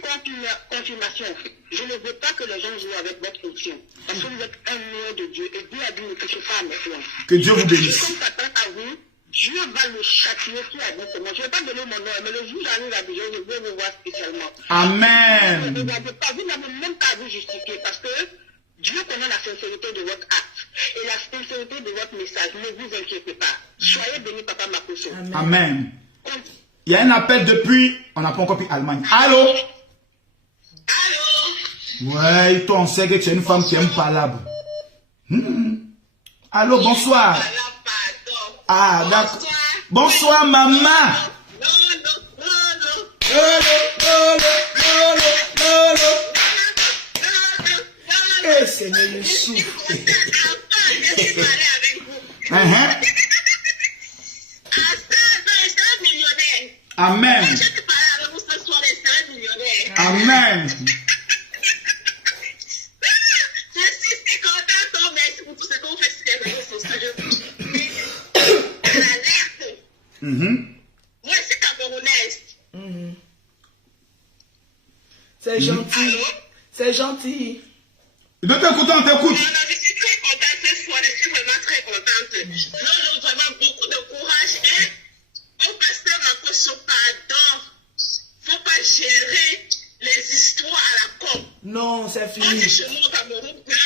confirmation. Je ne veux pas que les gens jouent avec votre fonction. Parce que vous êtes un nom de Dieu. Et Dieu a dit ne touchez pas à mes plans. Que Dieu vous bénisse. Comme s'attend à vous, Dieu va le châtier qui a dit c'est moi. Je ne vais pas donner mon nom, mais le jour où j'arrive à Dijon, je veux vous voir spécialement. Amen. Vous n'avez même pas à vous justifier parce que Dieu connaît la sincérité de votre acte et la sincérité de votre message. Ne vous inquiétez pas. Soyez bénis, Papa Makoso. Amen. Il y a un appel depuis, on n'a pas encore pris Allemagne. Allô? Allô? Ouais, toi on sait que tu es une femme qui aime palabre. Allô, bonsoir. Ah, d'accord. Bonsoir, maman. Non. Eh, Seigneur Jésus. Amen. Amen. Je suis si contente, merci pour tout ce que vous faites sur les réseaux sociaux. L'alerte. Moi, je suis camerounaise. C'est gentil. C'est gentil. De t'écouter, on t'écoute. Je suis très contente cette fois, je suis vraiment très contente. J'ai vraiment beaucoup de courage. Et au pasteur Makoso, pardon, faut pas gérer les histoires à la con. Non, c'est On dit fini. chez nous au Cameroun que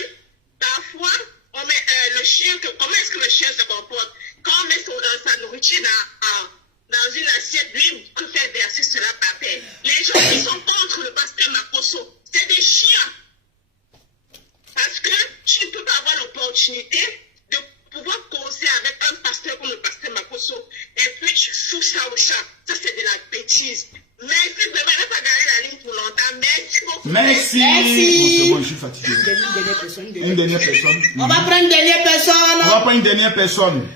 parfois, on met le chien, comment est-ce que le chien se comporte? Quand on met sa nourriture dans une assiette, lui, il préfère verser cela par terre. Les gens qui sont contre le pasteur Makoso, c'est des chiens. Parce que tu ne peux pas avoir l'opportunité de pouvoir causer avec un pasteur comme le pasteur Makoso. Et puis tu fous ça au chat. Ça, c'est de la bêtise. Merci, vraiment, on n'a pas gardé la ligne pour longtemps. Merci beaucoup. Merci. Merci. Bon, c'est bon, je suis fatigué. Une dernière personne. On va prendre une dernière personne. On va prendre une dernière personne.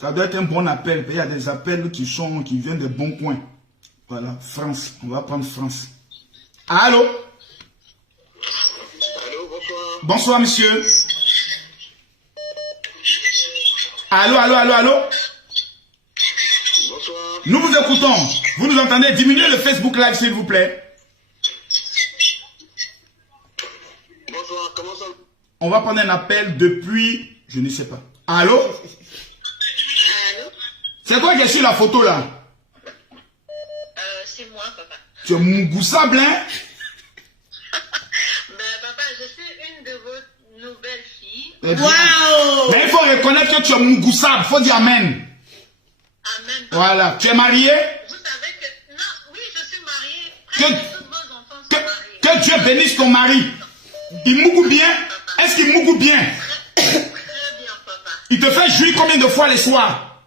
Ça doit être un bon appel. Il y a des appels qui viennent de bons coins. Voilà, France. On va prendre France. Allô? Allô, bonsoir. Bonsoir, monsieur. Allô? Bonsoir. Nous vous écoutons. Vous nous entendez? Diminuez le Facebook Live, s'il vous plaît. Bonsoir, comment ça? On va prendre un appel depuis... Je ne sais pas. Allô? C'est toi qui es sur la photo, là? C'est moi, papa. Tu es Mougoussable, hein? Papa, je suis une de vos nouvelles filles. Eh bien. Waouh! Mais il faut reconnaître que tu es Mougoussable. Il faut dire Amen. Amen. Voilà. Tu es marié? Vous savez que... Non, oui, je suis mariée. Que- Tous vos enfants sont mariés. Que Dieu bénisse ton mari. Il mougou bien? Est-ce qu'il mougou bien? Très bien, papa. Il te fait jouir combien de fois les soirs?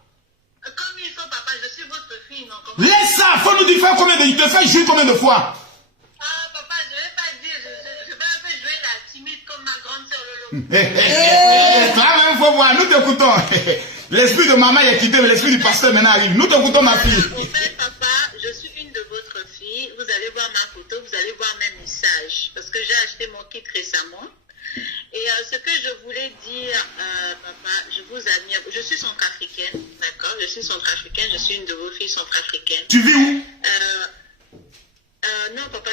Comme il faut, papa, je suis votre fille, non? Laisse ça, faut nous dire faire combien de... Il te fait jouir combien de fois? Ah, papa, je ne vais pas dire, je vais un peu jouer la timide comme ma grande sœur Lolo. Toi-même, faut voir, nous t'écoutons. L'esprit de maman est quitté, mais l'esprit du pasteur maintenant arrive. Nous t'écoutons, ma fille. En fait, papa, je suis une de votre fille. Vous allez voir ma photo, vous allez voir mes messages. Parce que j'ai acheté mon kit récemment. Et ce que je voulais dire, papa, je vous admire. Je suis centrafricaine, d'accord? Je suis centrafricaine, je suis une de vos filles centrafricaines. Tu vis où? Non, papa,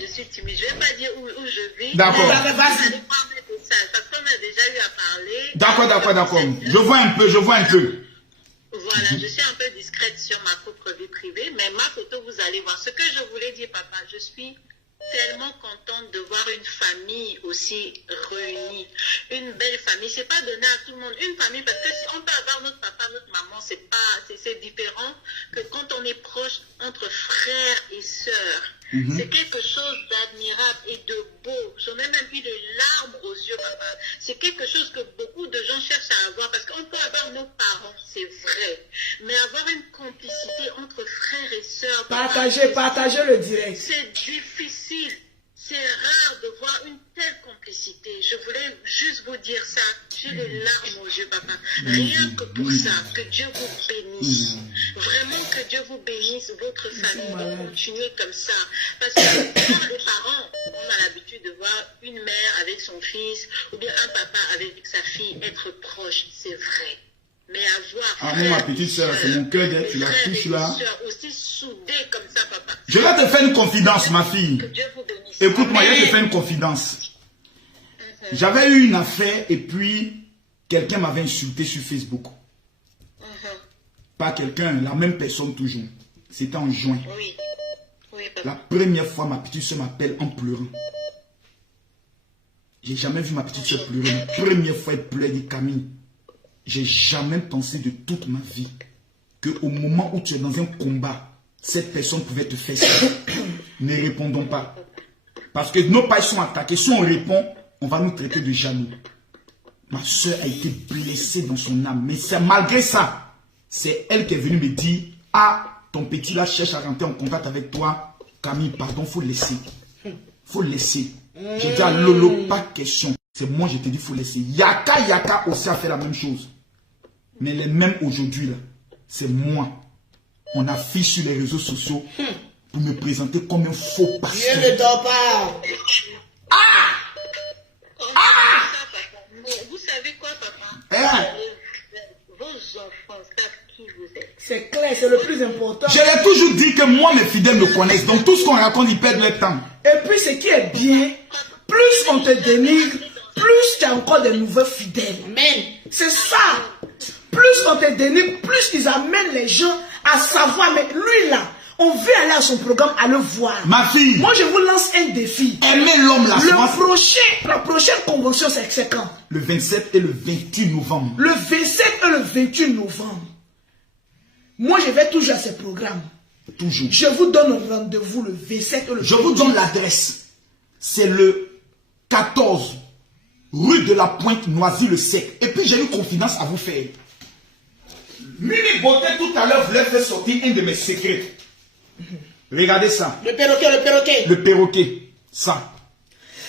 je suis timide. Je ne vais pas dire où je vis. D'accord. Vous allez voir mes messages, parce qu'on a déjà eu à parler. D'accord. Je vois un peu. Voilà, je suis un peu discrète sur ma propre vie privée, mais ma photo, vous allez voir. Ce que je voulais dire, papa, je suis tellement contente de voir une famille aussi réunie. Une belle famille. C'est pas donné à tout le monde. Une famille, parce que si on peut avoir notre papa, notre maman, c'est différent que quand on est proche entre frères et sœurs. C'est quelque chose d'admirable et de beau. J'en ai même eu des larmes aux yeux, papa. C'est quelque chose que beaucoup de gens cherchent à avoir parce qu'on peut avoir nos parents, c'est vrai. Mais avoir une complicité entre frères et sœurs. Partagez le direct. C'est difficile. C'est rare de voir une telle complicité. Je voulais juste vous dire ça. J'ai les larmes aux yeux, papa. Rien que pour ça, que Dieu vous bénisse. Vraiment que Dieu vous bénisse, votre famille, de continuer comme ça. Parce que les parents, on a l'habitude de voir une mère avec son fils ou bien un papa avec sa fille être proche. C'est vrai. Mais avoir ma petite soeur, c'est mon cœur, tu la touches là. Aussi soudés comme ça, papa. Je vais te faire une confidence, ma fille. Que Dieu vous bénisse. Écoute-moi, je vais te faire une confidence. J'avais eu une affaire et puis quelqu'un m'avait insulté sur Facebook. Pas quelqu'un, la même personne toujours. C'était en juin. Oui, papa. La première fois, ma petite soeur m'appelle en pleurant. J'ai jamais vu ma petite soeur pleurer. La première fois, elle pleurait, dit Camille. J'ai jamais pensé de toute ma vie qu'au moment où tu es dans un combat, cette personne pouvait te faire ça. Ne répondons pas. Parce que nos pères sont attaqués. Si on répond, on va nous traiter de jaloux. Ma soeur a été blessée dans son âme. Mais malgré ça, c'est elle qui est venue me dire, ah, ton petit là cherche à rentrer en contact avec toi. Camille, pardon, faut laisser. Faut laisser. J'ai dit à Lolo, pas question. C'est moi, je te dis, faut laisser. Yaka aussi a fait la même chose. Mais les mêmes aujourd'hui, là, c'est moi. On affiche sur les réseaux sociaux pour me présenter comme un faux pasteur. Dieu ne dort pas. Vous savez quoi, papa? Vos enfants savent qui vous êtes. C'est clair, c'est le plus important. Je l'ai toujours dit que moi, mes fidèles me connaissent. Donc tout ce qu'on raconte, ils perdent leur temps. Et puis ce qui est bien, plus on te dénigre, plus tu as encore de nouveaux fidèles. Amen. C'est ça. Plus on te dénigre, plus ils amènent les gens à savoir, mais lui là, on veut aller à son programme, à le voir. Ma fille. Moi, je vous lance un défi. Aimez l'homme la La prochaine convention, c'est quand? Le 27 et le 28 novembre. Le 27 et le 28 novembre. Moi, je vais toujours à ce programme. Toujours. Je vous donne rendez-vous le 27 et le 28. Je vous donne l'adresse. C'est le 14 rue de la Pointe, Noisy-le-Sec. Et puis, j'ai une confidence à vous faire. Mimi Beauté, tout à l'heure, voulait faire sortir un de mes secrets. Regardez ça. Le perroquet. Le perroquet. Ça.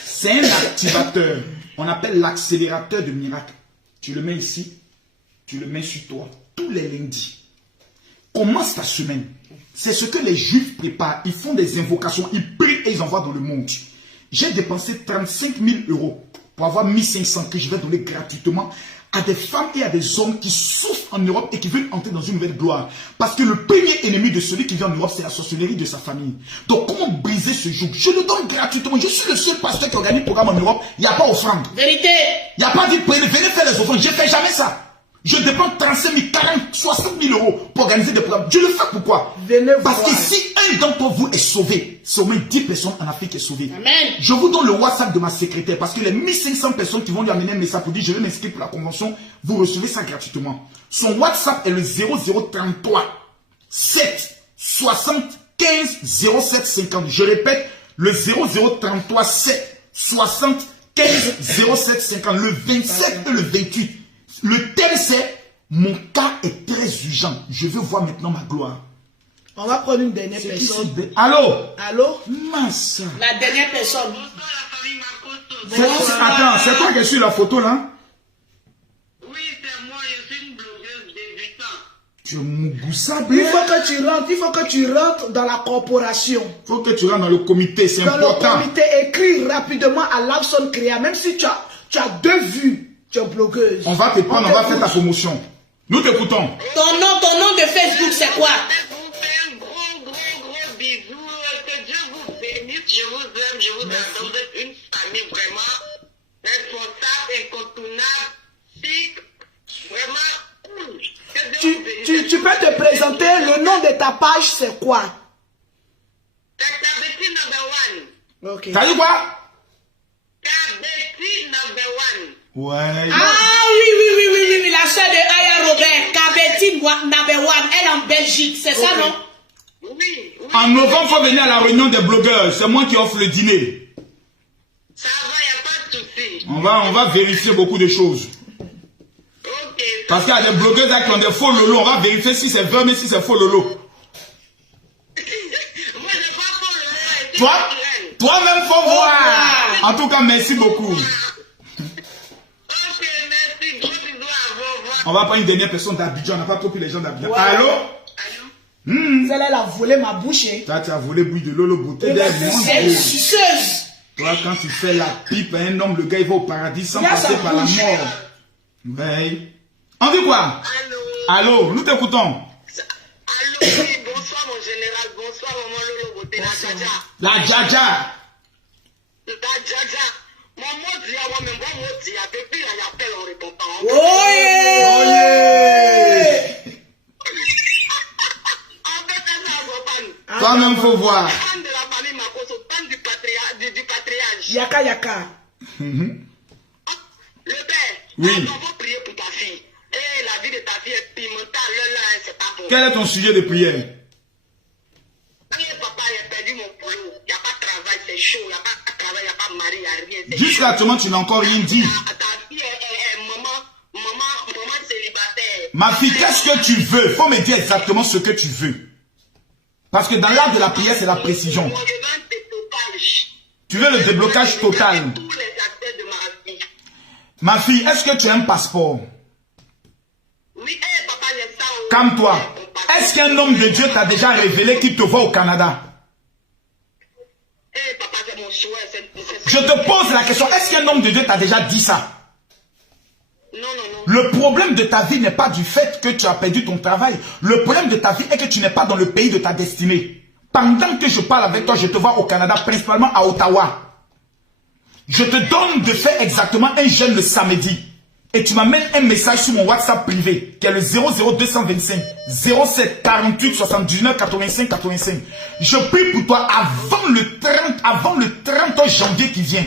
C'est un activateur. On appelle l'accélérateur de miracle. Tu le mets ici. Tu le mets sur toi. Tous les lundis. Commence ta semaine. C'est ce que les Juifs préparent. Ils font des invocations. Ils prient et ils envoient dans le monde. J'ai dépensé 35 000 € pour avoir 1500 que je vais donner gratuitement à des femmes et à des hommes qui souffrent en Europe et qui veulent entrer dans une nouvelle gloire. Parce que le premier ennemi de celui qui vient en Europe, c'est la sorcellerie de sa famille. Donc, comment briser ce joug? Je le donne gratuitement. Je suis le seul pasteur qui organise le programme en Europe. Il n'y a pas offrande. Vérité. Il n'y a pas dit, venez faire les offrandes. Je ne fais jamais ça. Je dépense 35 000, 40, 60 000 € pour organiser des programmes. Je le fais pourquoi? Parce que si un d'entre vous est sauvé, c'est au moins 10 personnes en Afrique qui sont sauvées. Amen. Je vous donne le WhatsApp de ma secrétaire parce que les 1500 personnes qui vont lui amener un message pour dire je vais m'inscrire pour la convention, vous recevez ça gratuitement. Son WhatsApp est le 0033 7 75 07 50. Je répète, le 0033 7 75 15 07 50, le 27 et le 28. Le thème c'est mon cas est très urgent. Je veux voir maintenant ma gloire. On va prendre une dernière personne. Allô? Allô? La dernière personne. Attends, c'est toi qui es sur la photo là? Oui, c'est moi, je suis une blogueuse débutant. Tu es Mougoussa, Il faut que tu rentres dans la corporation. Il faut que tu rentres dans le comité, c'est important. Dans le comité, écris rapidement à Lawson Créa. Même si tu as 2 vues, tu es blogueuse. On va te prendre, on va faire ta promotion. Nous t'écoutons. Ton nom de Facebook, c'est quoi? Je vous fais un gros bisou. Que Dieu vous bénisse. Je vous aime, je vous adore. Vous êtes une famille vraiment responsable, incontournable, chic, vraiment cool. Tu peux te présenter, le nom de ta page, c'est quoi? C'est Kabeti number 1. Ok. T'as dit quoi? Kabeti number 1. Ouais. Ah oui, la soeur de Aya Robert, Kabeti number 1, elle en Belgique, c'est ça, non? Oui. En novembre, il faut venir à la réunion des blogueurs. C'est moi qui offre le dîner. Ça va, il n'y a pas de souci. On va vérifier beaucoup de choses. Ok. Parce qu'il y a des blogueurs qui ont des faux lolos. On va vérifier si c'est vrai, mais si c'est faux lolo. Moi, je n'ai pas pour le Toi-même, faut voir. En tout cas, merci beaucoup. Ok, merci. Gros bisous à vous. On va prendre une dernière personne d'Abidjan. On n'a pas trop pris les gens d'Abidjan. Ouais. Allô? Celle-là, elle a volé ma bouche. Hein. Toi, tu as volé bouille de Lolo Beauté. C'est une suceuse. Toi, quand tu fais la pipe à un homme, le gars, il va au paradis sans passer par la mort. Ouais. On dit quoi? Allô, nous t'écoutons. Allô, oui, bonsoir mon général, bonsoir maman Lolo Beauté, la Djaja. La Djaja. La Djaja. Mon mot dit à moi-même, mon mot dit à depuis, il appelle en répondant. Toi-même, faut voir. Fan de la famille Makoso, fan du patriarche. Yaka. Le père, Oui. on va prier pour ta fille. Et la vie de ta fille est pimentale, là, c'est pas bon. Quel est ton sujet de prière? Papa, il a perdu mon boulot. Il n'y a pas de travail, c'est chaud. Il n'y a pas de travail, il n'y a pas de mari, il n'y a rien. Jusqu'à actuellement, tu n'as encore rien dit. Ta fille est maman célibataire. Ma fille, qu'est-ce que tu veux? Faut me dire exactement ce que tu veux. Parce que dans l'art de la prière, c'est la précision. Tu veux le déblocage total. Tous les aspects de ma vie. Ma fille, est-ce que tu as un passeport? Oui, papa, il y a ça. Calme-toi. Est-ce qu'un homme de Dieu t'a déjà révélé qu'il te voit au Canada? Papa, c'est mon choix. Je te pose la question, est-ce qu'un homme de Dieu t'a déjà dit ça? Non. Le problème de ta vie n'est pas du fait que tu as perdu ton travail. Le problème de ta vie est que tu n'es pas dans le pays de ta destinée. Pendant que je parle avec toi, je te vois au Canada, principalement à Ottawa. Je te donne de faire exactement un jeûne le samedi. Et tu m'amènes un message sur mon WhatsApp privé, qui est le 00225 07 48 79 85 85. Je prie pour toi avant le 30 janvier qui vient.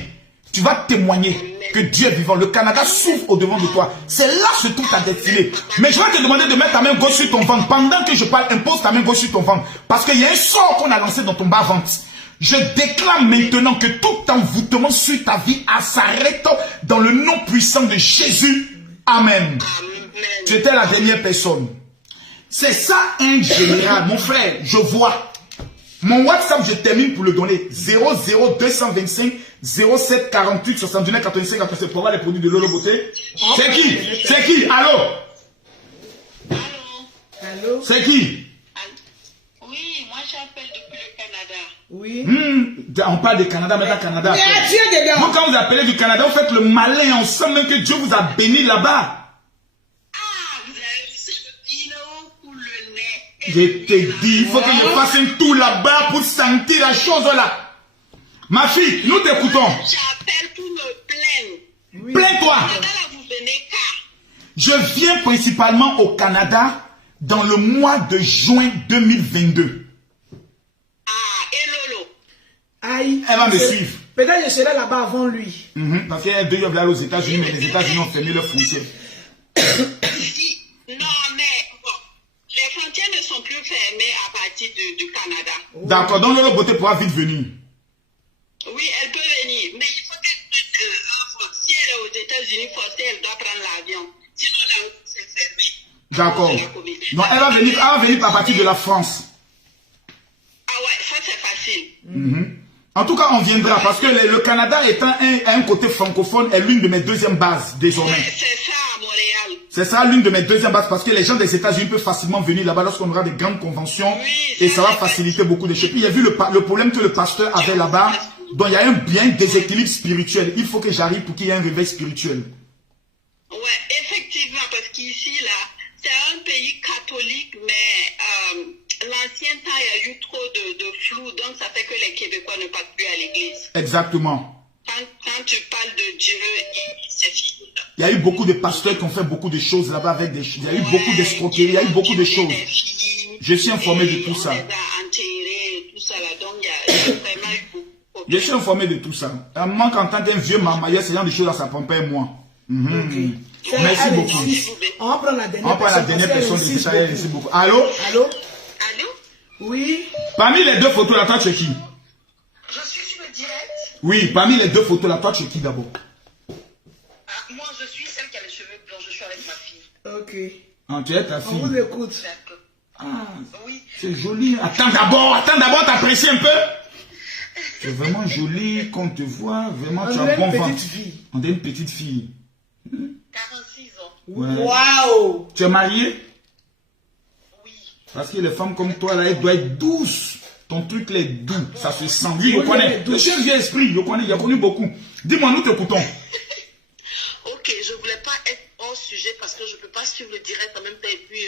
Tu vas témoigner que Dieu est vivant. Le Canada souffre au-devant de toi. C'est là se trouve ta destinée. Mais je vais te demander de mettre ta main gauche sur ton ventre. Pendant que je parle, impose ta main gauche sur ton ventre. Parce qu'il y a un sort qu'on a lancé dans ton bas-ventre. Je déclare maintenant que tout envoûtement sur ta vie s'arrête dans le nom puissant de Jésus. Amen. Tu étais la dernière personne. C'est ça un général. Mon frère, je vois. Mon WhatsApp, je termine pour le donner. 00225 07 48 79 85 85 pour voir les produits de Lolo Beauté. C'est qui? C'est qui? Allô? Allô? C'est qui? Oui, moi j'appelle depuis le Canada. Oui. On parle du Canada, mais Canada. Il y a Dieu dedans. Vous, quand vous appelez du Canada, vous faites le malin. On sent même que Dieu vous a béni là-bas. Vous avez c'est le kilo pour le nez. Je te dis, il faut que je fasse un tour là-bas pour sentir la chose là. Ma fille, nous t'écoutons. J'appelle pour me plaindre. Oui. Plains-toi. Canada, vous venez quand? Je viens principalement au Canada dans le mois de juin 2022. Et Lolo? Aïe. Elle va me suivre. Peut-être que je serai là-bas avant lui. Parce qu'il y a deux yeux aux États-Unis, mais les États-Unis ont fermé leurs frontières. Non, mais bon, les frontières ne sont plus fermées à partir du Canada. D'accord, donc Lolo Beauté pourra vite venir. Oui, elle peut venir, mais il faut qu'elle prenne États-Unis forcée, elle doit prendre l'avion. Sinon, la route, c'est fermé. D'accord. Donc, elle va venir à partir de la France. Ah ouais, ça c'est facile. En tout cas, on viendra parce que le Canada étant un côté francophone est l'une de mes deuxièmes bases désormais. C'est ça à Montréal. C'est ça l'une de mes deuxièmes bases parce que les gens des États-Unis peuvent facilement venir là-bas lorsqu'on aura des grandes conventions et ça va faciliter beaucoup de choses. Puis il y a vu le problème que le pasteur avait là-bas. Donc il y a un bien déséquilibre spirituel. Il faut que j'arrive pour qu'il y ait un réveil spirituel. Ouais, effectivement, parce qu'ici, là, c'est un pays catholique, mais l'ancien temps, il y a eu trop de flou, donc ça fait que les Québécois ne passent plus à l'église. Exactement. Quand tu parles de Dieu, c'est fini. Il y a eu beaucoup de pasteurs qui ont fait beaucoup de choses là-bas avec des... Il y a eu beaucoup d'escroqueries, il y a eu beaucoup de choses. Je suis informé de tout ça. On les a enterrés, tout ça là, donc il y a vraiment eu beaucoup. Je suis informé de tout ça. Moi, quand tant qu'un vieux mamailleur, ce genre de choses là, ça prend pas moi. Merci beaucoup. On va prendre la dernière personne. Merci beaucoup. Allô? Allô? Oui. Parmi les deux photos là, toi, tu es qui? Je suis sur le direct. Oui, parmi les deux photos là, toi, tu es qui d'abord? Moi, je suis celle qui a les cheveux blancs. Je suis avec ma fille. Ok. Ah, tu es ta fille. On vous écoute. D'accord. Ah, oui. C'est joli. Attends d'abord, t'apprécies un peu. Tu es vraiment jolie, qu'on te voit. Vraiment, tu as un bon ventre. On est une petite fille. 46 ans. Ouais. Waouh. Tu es mariée? Oui. Parce que les femmes comme toi, là, elles doivent être douces. Ton truc, là, est doux. Ça se sent. Oui, je connais. Je suis un vieux esprit. Je connais. Il a connu beaucoup. Dis-moi, nous t'écoutons. Ok, je ne voulais pas être hors sujet parce que je ne peux pas suivre le direct en même temps et puis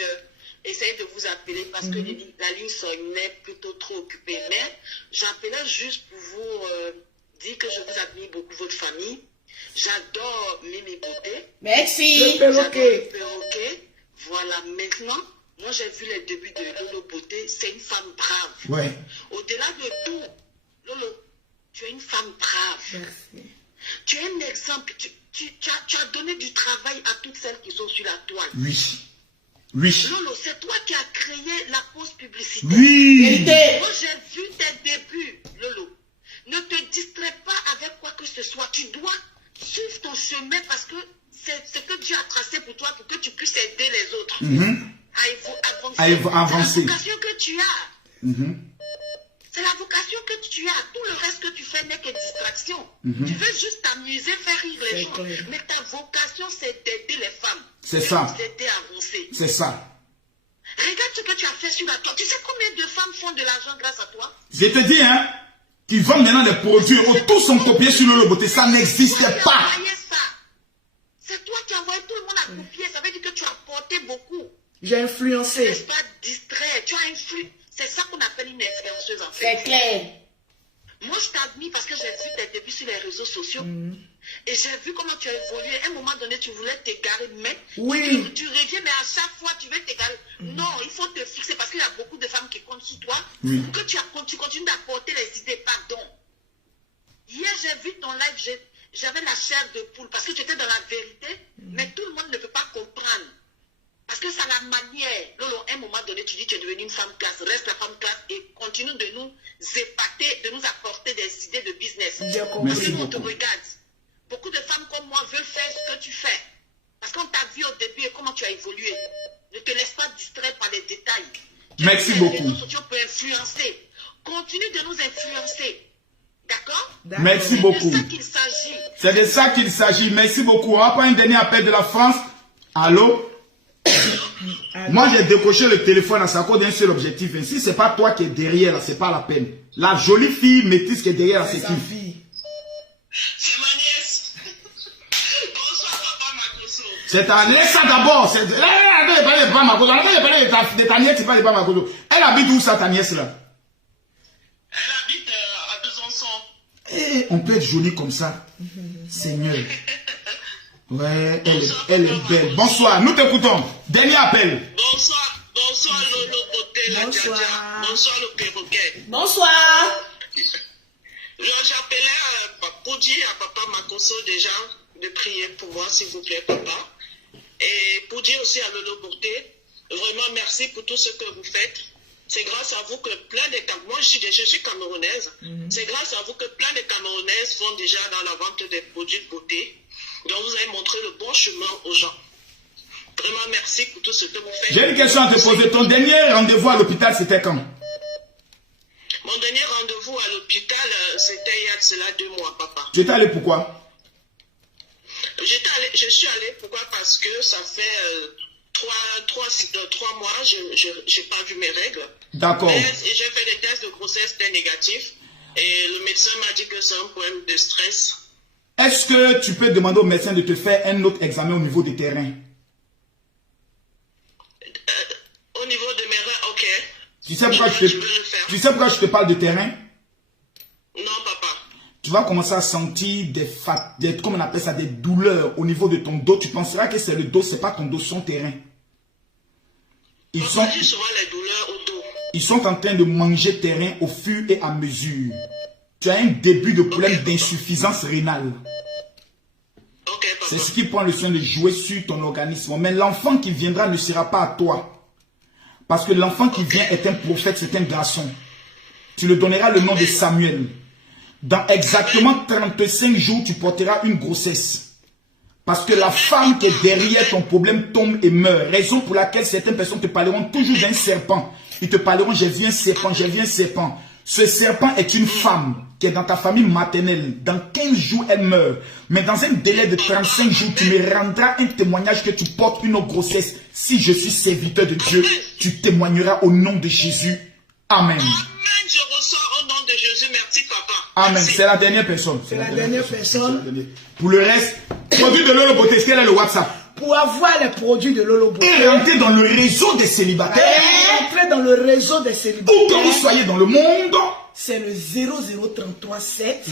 essayer de vous appeler parce que la ligne sonnait plutôt trop occupée. Mais j'appelais juste pour vous dire que je vous admire beaucoup, votre famille. J'adore Mimi Beauté. Merci. J'adore le perroquet. Voilà, maintenant, moi j'ai vu les débuts de Lolo Beauté. C'est une femme brave. Ouais. Au-delà de tout, Lolo, tu es une femme brave. Merci. Tu es un exemple. Tu as donné du travail à toutes celles qui sont sur la toile. Oui. Oui. Lolo, c'est toi qui as créé la pause publicité. Oui. Moi, j'ai vu tes débuts, Lolo. Ne te distrais pas avec quoi que ce soit. Tu dois suivre ton chemin parce que c'est ce que Dieu a tracé pour toi pour que tu puisses aider les autres à avancer. C'est la vocation que tu as. C'est la vocation que tu as. Tout le reste que tu fais n'est que distraction. Tu veux juste t'amuser, faire rire les gens. Mais ta vocation, c'est d'aider les femmes. C'est ça. D'aider à avancer. C'est ça. Regarde ce que tu as fait sur la toile. Tu sais combien de femmes font de l'argent grâce à toi? Je te dis, hein, qu'ils vendent maintenant des produits, tous sont copiés sur Lolo Beauté. Ça n'existait pas. C'est toi qui as envoyé tout le monde à copier. Ça veut dire que tu as apporté beaucoup. J'ai influencé. Tu n'es pas distrait. Tu as influencé. C'est ça qu'on appelle une influenceuse en fait. C'est clair. Moi, je t'admire parce que j'ai vu tes débuts sur les réseaux sociaux. Et j'ai vu comment tu as évolué. À un moment donné, tu voulais t'égarer, mais tu reviens, mais à chaque fois, tu veux t'égarer. Non, il faut te fixer parce qu'il y a beaucoup de femmes qui comptent sur toi. Pour que tu continues d'apporter les idées. Pardon. Hier, j'ai vu ton live, j'avais la chair de poule parce que tu étais dans la vérité, mais tout le monde ne peut pas comprendre. Parce que c'est la manière. Lolo, à un moment donné, tu dis que tu es devenue une femme classe. Reste la femme classe et continue de nous épater, de nous apporter des idées de business. Parce que nous, on te regarde. Beaucoup de femmes comme moi veulent faire ce que tu fais. Parce qu'on t'a vu au début et comment tu as évolué. Ne te laisse pas distraire par les détails. Merci beaucoup. Les réseaux sociaux peuvent influencer. Continue de nous influencer. D'accord? Merci beaucoup. C'est de ça qu'il s'agit. C'est de ça qu'il s'agit. Merci beaucoup. On va prendre un dernier appel de la France. Allô? Moi, j'ai décoché le téléphone à sa cause d'un seul objectif. Si ce n'est pas toi qui es derrière, là, c'est pas la peine. La jolie fille métisse qui est derrière, c'est qui? C'est ma nièce. Bonsoir, papa Makoso. C'est ta nièce, ça d'abord. Elle de ta nièce, tu parles de Papa Makoso. Elle habite où, ça, ta nièce, là? Elle habite à Besançon. Eh, on peut être jolie comme ça. Seigneur. Ouais, elle est belle. Bonsoir, nous t'écoutons. Dernier appel. Bonsoir Lolo Beauté, la Djadia. Bonsoir le perroquet. Bonsoir. J'appelais pour dire à papa Makoso déjà de prier pour moi, s'il vous plaît, papa. Et pour dire aussi à Lolo Beauté, vraiment merci pour tout ce que vous faites. C'est grâce à vous que plein de Camerounaises, moi je suis camerounaise, c'est grâce à vous que plein de Camerounaises font déjà dans la vente des produits de beauté. Donc vous avez montré le bon chemin aux gens. Vraiment merci pour tout ce que vous faites. J'ai une question à te poser. Ton dernier rendez-vous à l'hôpital, c'était quand? Mon dernier rendez-vous à l'hôpital, c'était il y a de cela 2 mois, papa. Tu étais allé pourquoi? Je suis allée pourquoi? Parce que ça fait 3 mois, je n'ai pas vu mes règles. D'accord. Et j'ai fait des tests de grossesse, c'était négatif. Et le médecin m'a dit que c'est un problème de stress. Est-ce que tu peux demander au médecin de te faire un autre examen au niveau des terrains? Au niveau de mes reins, ok. Tu sais pourquoi je te parle de terrain? Non, papa. Tu vas commencer à sentir comme on appelle ça, des douleurs au niveau de ton dos. Tu penseras que c'est le dos, c'est pas ton dos, son terrain. Ils sont en train de manger terrain au fur et à mesure. Tu as un début de problème d'insuffisance rénale. C'est ce qui prend le soin de jouer sur ton organisme. Mais l'enfant qui viendra ne sera pas à toi. Parce que l'enfant qui vient est un prophète, c'est un garçon. Tu le donneras le nom de Samuel. Dans exactement 35 jours, tu porteras une grossesse. Parce que la femme qui est derrière ton problème tombe et meurt. Raison pour laquelle certaines personnes te parleront toujours d'un serpent. Ils te parleront, j'ai vu un serpent, j'ai vu un serpent. Ce serpent est une femme qui est dans ta famille maternelle. Dans 15 jours, elle meurt. Mais dans un délai de 35 jours, tu me rendras un témoignage que tu portes une autre grossesse. Si je suis serviteur de Dieu, tu témoigneras au nom de Jésus. Amen. Amen, je reçois au nom de Jésus. Merci, papa. Amen. C'est la dernière personne. C'est la dernière personne. Pour le reste, produit de Lolo Beauté, quel est le WhatsApp? Pour avoir les produits de Lolo Beauté. Et rentrer dans le réseau des célibataires. Entrer dans le réseau des célibataires. Où que vous soyez dans le monde. C'est le 00337,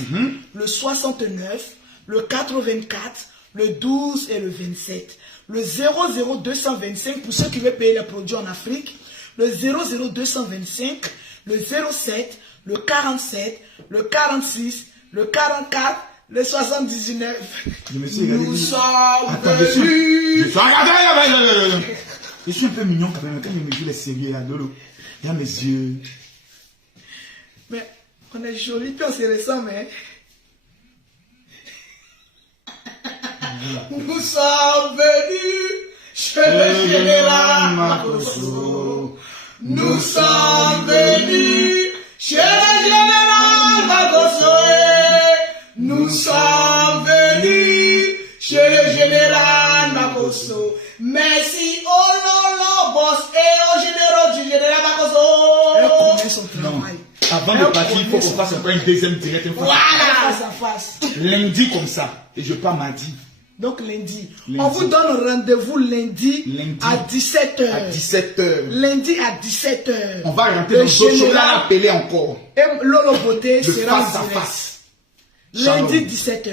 le 69, le 84, le 12 et le 27. Le 00225 pour ceux qui veulent payer les produits en Afrique. Le 00225, le 07, le 47, le 46, le 44, le 79. Nous sommes venus. Je suis un peu mignon quand même. Quand je me dis les sérieux, Lolo, il y a mes yeux. Mais on est jolis, puis on se ressemble, hein. Nous sommes venus chez le général Makosso. Nous sommes venus chez le général Makosso. Nous sommes venus chez le général Makosso. Merci au Lolo Boss et au général du général Makosso. Elle connaît son travail. Avant de partir, il faut qu'on fasse encore un deuxième direct. Voilà, face à face. Lundi comme ça. Et je pars mardi. Donc lundi. On vous donne rendez-vous lundi à 17h. À 17h. Lundi à 17h. On va rentrer dans d'autres choses. Là, appeler encore. Et Lolo Beauté sera en direct. face. Lundi 17h.